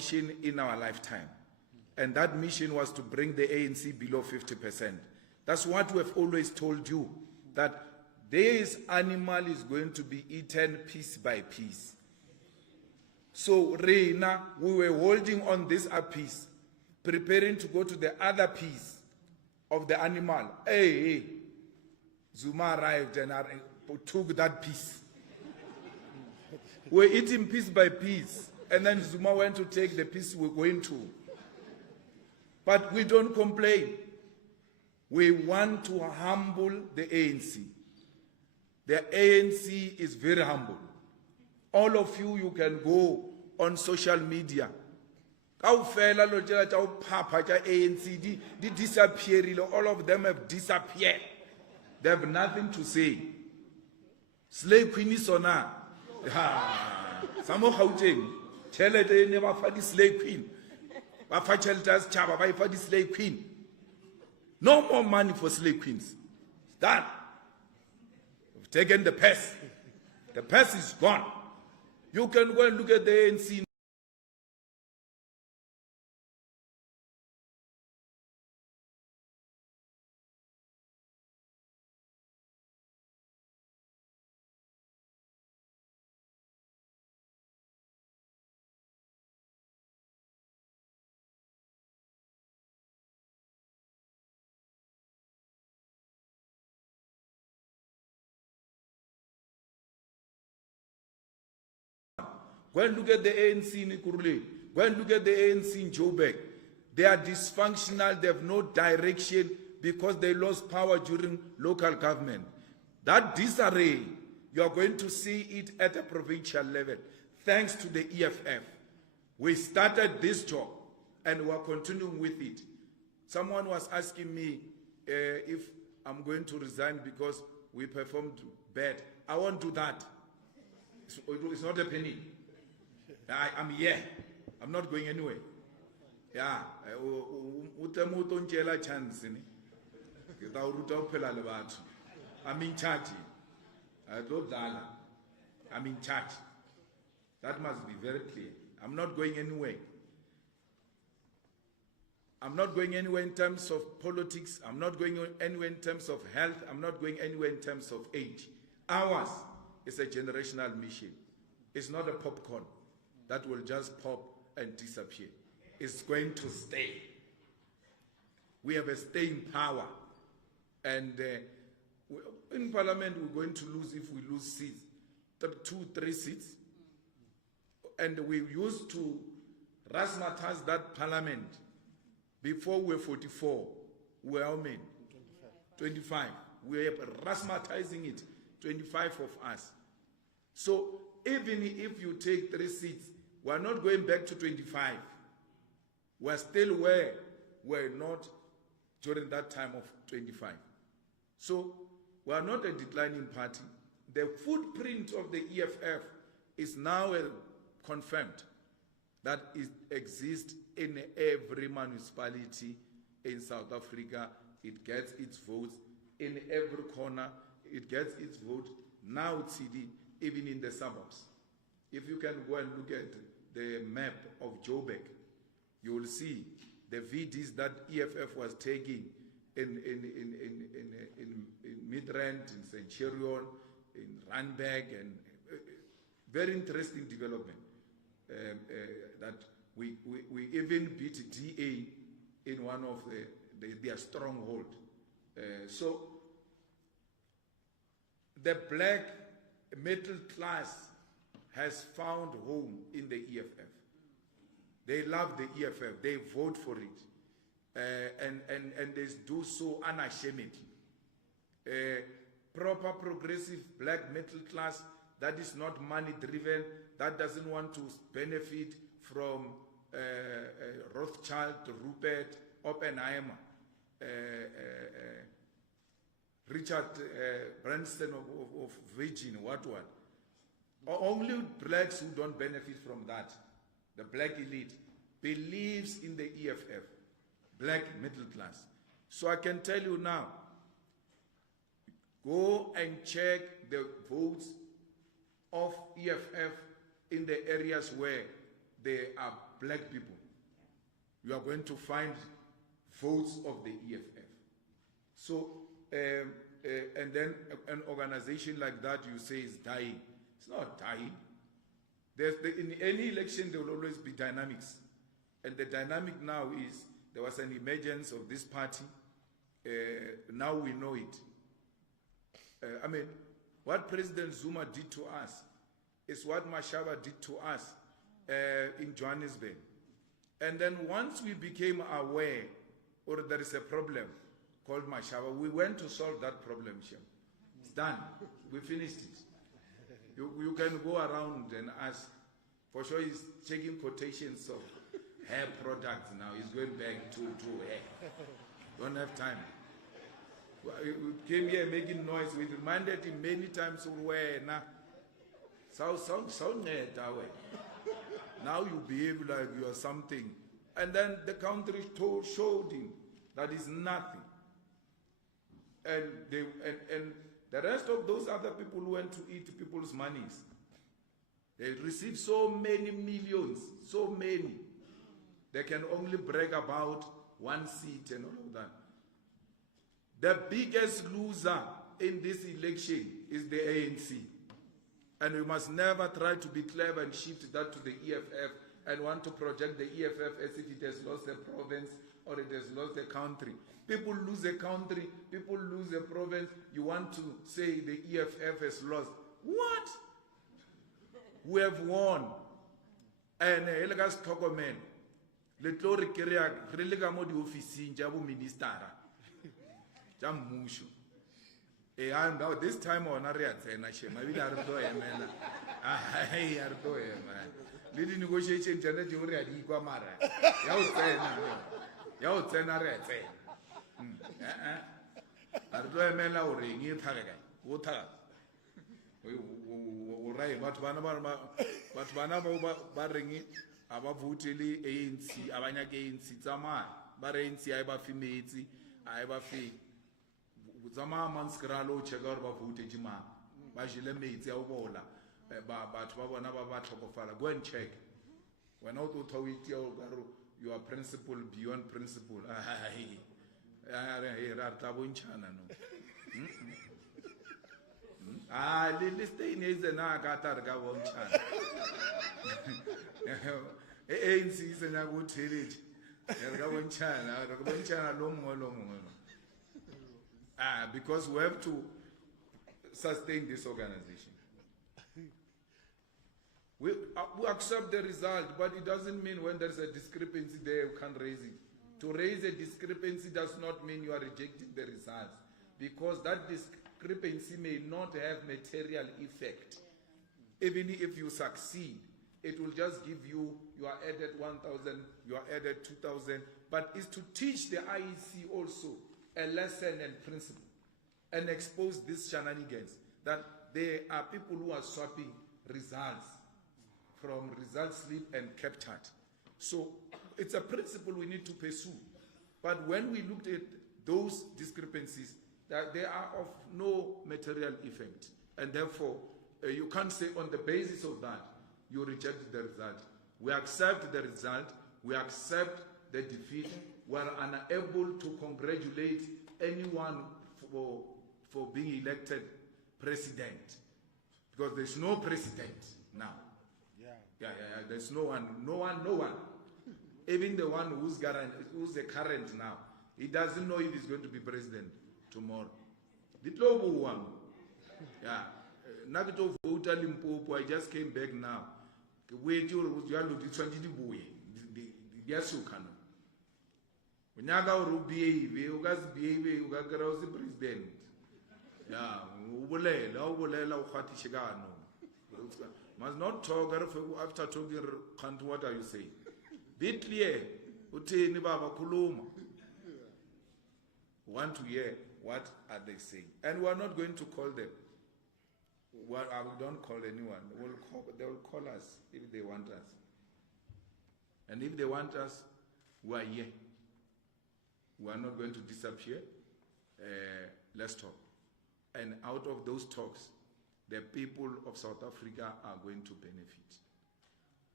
mission in our lifetime. And that mission was to bring the ANC below 50%. That's what we have always told you, that this animal is going to be eaten piece by piece. So, Reina, we were holding on this piece, preparing to go to the other piece of the animal. Hey, Zuma arrived and took that piece. We're eating piece by piece, and then Zuma went to take the piece we're going to. But we don't complain. We want to humble the ANC. The ANC is very humble. All of you, you can go on social media. ANC, they disappear. All of them have disappeared. They have nothing to say. Slave Queen is on her. Some of Gauteng, they never find the slave queen. The slave queen. No more money for slave queens. It's done. We've taken the purse. The purse is gone. You can go and look at the ANC. Go and look at the ANC in Ikurule. Go and look at the ANC in Joburg. They are dysfunctional. They have no direction because they lost power during local government. That disarray, you are going to see it at a provincial level. Thanks to the EFF. We started this job and we are continuing with it. Someone was asking me if I'm going to resign because we performed bad. I won't do that. It's not a penny. I'm here. I'm not going anywhere. Yeah. I'm in charge. I'm in charge. That must be very clear. I'm not going anywhere. I'm not going anywhere in terms of politics. I'm not going anywhere in terms of health. I'm not going anywhere in terms of age. Ours is a generational mission. It's not a popcorn that will just pop and disappear. It's going to stay. We have a staying power. And in Parliament, we're going to lose if we lose seats, 2-3 seats. And we used to razzmatazz that Parliament. Before we were 44, we were how many? 25. We are razzmatazing it, 25 of us. So even if you take 3 seats, we're not going back to 25. We're still where we're not during that time of 25. So we're not a declining party. The footprint of the EFF is now confirmed that it exists in every municipality in South Africa. It gets its votes in every corner. It gets its vote now it's CD, even in the suburbs. If you can go and look at the map of Joburg, you will see the VDs that EFF was taking in Midrand, in Centurion, in Randburg, and very interesting development. That we even beat DA in one of their stronghold. So the black middle class has found home in the EFF. They love the EFF. They vote for it, and they do so unashamedly. Proper progressive black middle class that is not money driven, that doesn't want to benefit from Rothschild, Rupert, Oppenheimer, Richard Branson of Virgin, what. Only blacks who don't benefit from that, the black elite, believes in the EFF, black middle class. So I can tell you now, go and check the votes of EFF in the areas where they are black people, you are going to find votes of the EFF. So, and then an organization like that you say is dying. It's not dying. In any election, there will always be dynamics. And the dynamic now is, there was an emergence of this party. Now we know it. I mean, what President Zuma did to us is what Mashaba did to us in Johannesburg. And then once we became aware, or there is a problem called Mashaba, we went to solve that problem, Shem. It's done. We finished it. You can go around and ask. For sure, he's taking quotations of hair products now. He's going back to hair. Don't have time. We came here making noise. We reminded him many times, now you behave like you are something. And then the country showed him that is nothing. And the rest of those other people who went to eat people's monies, they received so many millions, so many. They can only brag about one seat and all of that. The biggest loser in this election is the ANC. And we must never try to be clever and shift that to the EFF and want to project the EFF as if it has lost a province or it has lost a country. People lose a country, people lose a province. You want to say the EFF has lost. What? We have won. And Elgas Tokomen, Letlori Kiria, Religamodi Office, Jabu Ministara, Jamushu. This time on Ariat, and I share my Ardo, I Ardo, man. Little negotiation, Janet, you read Iguamara. Yautena, Ardo Mela or ring, you Taraga, Wota. Right, but Banaba barring it, Aba Vutili, ANC, Abanya ANC, Zama, Barenci, Iba Fimezi, Iba Fi. Zama Manskralo, Chegorba Vutejima, Bajile Mates, Obola, but Babanaba Topofala. Go and check. When out to Tawiti, you are principle beyond principle. This thing is the Nagatar Gavon Chan. ANC is an Agu Tillage. Gavon Chan, long. Because we have to sustain this organization. We accept the result, but it doesn't mean when there's a discrepancy there, you can't raise it. To raise a discrepancy does not mean you are rejecting the results, because that discrepancy may not have material effect. Even if you succeed, it will just give you are added 1,000, you are added 2,000, but it's to teach the IEC also a lesson and principle and expose these shenanigans that there are people who are swapping results from result slip and captured. So it's a principle we need to pursue. But when we looked at those discrepancies, that they are of no material effect. And therefore, you can't say on the basis of that, you reject the result. We accept the result, we accept the defeat, we are unable to congratulate anyone for being elected president. Because there's no president now. There's no one. Even the one who's the current now, he doesn't know if he's going to be president tomorrow. The global one. Nagato voter Limpopo, I just came back now. Wait, you are looking at Unyaga or behave, you guys behave, you got the president. Must not talk after talking, what are you saying? Be clear, want to hear what are they saying. And we are not going to call them. Well, we don't call anyone. They will call us if they want us. And if they want us, we are here. We are not going to disappear. Let's talk. And out of those talks, the people of South Africa are going to benefit.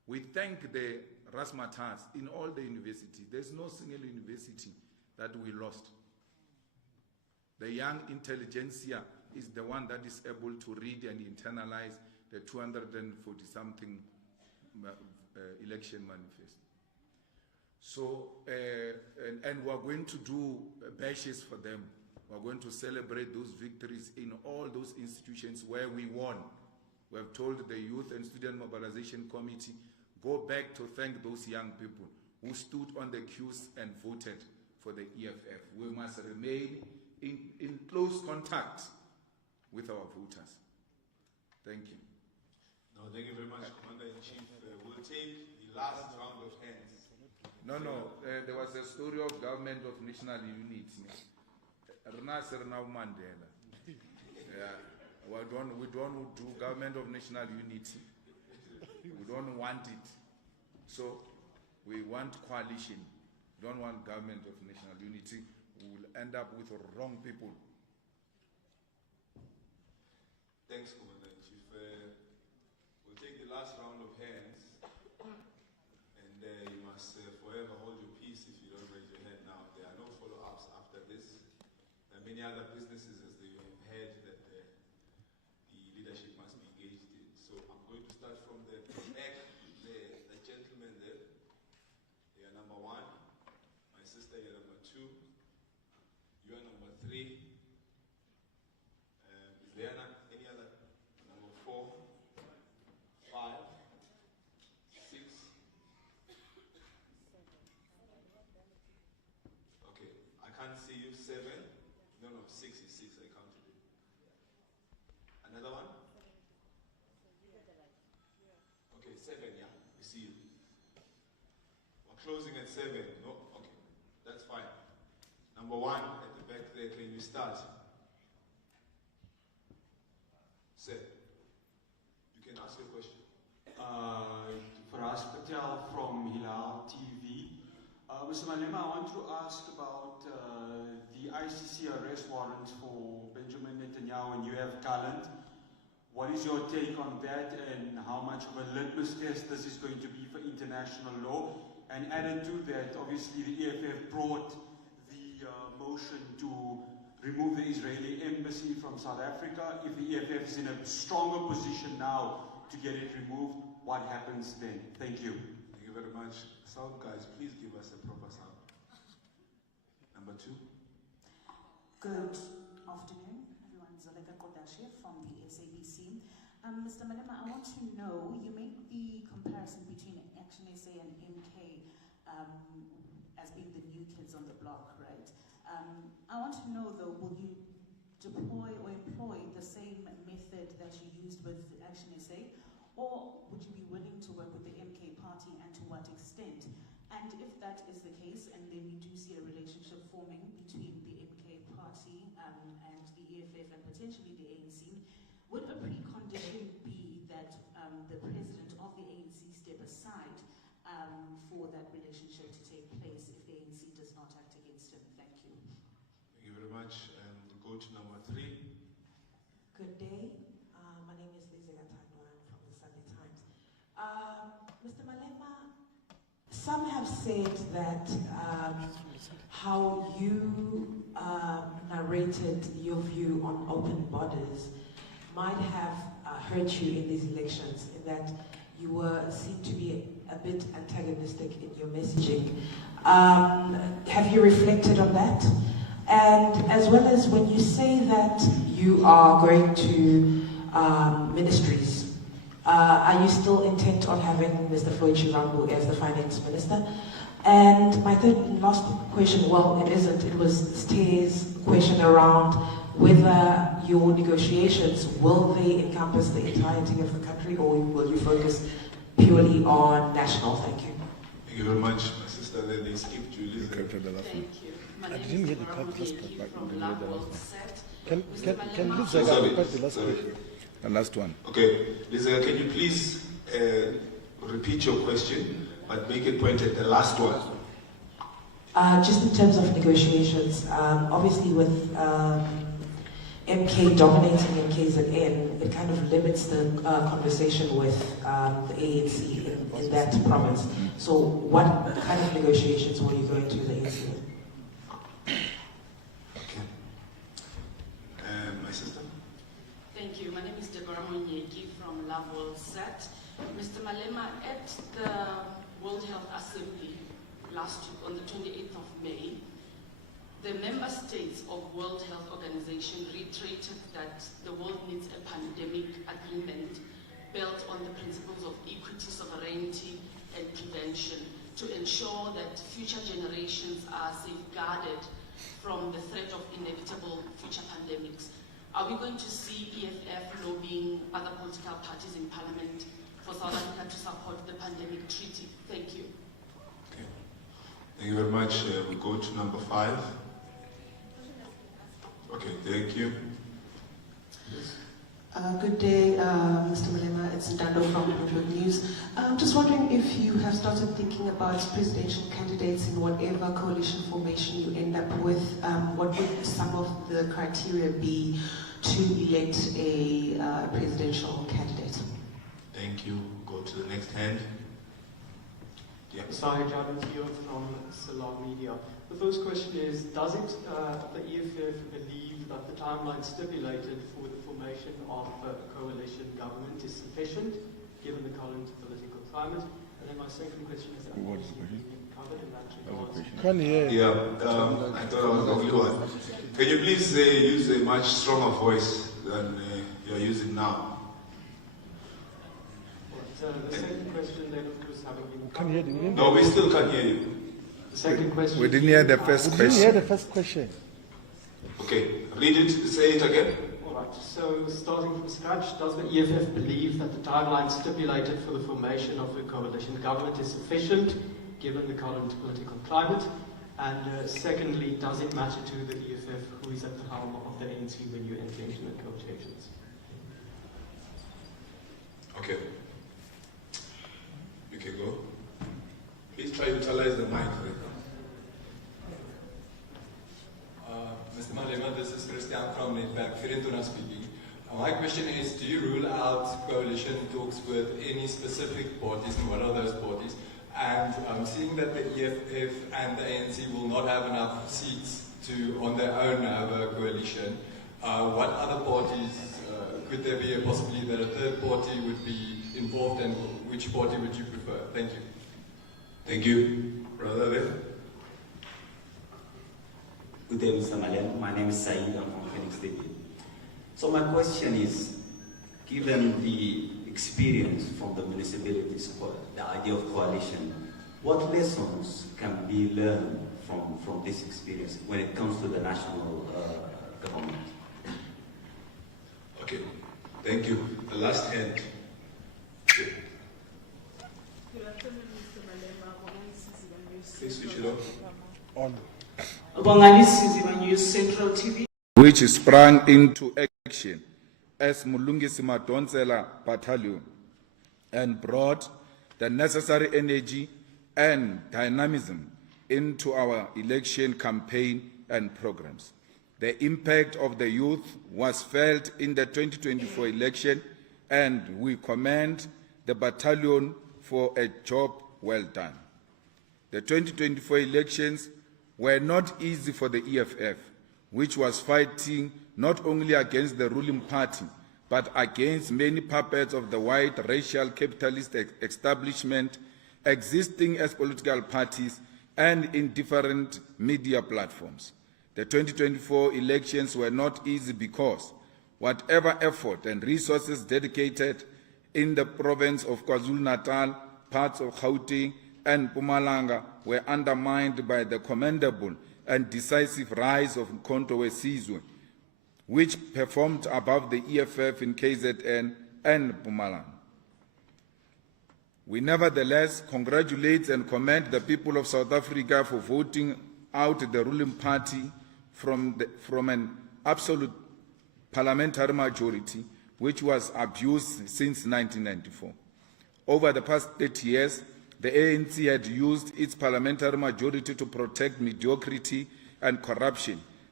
We thank the Rasmatas in all the universities. There's no single university that we lost. The young intelligentsia is the one that is able to read and internalize the 240-something election manifest. So, and we're going to do bashes for them. We're going to celebrate those victories in all those institutions where we won. We have told the Youth and Student Mobilization Committee, go back to thank those young people who stood on the queues and voted for the EFF. We must remain in close contact with our voters. Thank you. No, thank you very much, Commander-in-Chief. We'll take the last round of hands. No, there was a story of government of national unity. Mandela. Yeah, we don't do government of national unity. We don't want it. So we want coalition. We don't want government of national unity. We will end up with wrong people. Thanks, Commander-in-Chief. We'll take the last round of hands. And you must forever hold your peace if you don't raise your hand now. There are no follow-ups after this. There are many other businesses, as they have heard, that the leadership must be engaged in. So I'm going to start from the back, the gentleman there. You are number 1. My sister, you're number 2. You are number 3. Is there any other? Number 4, 5, 6. Okay, I can't see you. 7. No, 6 is 6. I counted it. Another one? Okay, 7. Yeah, we see you. We're closing at 7. No, okay, that's fine. Number 1 at the back there. Can you start? Sir, you can ask your question. Faraz Patel from Hilal TV. Mr. Malema, I want to ask about the ICC arrest warrant for Benjamin Netanyahu and UF Gallant. What is your take on that, and how much of a litmus test this is going to be for international law? And added to that, obviously the EFF brought the motion to remove the Israeli embassy from South Africa. If the EFF is in a stronger position now to get it removed, what happens then? Thank you. Thank you very much. Sound guys, please give us a proper sound. Number 2. Good afternoon, everyone. Zaleka Kodashir from the SABC. Mr. Malema, I want to know, you make the comparison between Action SA and MK as being the new kids on the block, right? I want to know, though, will you deploy or employ the same method that you used with Action SA, or would you be willing to work with the MK party, and to what extent? And if that is the case, and then you do see a relationship forming between the MK party and the EFF and potentially the ANC, would a precondition be that the president of the ANC step aside for that relationship to take place if the ANC does not act against him? Thank you. Thank you very much. We'll go to number 3. Good day. My name is Lizzie Gatandwa. I'm from the Sunday Times. Mr. Malema, some have said that how you narrated your view on open borders might have hurt you in these elections, in that you were seen to be a bit antagonistic in your messaging. Have you reflected on that? And as well as when you say that you are going to ministries, are you still intent on having Mr. Floyd Shivambu as the finance minister? And my third and last question, well, it isn't, it was Steve's question around whether your negotiations, will they encompass the entirety of the country, or will you focus purely on national? Thank you. Thank you very much, my sister. Then they skipped Julius. Thank you. I didn't get the card last part, but from the last Set. Can Liz Sorry, the last sorry. part? The last one. Okay, Lisa, can you please repeat your question, but make it point at the last one? Just in terms of negotiations, obviously with MK dominating in KZN, it kind of limits the conversation with the ANC in that province. So what kind of negotiations were you going to the ANC with? My sister? Thank you. My name is from Lavol Set. Mr. Malema, at the World Health Assembly last week on the 28th of May, the member states of World Health Organization reiterated that the world needs a pandemic agreement built on the principles of equity, sovereignty, and prevention to ensure that future generations are safeguarded from the threat of inevitable future pandemics. Are we going to see EFF lobbying other political parties in Parliament for South Africa to support the pandemic treaty? Thank you. Okay. Thank you very much. We go to number 5. Okay, thank you. Good day, Mr. Malema. It's Ndando from Bloomberg News. Just wondering if you have started thinking about presidential candidates in whatever coalition formation you end up with. What would some of the criteria be to elect a presidential candidate? Thank you. Go to the next hand. Yeah. Sahijan from Salam Media. The first question is, does the EFF believe that the timeline stipulated for the formation of a coalition government is sufficient, given the current political climate? And then my second question is, covered in that regard. Yeah, I thought I was the only one. Can you please use a much stronger voice than you're using now? The second question then, of course, having been... No, we still can't hear you. The second question... We didn't hear the first question. We didn't hear the first question. Okay, read it, say it again. All right, so starting from scratch, does the EFF believe that the timeline stipulated for the formation of a coalition government is sufficient, given the current political climate? And secondly, does it matter to the EFF who is at the helm of the ANC when you enter into negotiations? Okay. You can go. Please try to utilize the mic. Mr. Malema, this is Christian from Netwerk Firentuna speaking. My question is, do you rule out coalition talks with any specific parties, and what are those parties? And seeing that the EFF and the ANC will not have enough seats on their own have a coalition, what other parties, could there be a possibility that a third party would be involved, and which party would you prefer? Thank you. Thank you. Brother there. Good day, Mr. Malema. My name is Said. I'm from Phoenix City. So my question is, given the experience from the municipalities, the idea of coalition, what lessons can be learned from this experience when it comes to the national government? Okay, thank you. The last hand. Good afternoon, Mr. Malema. Please switch it on. News Central TV. Which sprang into action as Mulungisi Madonsela Battalion and brought the necessary energy and dynamism into our election campaign and programs. The impact of the youth was felt in the 2024 election, and we commend the battalion for a job well done. The 2024 elections were not easy for the EFF, which was fighting not only against the ruling party, but against many puppets of the white racial capitalist establishment existing as political parties and in different media platforms. The 2024 elections were not easy because whatever effort and resources dedicated in the province of KwaZulu-Natal, parts of Gauteng, and Mpumalanga were undermined by the commendable and decisive rise of Mkhonto weSizwe, which performed above the EFF in KZN and Mpumalanga. We nevertheless congratulate and commend the people of South Africa for voting out the ruling party from an absolute parliamentary majority, which was abused since 1994. Over the past 30 years, the ANC had used its parliamentary majority to protect mediocrity and corruption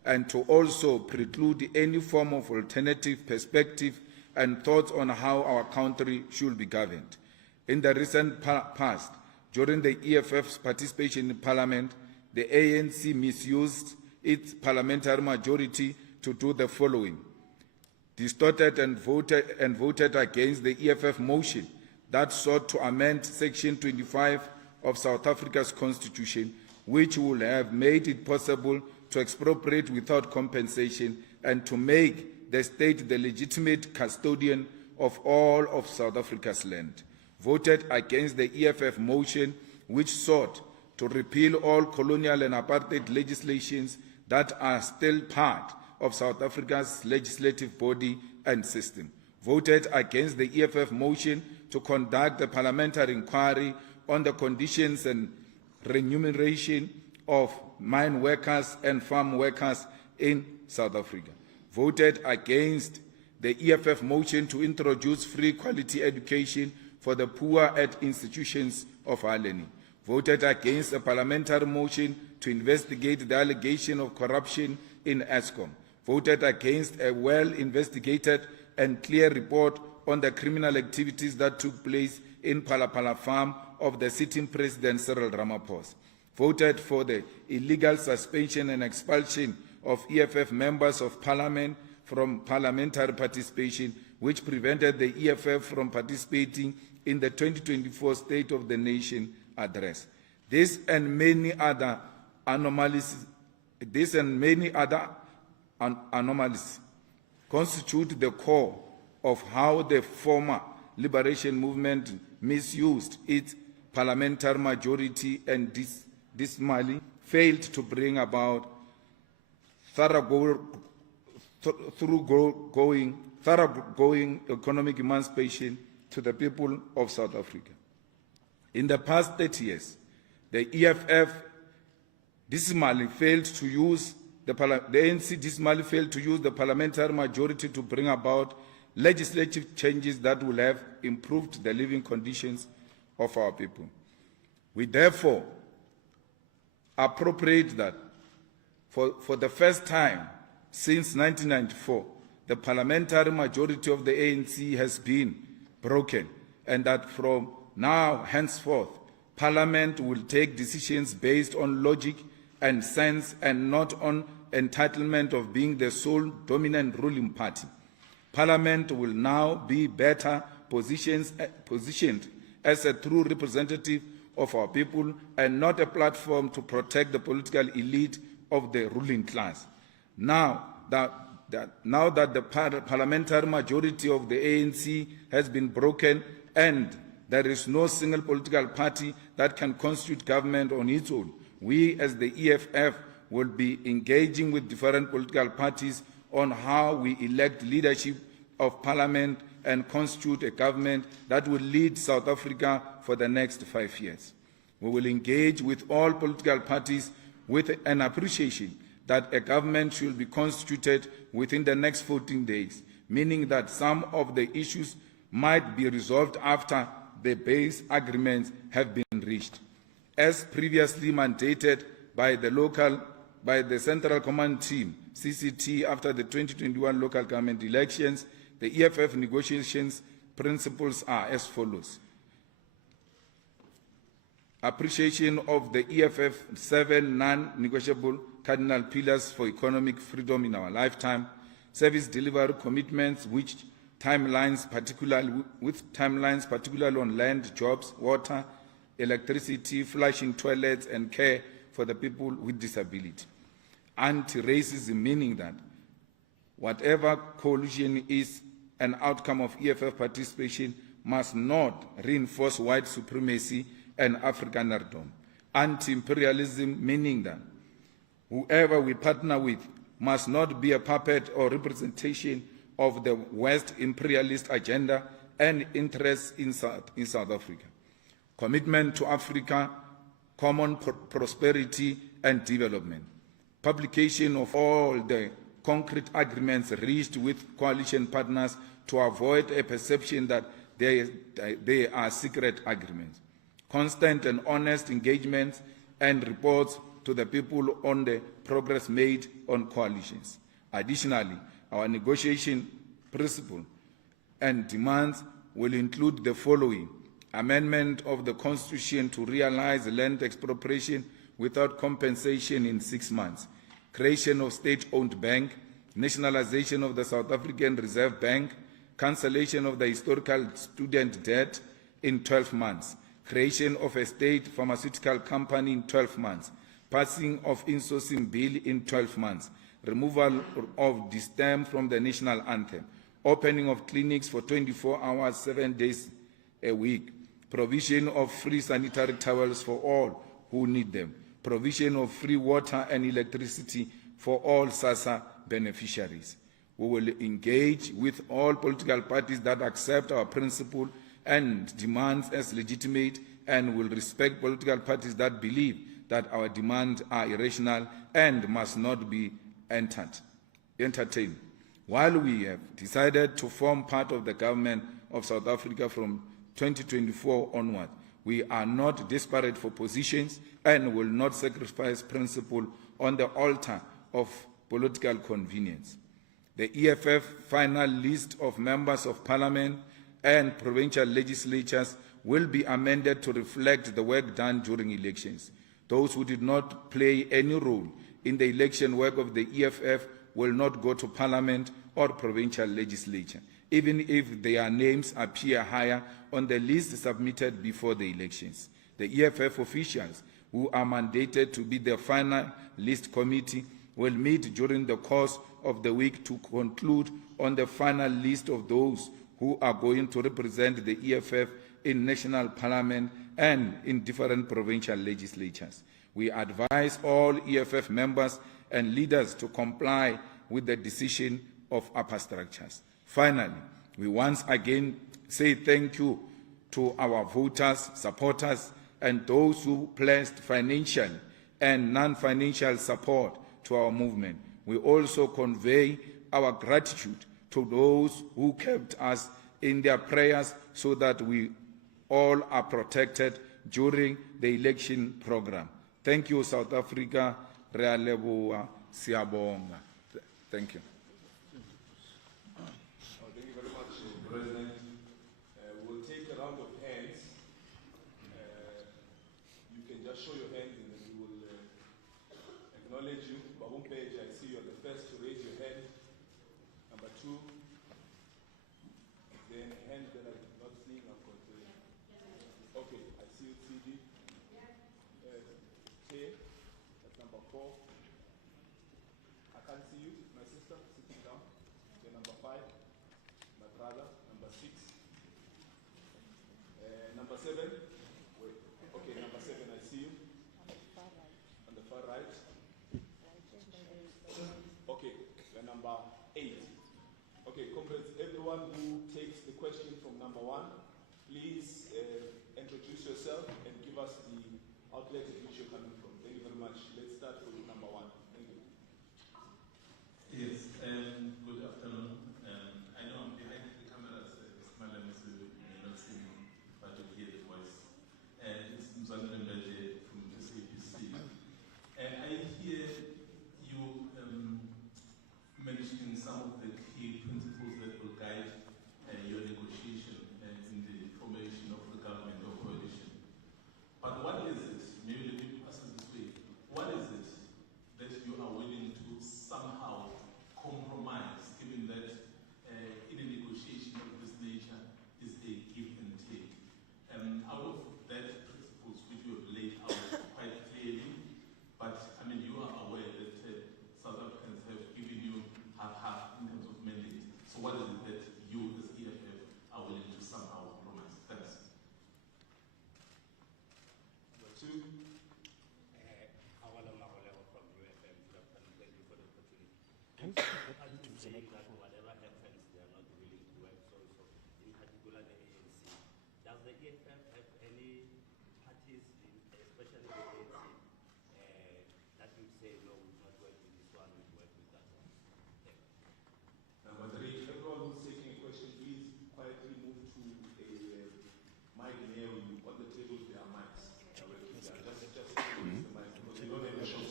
and to also preclude any form of alternative perspective and thoughts on how our country should be governed. In the recent past, during the EFF's participation in Parliament, the ANC misused its parliamentary majority to do the following: distorted and voted against the EFF motion that sought to amend Section 25 of South Africa's Constitution, which would have made it possible to expropriate without compensation and to make the state the legitimate custodian of all of South Africa's land. Voted against the EFF motion, which sought to repeal all colonial and apartheid legislations that are still part of South Africa's legislative body and system. Voted against the EFF motion to conduct a parliamentary inquiry on the conditions and remuneration of mine workers and farm workers in South Africa. Voted against the EFF motion to introduce free quality education for the poor at institutions of higher learning. Voted against a parliamentary motion to investigate the allegation of corruption in Eskom. Voted against a well-investigated and clear report on the criminal activities that took place in Palapala farm of the sitting President Cyril Ramaphosa. Voted for the illegal suspension and expulsion of EFF members of Parliament from parliamentary participation, which prevented the EFF from participating in the 2024 State of the Nation address. This and many other anomalies constitute the core of how the former liberation movement misused its parliamentary majority and dismally failed to bring about thoroughgoing economic emancipation to the people of South Africa. In the past 30 years, the EFF dismally failed to use the ANC dismally failed to use the parliamentary majority to bring about legislative changes that will have improved the living conditions of our people. We therefore appropriate that for the first time since 1994, the parliamentary majority of the ANC has been broken, and that from now henceforth, Parliament will take decisions based on logic and sense and not on entitlement of being the sole dominant ruling party. Parliament will now be better positioned as a true representative of our people and not a platform to protect the political elite of the ruling class. Now that the parliamentary majority of the ANC has been broken and there is no single political party that can constitute government on its own, we as the EFF will be engaging with different political parties on how we elect leadership of parliament and constitute a government that will lead South Africa for the next 5 years. We will engage with all political parties with an appreciation that a government should be constituted within the next 14 days, meaning that some of the issues might be resolved after the base agreements have been reached. As previously mandated by the Central Command Team, CCT, after the 2021 local government elections, the EFF negotiations principles are as follows. Appreciation of the EFF 7 non-negotiable cardinal pillars for economic freedom in our lifetime, service delivery commitments with timelines particularly on land, jobs, water, electricity, flushing toilets, and care for the people with disability. Anti-racism, meaning that whatever coalition is an outcome of EFF participation, must not reinforce white supremacy and Afrikanerdom. Anti-imperialism, meaning that whoever we partner with must not be a puppet or representation of the West imperialist agenda and interests in South Africa. Commitment to Africa, common prosperity and development. Publication of all the concrete agreements reached with coalition partners to avoid a perception that they are secret agreements. Constant and honest engagements and reports to the people on the progress made on coalitions. Additionally, our negotiation principle and demands will include the following: amendment of the Constitution to realize land expropriation without compensation in 6 months, creation of state-owned bank, nationalization of the South African Reserve Bank, cancellation of the historical student debt in 12 months, creation of a state pharmaceutical company in 12 months, passing of insourcing bill in 12 months, removal of distem from the national anthem, opening of clinics for 24 hours, 7 days a week, provision of free sanitary towels for all who need them, provision of free water and electricity for all SASSA beneficiaries. We will engage with all political parties that accept our principle and demands as legitimate, and will respect political parties that believe that our demands are irrational and must not be entertained. While we have decided to form part of the government of South Africa from 2024 onward, we are not desperate for positions and will not sacrifice principle on the altar of political convenience. The EFF final list of members of parliament and provincial legislatures will be amended to reflect the work done during elections. Those who did not play any role in the election work of the EFF will not go to parliament or provincial legislature, even if their names appear higher on the list submitted before the elections. The EFF officials who are mandated to be the final list committee will meet during the course of the week to conclude on the final list of those who are going to represent the EFF in national parliament and in different provincial legislatures. We advise all EFF members and leaders to comply with the decision of upper structures. Finally, we once again say thank you to our voters, supporters, and those who pledged financial and non-financial support to our movement. We also convey our gratitude to those who kept us in their prayers so that we all are protected during the election program. Thank you, South Africa. Re a leboha, siabonga. Thank you. Thank you very much, President. We'll take a round of hands. You can just show your hands and then we will acknowledge you. Babum Page, I see you are the first to raise your hand. Number two. Then a hand that I'm not seeing. I've got okay, I see you, CD. K, that's number 4. I can't see you, my sister, sitting down. Okay, number 5, my brother, number 6. Number 7, wait, okay, number 7, I see you. On the far right. Okay, you're number 8. Okay, comrades, everyone who takes the question from number 1, please introduce yourself and give us the outlet in which you're coming from. Thank you very much. Let's start with number 1. Thank you. Yes, good afternoon. I know I'm behind the cameras, Mr. Malema, so you may not see me, but you hear the voice. It's Mzanele Mbele from SABC. I hear you mentioning some of the key principles that will guide your negotiation in the formation of the government or coalition. But what is it, maybe let me ask it this way, what is it that you are willing to somehow compromise, given that in a negotiation of this nature is a give and take? Out of that principles which you have laid out quite clearly, but I mean you are aware that South Africans have given you half in terms of mandate. So what is it that you as EFF are willing to somehow compromise? Thanks. Number 2. Whatever happens, they are not willing to work. So in particular, the ANC. Does the EFF have any parties, especially the ANC, that would say, no, we will not work with this one, we will work with that one? Number 3, everyone who's taking a question, please quietly move to a mic near you. On the tables, there are mics. Just use the mic because we don't have a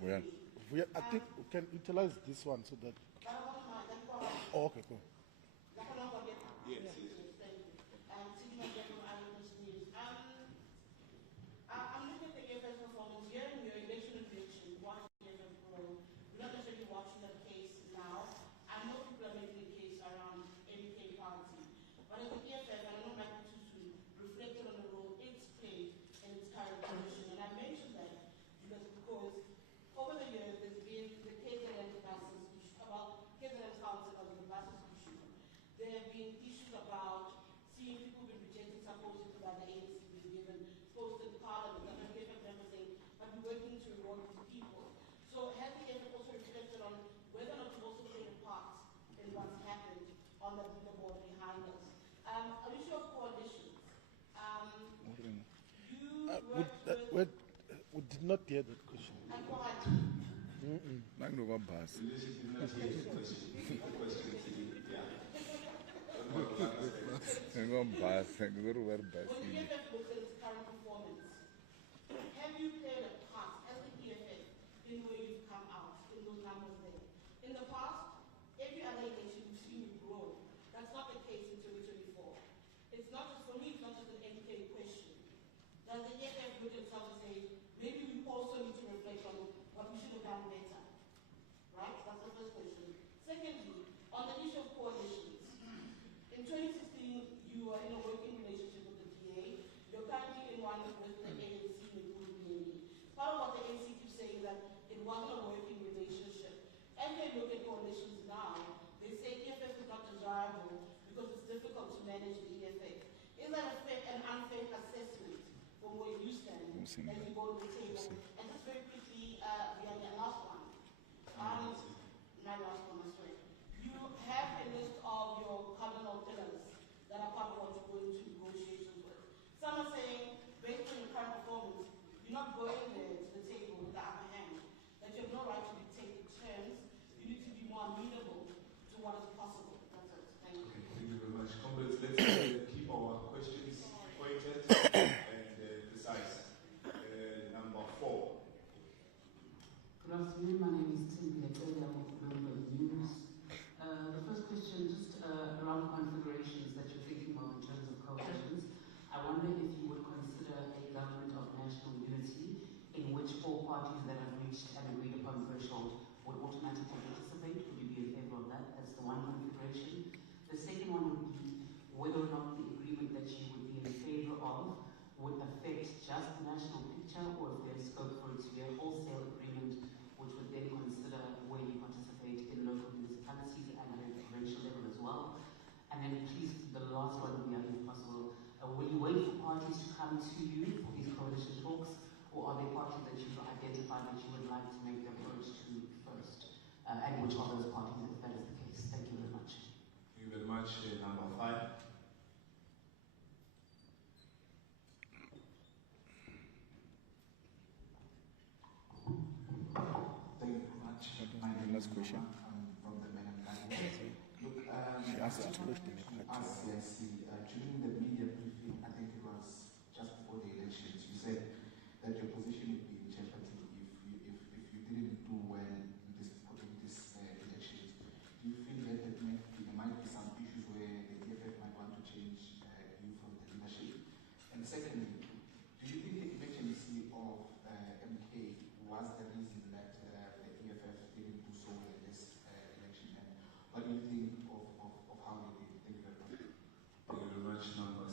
I think we can utilize this one so that. Oh, okay, cool. Yes. Thank you. Sitting on from Eyewitness News. I'm looking at the EFF performance here in your election prediction. Watching the EFF grow. We're not necessarily watching the case now. I know people are making a case around MK party. But as the EFF, and I know Michael Tutu reflected on the role it's played in its current position. And I mentioned that because over the years there's been the KZN buses issue, about KZN council of the buses issue. There have been issues about seeing people being rejected supposedly by the ANC being given posts in parliament. And the EFF member saying, but we're working to reward these people. So has the EFF also reflected on whether or not you've also played a part in what's happened on the board behind us? An issue of coalitions. We did not hear that question. When the EFF looks at its current performance, have you played a part as the EFF in where you've come out in those numbers there? In the past, every other election we've seen you grow. That's not the case in 2024. It's not just, for me, it's not just an MK question. Does the EFF look at itself and say, maybe we also need to reflect on what we should have done better? Right? That's the first question. Secondly, on the issue of coalitions, in 2016, you were in a working relationship with the DA. You're currently in one with the ANC including. Part of what the ANC keeps saying that it wasn't a working relationship. As they look at coalitions now, they say EFF is not desirable because it's difficult to manage the EFF. Is that an unfair assessment from where you stand as you go to the table? And just very quickly, the last one. My last one, I swear. You have a list of your cardinal pillars that are part of what you go into negotiations with. Some are saying, based on your current performance, you're not going there to the table with the upper hand, that you have no right to dictate the terms. You need to be more amenable to what is possible. That's it. Thank you. Okay, thank you very much. Comrades, let's keep our questions pointed and precise. Number 4. Good afternoon, my name is Tim Gletele, I'm a member of News. The first question, just around configurations that you're thinking of in terms of coalitions. I wonder if you would consider a government of national unity in which all parties that have reached an agreed upon threshold would automatically participate. Would you be in favor of that? That's the one configuration. The second one would be whether or not the agreement that you would be in favor of would affect just the national picture, or if there's scope for it to be a wholesale agreement which would then consider where you participate in local municipalities and at a provincial level as well. And then please, the last one would be, if possible, will you wait for parties to come to you for these coalition talks, or are there parties that you've identified that you would like to make the approach to first? And which are those parties, if that is the case? Thank you very much. Thank you very much. Number 5. Thank you very much. My name is Question. I'm from the Men and Look, She asked I to wanted look to ask CIC, during the media briefing, I think it was just before the elections, you said that your position would be in jeopardy if you didn't do well in this elections. Do you feel that there might be some issues where the EFF might want to change you from the leadership? And secondly, do you think the emergency of MK was the reason that the EFF didn't do so well in this election? And what do you think of how they did? Thank you very much. Thank you very much. Number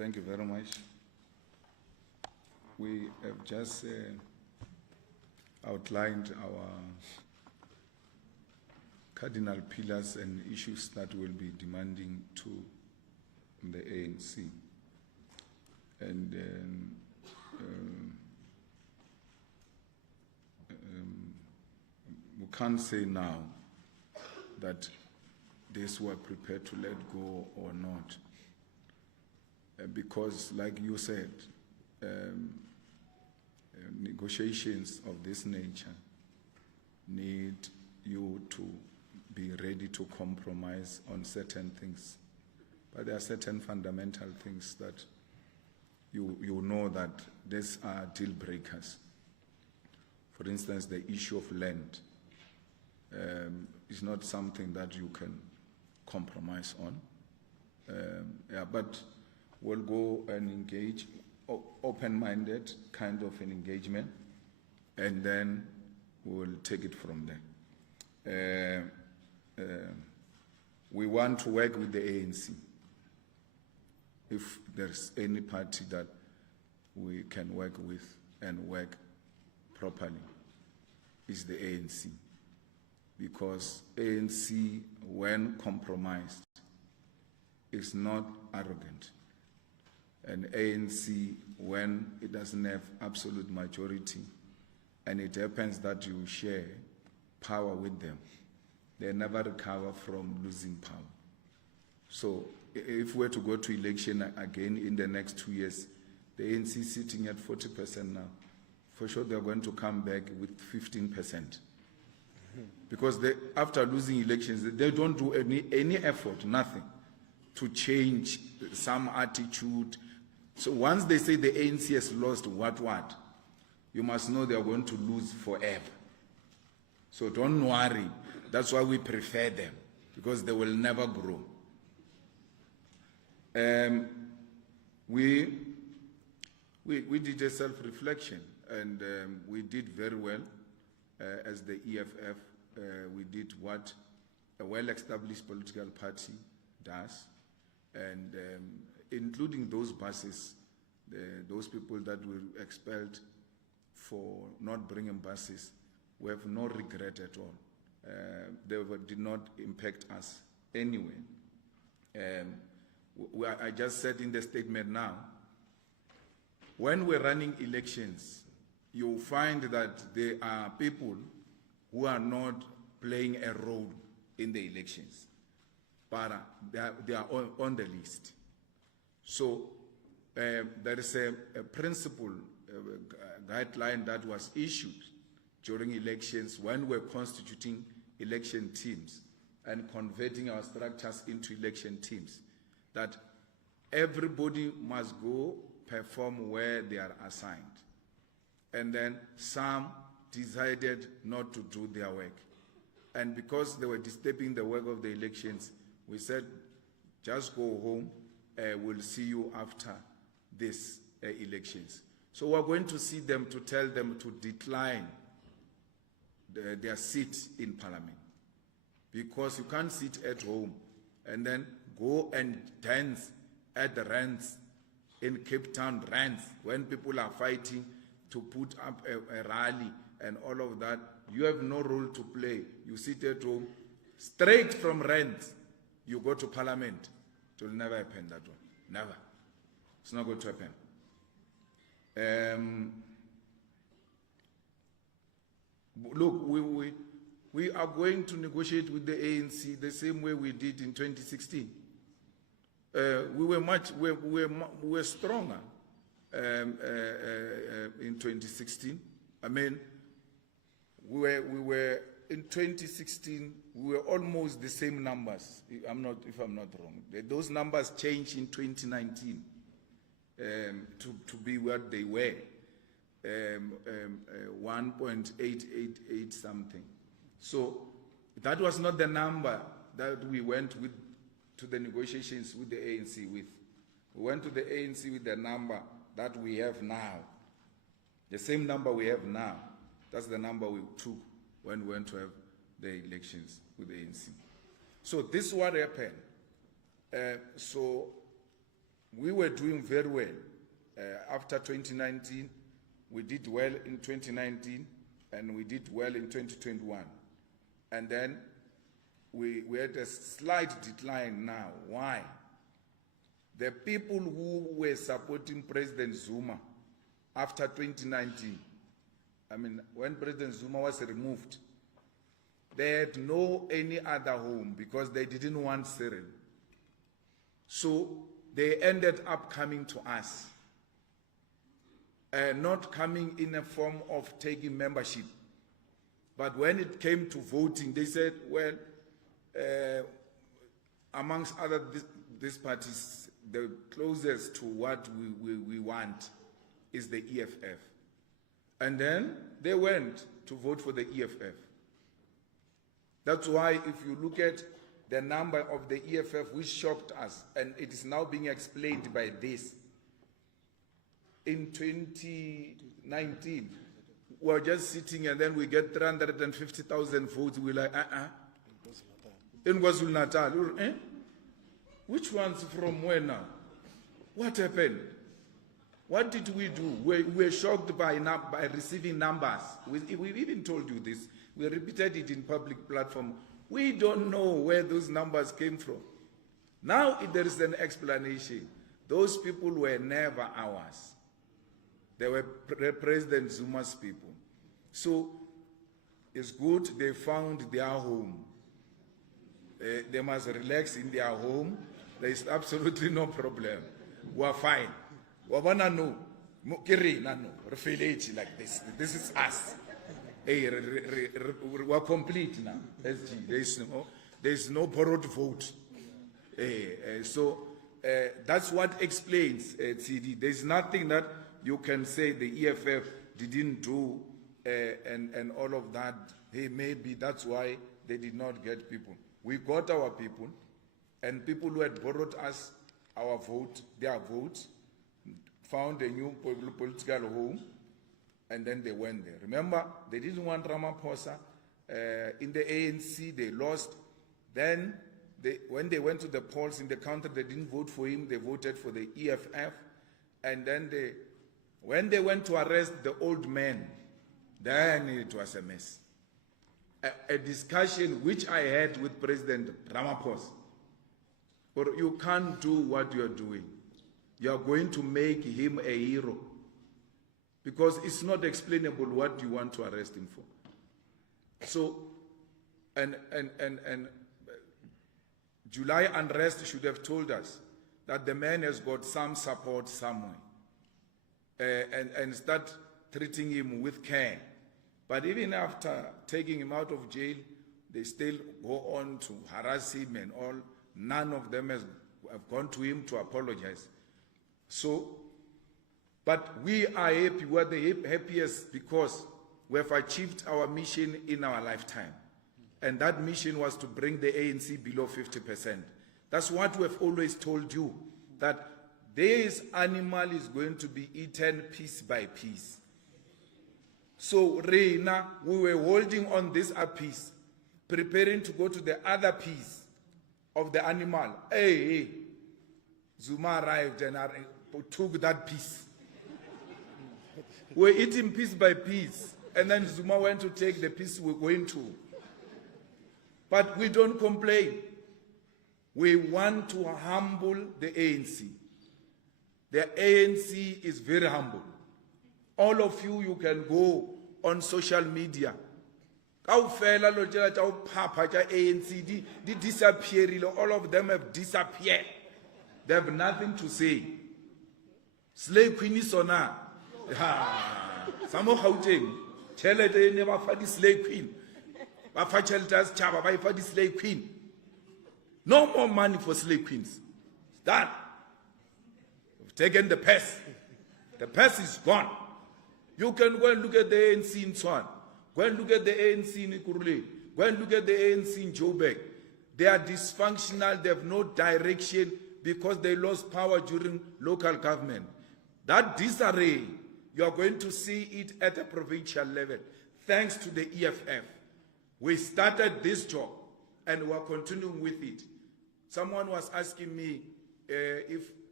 Thank you very much. We have just outlined our cardinal pillars and issues that we'll be demanding to the ANC. And we can't say now that this we're prepared to let go or not. Because, like you said, negotiations of this nature need you to be ready to compromise on certain things. But there are certain fundamental things that you know that these are deal breakers. For instance, the issue of land is not something that you can compromise on. But we'll go and engage, open-minded kind of an engagement, and then we'll take it from there. We want to work with the ANC. If there's any party that we can work with and work properly, is the ANC. Because ANC, when compromised, is not arrogant. And ANC, when it doesn't have absolute majority, and it happens that you share power with them, they never recover from losing power. So if we're to go to election again in the next 2 years, the ANC is sitting at 40% now. For sure they're going to come back with 15%. Because after losing elections, they don't do any effort, nothing, to change some attitude. So once they say the ANC has lost what, you must know they are going to lose forever. So don't worry. That's why we prefer them, because they will never grow. We did a self-reflection, and we did very well as the EFF. We did what a well-established political party does, and including those buses, those people that were expelled for not bringing buses, we have no regret at all. They did not impact us anyway. I just said in the statement now, when we're running elections, you'll find that there are people who are not playing a role in the elections, but they are on the list. So there is a principle, guideline that was issued during elections when we're constituting election teams and converting our structures into election teams, that everybody must go perform where they are assigned. And then some decided not to do their work. And because they were disturbing the work of the elections, we said, just go home, we'll see you after these elections. So we're going to see them to tell them to decline their seat in Parliament. Because you can't sit at home and then go and dance at the rants in Cape Town rants when people are fighting to put up a rally and all of that. You have no role to play. You sit at home, straight from rants, you go to Parliament. It will never happen, that one. Never. It's not going to happen. Look, we are going to negotiate with the ANC the same way we did in 2016. We were stronger in 2016. I mean, we were in 2016. We were almost the same numbers. If I'm not wrong. Those numbers changed in 2019 to be what they were. 1.888 something. So that was not the number that we went with to the negotiations with the ANC with. We went to the ANC with the number that we have now. The same number we have now. That's the number we took when we went to have the elections with the ANC. So this is what happened. So we were doing very well. After 2019, we did well in 2019, and we did well in 2021. And then we had a slight decline now. Why? The people who were supporting President Zuma after 2019, I mean, when President Zuma was removed, they had no any other home because they didn't want Cyril. So they ended up coming to us. Not coming in a form of taking membership. But when it came to voting, they said, well, amongst other these parties, the closest to what we want is the EFF. And then they went to vote for the EFF. That's why if you look at the number of the EFF, which shocked us, and it is now being explained by this. In 2019, we were just sitting and then we get 350,000 votes. We're like, In KwaZulu-Natal, Which ones from where now? What happened? What did we do? We were shocked by receiving numbers. We even told you this. We repeated it in public platform. We don't know where those numbers came from. Now there is an explanation. Those people were never ours. They were President Zuma's people. So it's good they found their home. They must relax in their home. There is absolutely no problem. We are fine. We are like this. This is us. We are complete now. There is no borrowed vote. So that's what explains CD. There is nothing that you can say the EFF didn't do and all of that. Hey, maybe that's why they did not get people. We got our people, and people who had borrowed us our vote, their vote, found a new political home, and then they went there. Remember, they didn't want Ramaphosa. In the ANC, they lost. Then, when they went to the polls in the country, they didn't vote for him. They voted for the EFF. And then, when they went to arrest the old man, then it was a mess. A discussion which I had with President Ramaphosa. Or you can't do what you are doing. You are going to make him a hero. Because it's not explainable what you want to arrest him for. So, and July unrest should have told us that the man has got some support somewhere. And start treating him with care. But even after taking him out of jail, they still go on to harass him and all. None of them have gone to him to apologize. So, but we are happy. We are the happiest because we have achieved our mission in our lifetime. And that mission was to bring the ANC below 50%. That's what we have always told you, that this animal is going to be eaten piece by piece. So, Reina, we were holding on this piece, preparing to go to the other piece of the animal. Hey, Zuma arrived and took that piece. We're eating piece by piece, and then Zuma went to take the piece we're going to. But we don't complain. We want to humble the ANC. The ANC is very humble. All of you can go on social media. All of them have disappeared. They have nothing to say. Slave Queen is on her. Some of Gauteng, Chelete never for the slave queen. Bafa Cheleta's Chaba, by for the slave queen. No more money for slave queens. It's done. We've taken the purse. The purse is gone. You can go and look at the ANC in Swan. Go and look at the ANC in Ikurule. Go and look at the ANC in Joburg. They are dysfunctional. They have no direction because they lost power during local government. That disarray, you are going to see it at a provincial level. Thanks to the EFF. We started this job and we are continuing with it. Someone was asking me if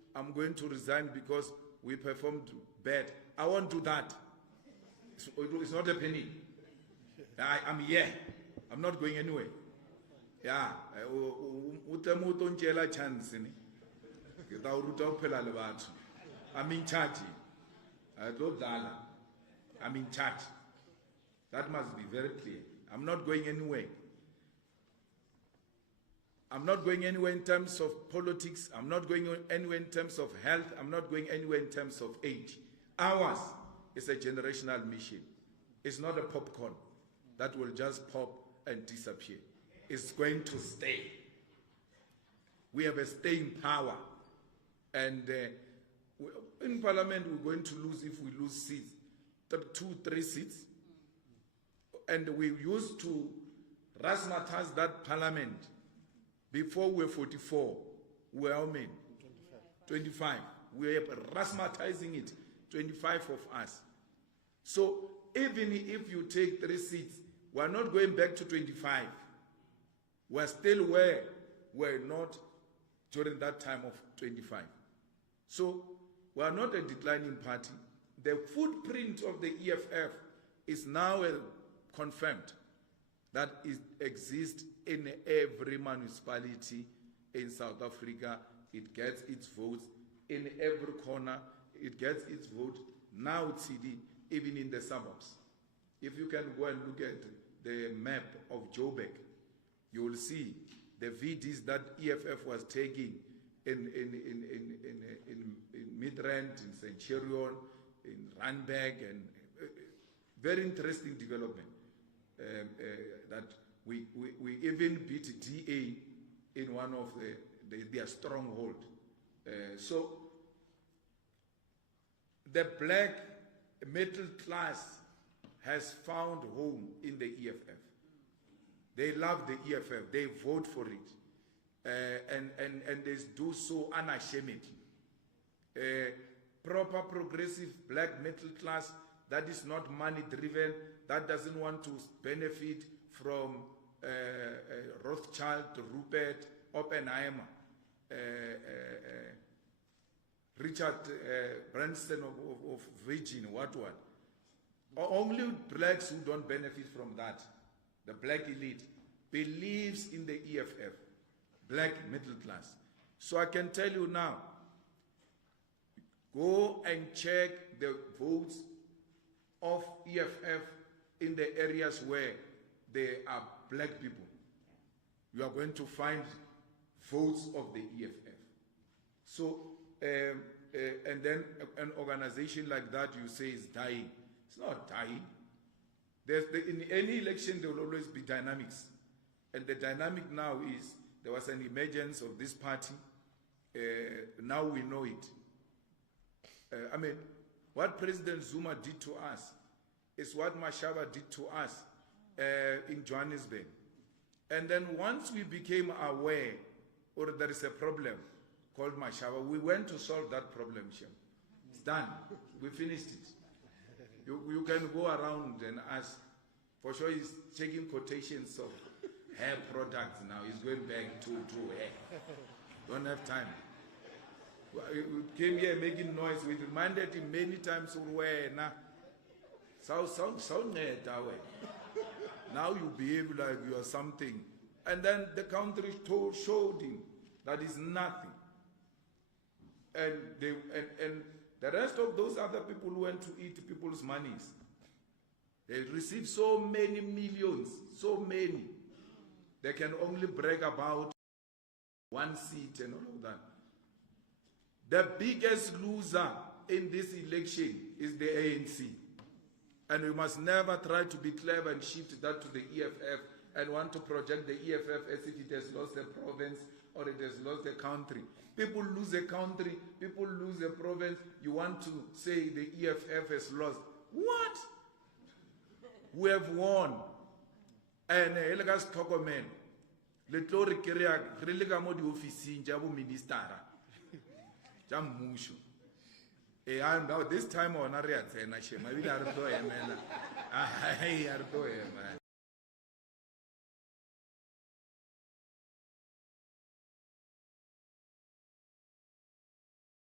I'm going to resign because we performed bad. I won't do that. It's not happening. I'm here. I'm not going anywhere. Yeah. I'm in charge. I'm in charge. That must be very clear. I'm not going anywhere. I'm not going anywhere in terms of politics. I'm not going anywhere in terms of health. I'm not going anywhere in terms of age. Ours is a generational mission. It's not a popcorn that will just pop and disappear. It's going to stay. We have a staying power. And in Parliament, we're going to lose, if we lose seats, 2-3 seats. And we used to razzmatazz that Parliament. Before we were 44, we were how many? 25. We are razzmatazing it, 25 of us. So even if you take 3 seats, we are not going back to 25. We are still where we were not during that time of 25. So we are not a declining party. The footprint of the EFF is now confirmed that it exists in every municipality in South Africa. It gets its votes in every corner. It gets its vote now, CD, even in the suburbs. If you can go and look at the map of Joburg, you will see the VDs that EFF was taking in Midrand, in Centurion, in Randburg, and very interesting development. That we even beat DA in one of their stronghold. So the black middle class has found home in the EFF. They love the EFF. They vote for it, and they do so unashamedly. Proper progressive black middle class that is not money driven, that doesn't want to benefit from Rothschild, Rupert, Oppenheimer, Richard Branson of Virgin, what. Only blacks who don't benefit from that, the black elite, believes in the EFF, black middle class. So I can tell you now, go and check the votes of EFF in the areas where there are black people. You are going to find votes of the EFF. So, and then an organization like that you say is dying. It's not dying. In any election there will always be dynamics. And the dynamic now is there was an emergence of this party. Now we know it. I mean, what President Zuma did to us is what Mashaba did to us in Johannesburg. And then once we became aware, or there is a problem called Mashaba, we went to solve that problem, Shem. It's done. We finished it. You can go around and ask. For sure he's taking quotations of hair products now. He's going back to hair. Don't have time. We came here making noise. We reminded him many times, now you behave like you are something. And then the country showed him that is nothing. And the rest of those other people who went to eat people's monies, they received so many millions, so many. They can only brag about one seat and all of that. The biggest loser in this election is the ANC. And we must never try to be clever and shift that to the EFF and want to project the EFF as if it has lost a province or it has lost a country. People lose a country, people lose a province. You want to say the EFF has lost. What? We have won. And Elgas Tokomen, Letori Kiria, Religamodi Office, Jabu Ministara, Jamushu. Now this time on Ariat, and I shall maybe I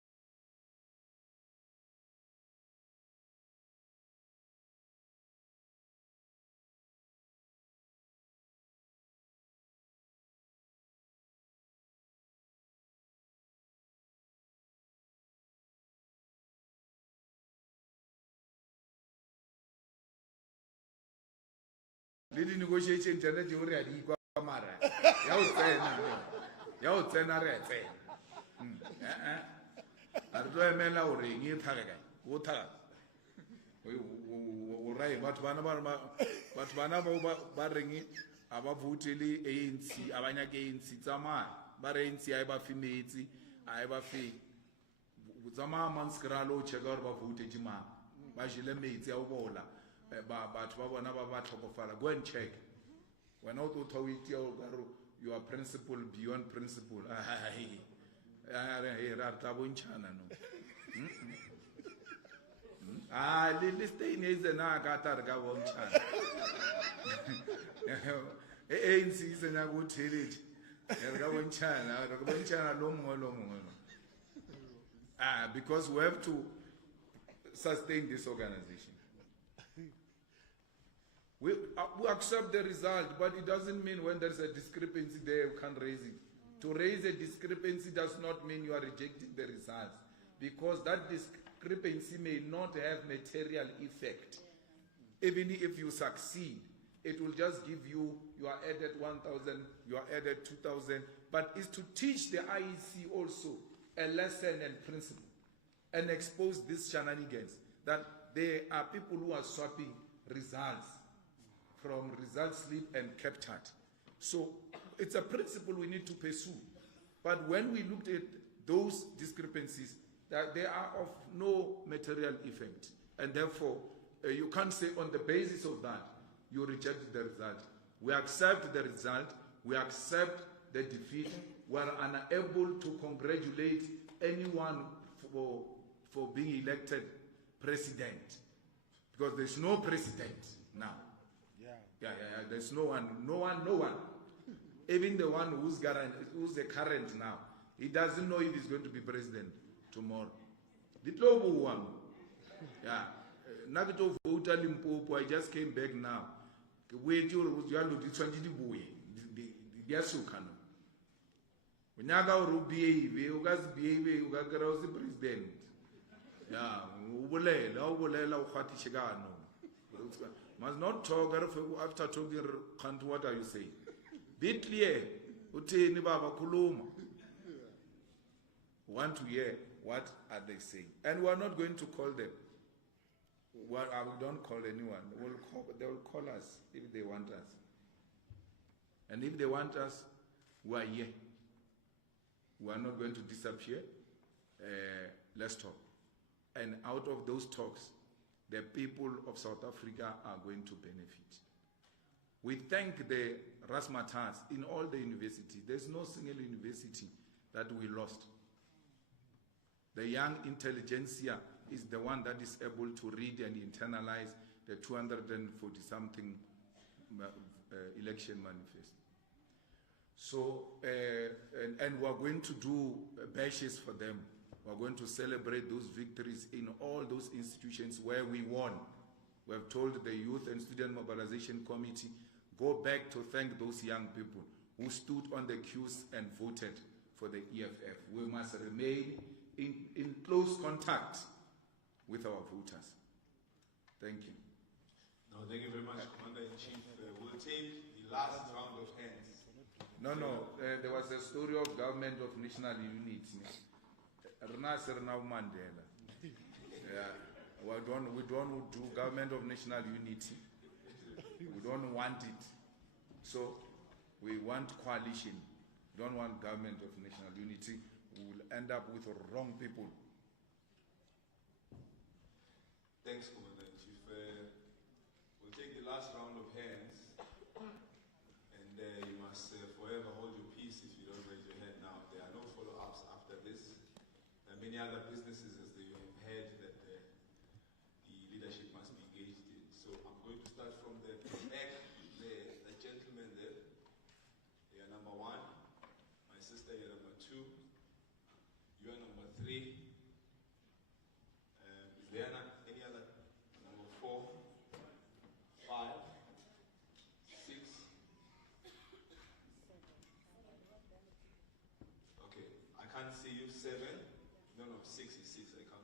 Lady negotiation channel you ready kwa mara. Yao tsena re tsena. Arto emela o re ngi thaga kai. O thaga. O rai batho bana ba rengi aba votele ANC abanya ke ANC tsamaya ba re ANC ai ba fimetsi ai ba fi tsamaya manskralo cheka gore ba vote jima ba jile metsi a bola batho ba bona ba tlhokofala. Go and check when out to tawiti your principle beyond principle ra ta bonchana no le stay ne zena ka ta re ka bonchana ANC is na go thelete re ka bonchana lo mongwe because we have to sustain this organization. We accept the result, but it doesn't mean when there's a discrepancy there you can't raise it. To raise a discrepancy does not mean you are rejecting the results, because that discrepancy may not have material effect. Even if you succeed, it will just give you are added 1,000, you are added 2,000, but it's to teach the IEC also a lesson and principle and expose these shenanigans that there are people who are swapping results from result slip and captured. So it's a principle we need to pursue. But when we looked at those discrepancies, that they are of no material effect, and therefore you can't say on the basis of that you reject the result. We accept the result, we accept the defeat, we are unable to congratulate anyone for being elected president, because there's no president now. There's no one. Even the one who's the current now, he doesn't know if he's going to be president tomorrow. Nagito voter Limpopo, I just came back now. Wait, you president. Must not talk after talking. What are you saying? Be clear. Want to hear what are they saying, and we are not going to call them. Well, I don't call anyone. They will call us if they want us, and if they want us, we are here. We are not going to disappear. Let's talk, and out of those talks, the people of South Africa are going to benefit. We thank the Rasmatas in all the universities. There's no single university that we lost. The young intelligentsia is the one that is able to read and internalize the 240-something election manifest. So, and we're going to do bashes for them. We're going to celebrate those victories in all those institutions where we won. We have told the Youth and Student Mobilization Committee, go back to thank those young people who stood on the queues and voted for the EFF. We must remain in close contact with our voters. Thank you. No, thank you very much, Commander-in-Chief. We'll take the last round of hands. No, there was a story of government of national unity. Mandela. Yeah, we don't do government of national unity. We don't want it. So we want coalition. We don't want government of national unity. We will end up with wrong people. Thanks, Commander-in-Chief. We'll take the last round of hands, and you must forever hold your peace if you don't raise your hand now. There are no follow-ups after this. There are many other businesses, as you have heard, that the leadership must be engaged in. So I'm going to start from the back there, the gentleman there. You are number 1. My sister, you are number 2. You are number 3. Is there any other? Number 4, 5, 6. Okay, I can't see you. 7. No, 6 is 6. I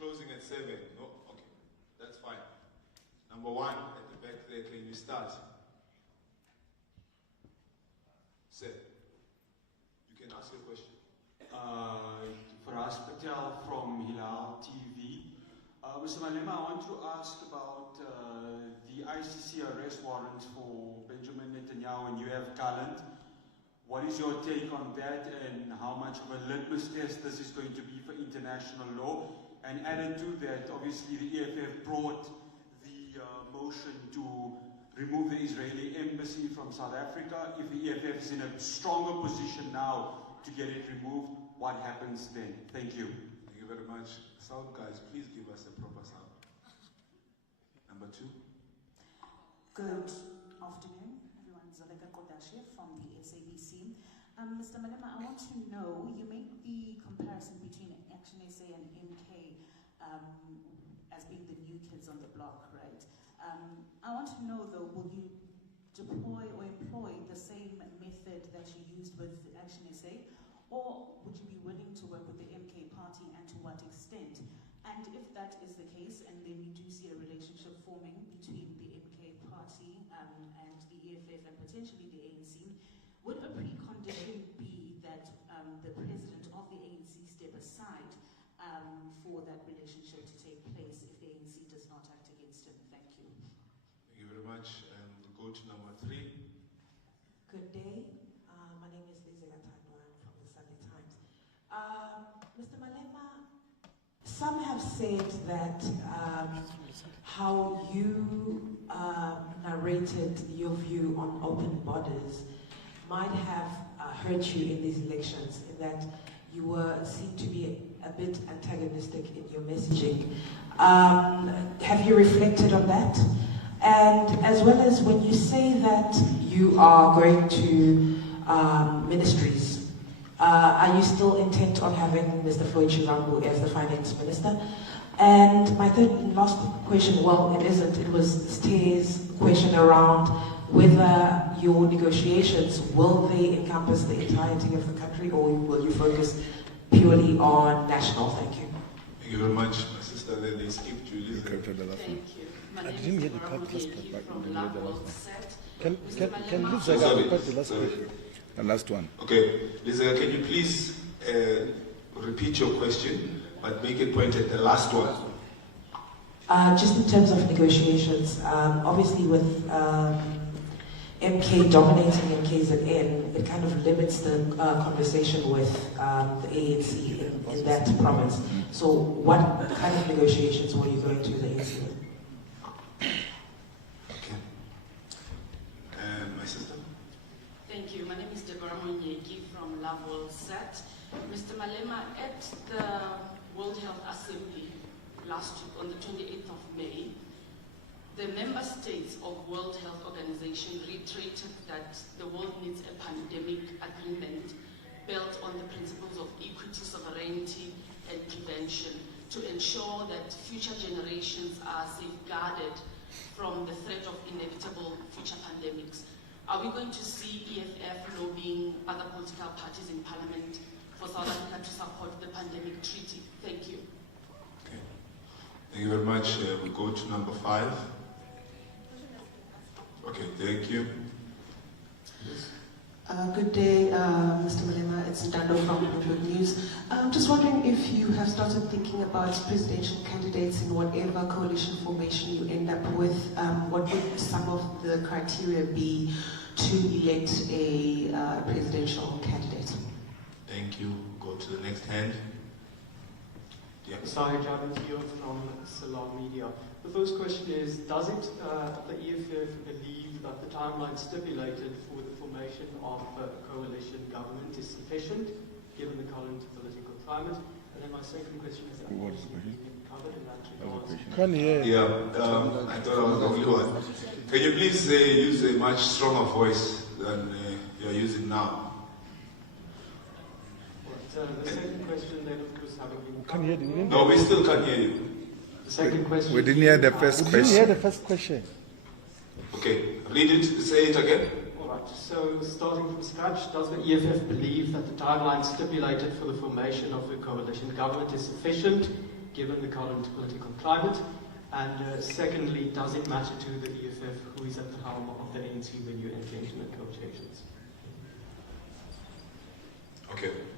closing at 7. No? Okay, that's fine. Number 1 at the back there, can you start? Sir, you can ask your question. Faraz Patel from Hilal TV. Mr. Malema, I want to ask about the ICC arrest warrant for Benjamin Netanyahu and UF Gallant. What is your take on that, and how much of a litmus test this is going to be for international law? And added to that, obviously the EFF brought the motion to remove the Israeli embassy from South Africa. If the EFF is in a stronger position now to get it removed, what happens then? Thank you. Thank you very much. Sound guys, please give us a proper sound. Number 2. Good afternoon, everyone. Zoleka Kodashe from the SABC. Mr. Malema, I want to know, you make the comparison between Action SA and MK as being the new kids on the block, right? I want to know though, will you deploy or employ the same method that you used with Action SA? Or would you be willing to work with the MK party, and to what extent? And if that is the case, and then you do see a relationship forming between the MK party and the EFF and potentially the ANC, would a precondition be that the president of the ANC step aside for that relationship to take place if the ANC does not act against him? Thank you. Thank you very much. And we'll go to number 3. Good day. My name is Lizzie Gatandwan from the Sunday Times. Mr. Malema, some have said that how you narrated your view on open borders might have hurt you in these elections, in that you were seen to be a bit antagonistic in your messaging. Have you reflected on that? And as well as when you say that you are going to ministries, are you still intent on having Mr. Floyd Chirambu as the finance minister? And my third and last question, well, it isn't, it was Steve's question around whether your negotiations, will they encompass the entirety of the country, or will you focus purely on national? Thank you. Thank you very much, my sister. Then they skipped Julius. Thank you. I didn't hear the first part, but didn't hear the last one. Can Lisa repeat the last question? The last one. Okay, Lisa, can you please repeat your question, but make it point at the last one? Just in terms of negotiations, obviously with MK dominating MKZN, it kind of limits the conversation with the ANC in that province. So what kind of negotiations were you going to the ANC with? Okay. My sister? Thank you. My name is Deborah Monyeki from Lavol Set. Mr. Malema, at the World Health Assembly last week on the 28th of May, the member states of World Health Organization reiterated that the world needs a pandemic agreement built on the principles of equity, sovereignty, and prevention to ensure that future generations are safeguarded from the threat of inevitable future pandemics. Are we going to see EFF lobbying other political parties in Parliament for South Africa to support the pandemic treaty? Thank you. Okay. Thank you very much. We go to number 5. Okay, thank you. Yes. Good day, Mr. Malema. It's Ndando from Bloomberg News. Just wondering if you have started thinking about presidential candidates in whatever coalition formation you end up with. What would some of the criteria be to elect a presidential candidate? Thank you. Go to the next hand. Yeah. Sahij here from Salam Media. The first question is, does it, the EFF believe that the timeline stipulated for the formation of a coalition government is sufficient, given the current political climate? And then my second question is, What is the question? covered in that regards. Can't hear. Yeah, I thought I was the only one. Can you please use a much stronger voice than you're using now? The second question then, of course, having been Can't hear. You No, we still can't hear you. The second question. We didn't hear the first didn't question. hear the first question. Okay, read it, say it again. All right, so starting from scratch, does the EFF believe that the timeline stipulated for the formation of the coalition government is sufficient, given the current political climate? And secondly, does it matter to the EFF who is at the helm of the ANC when you enter into negotiations? Okay.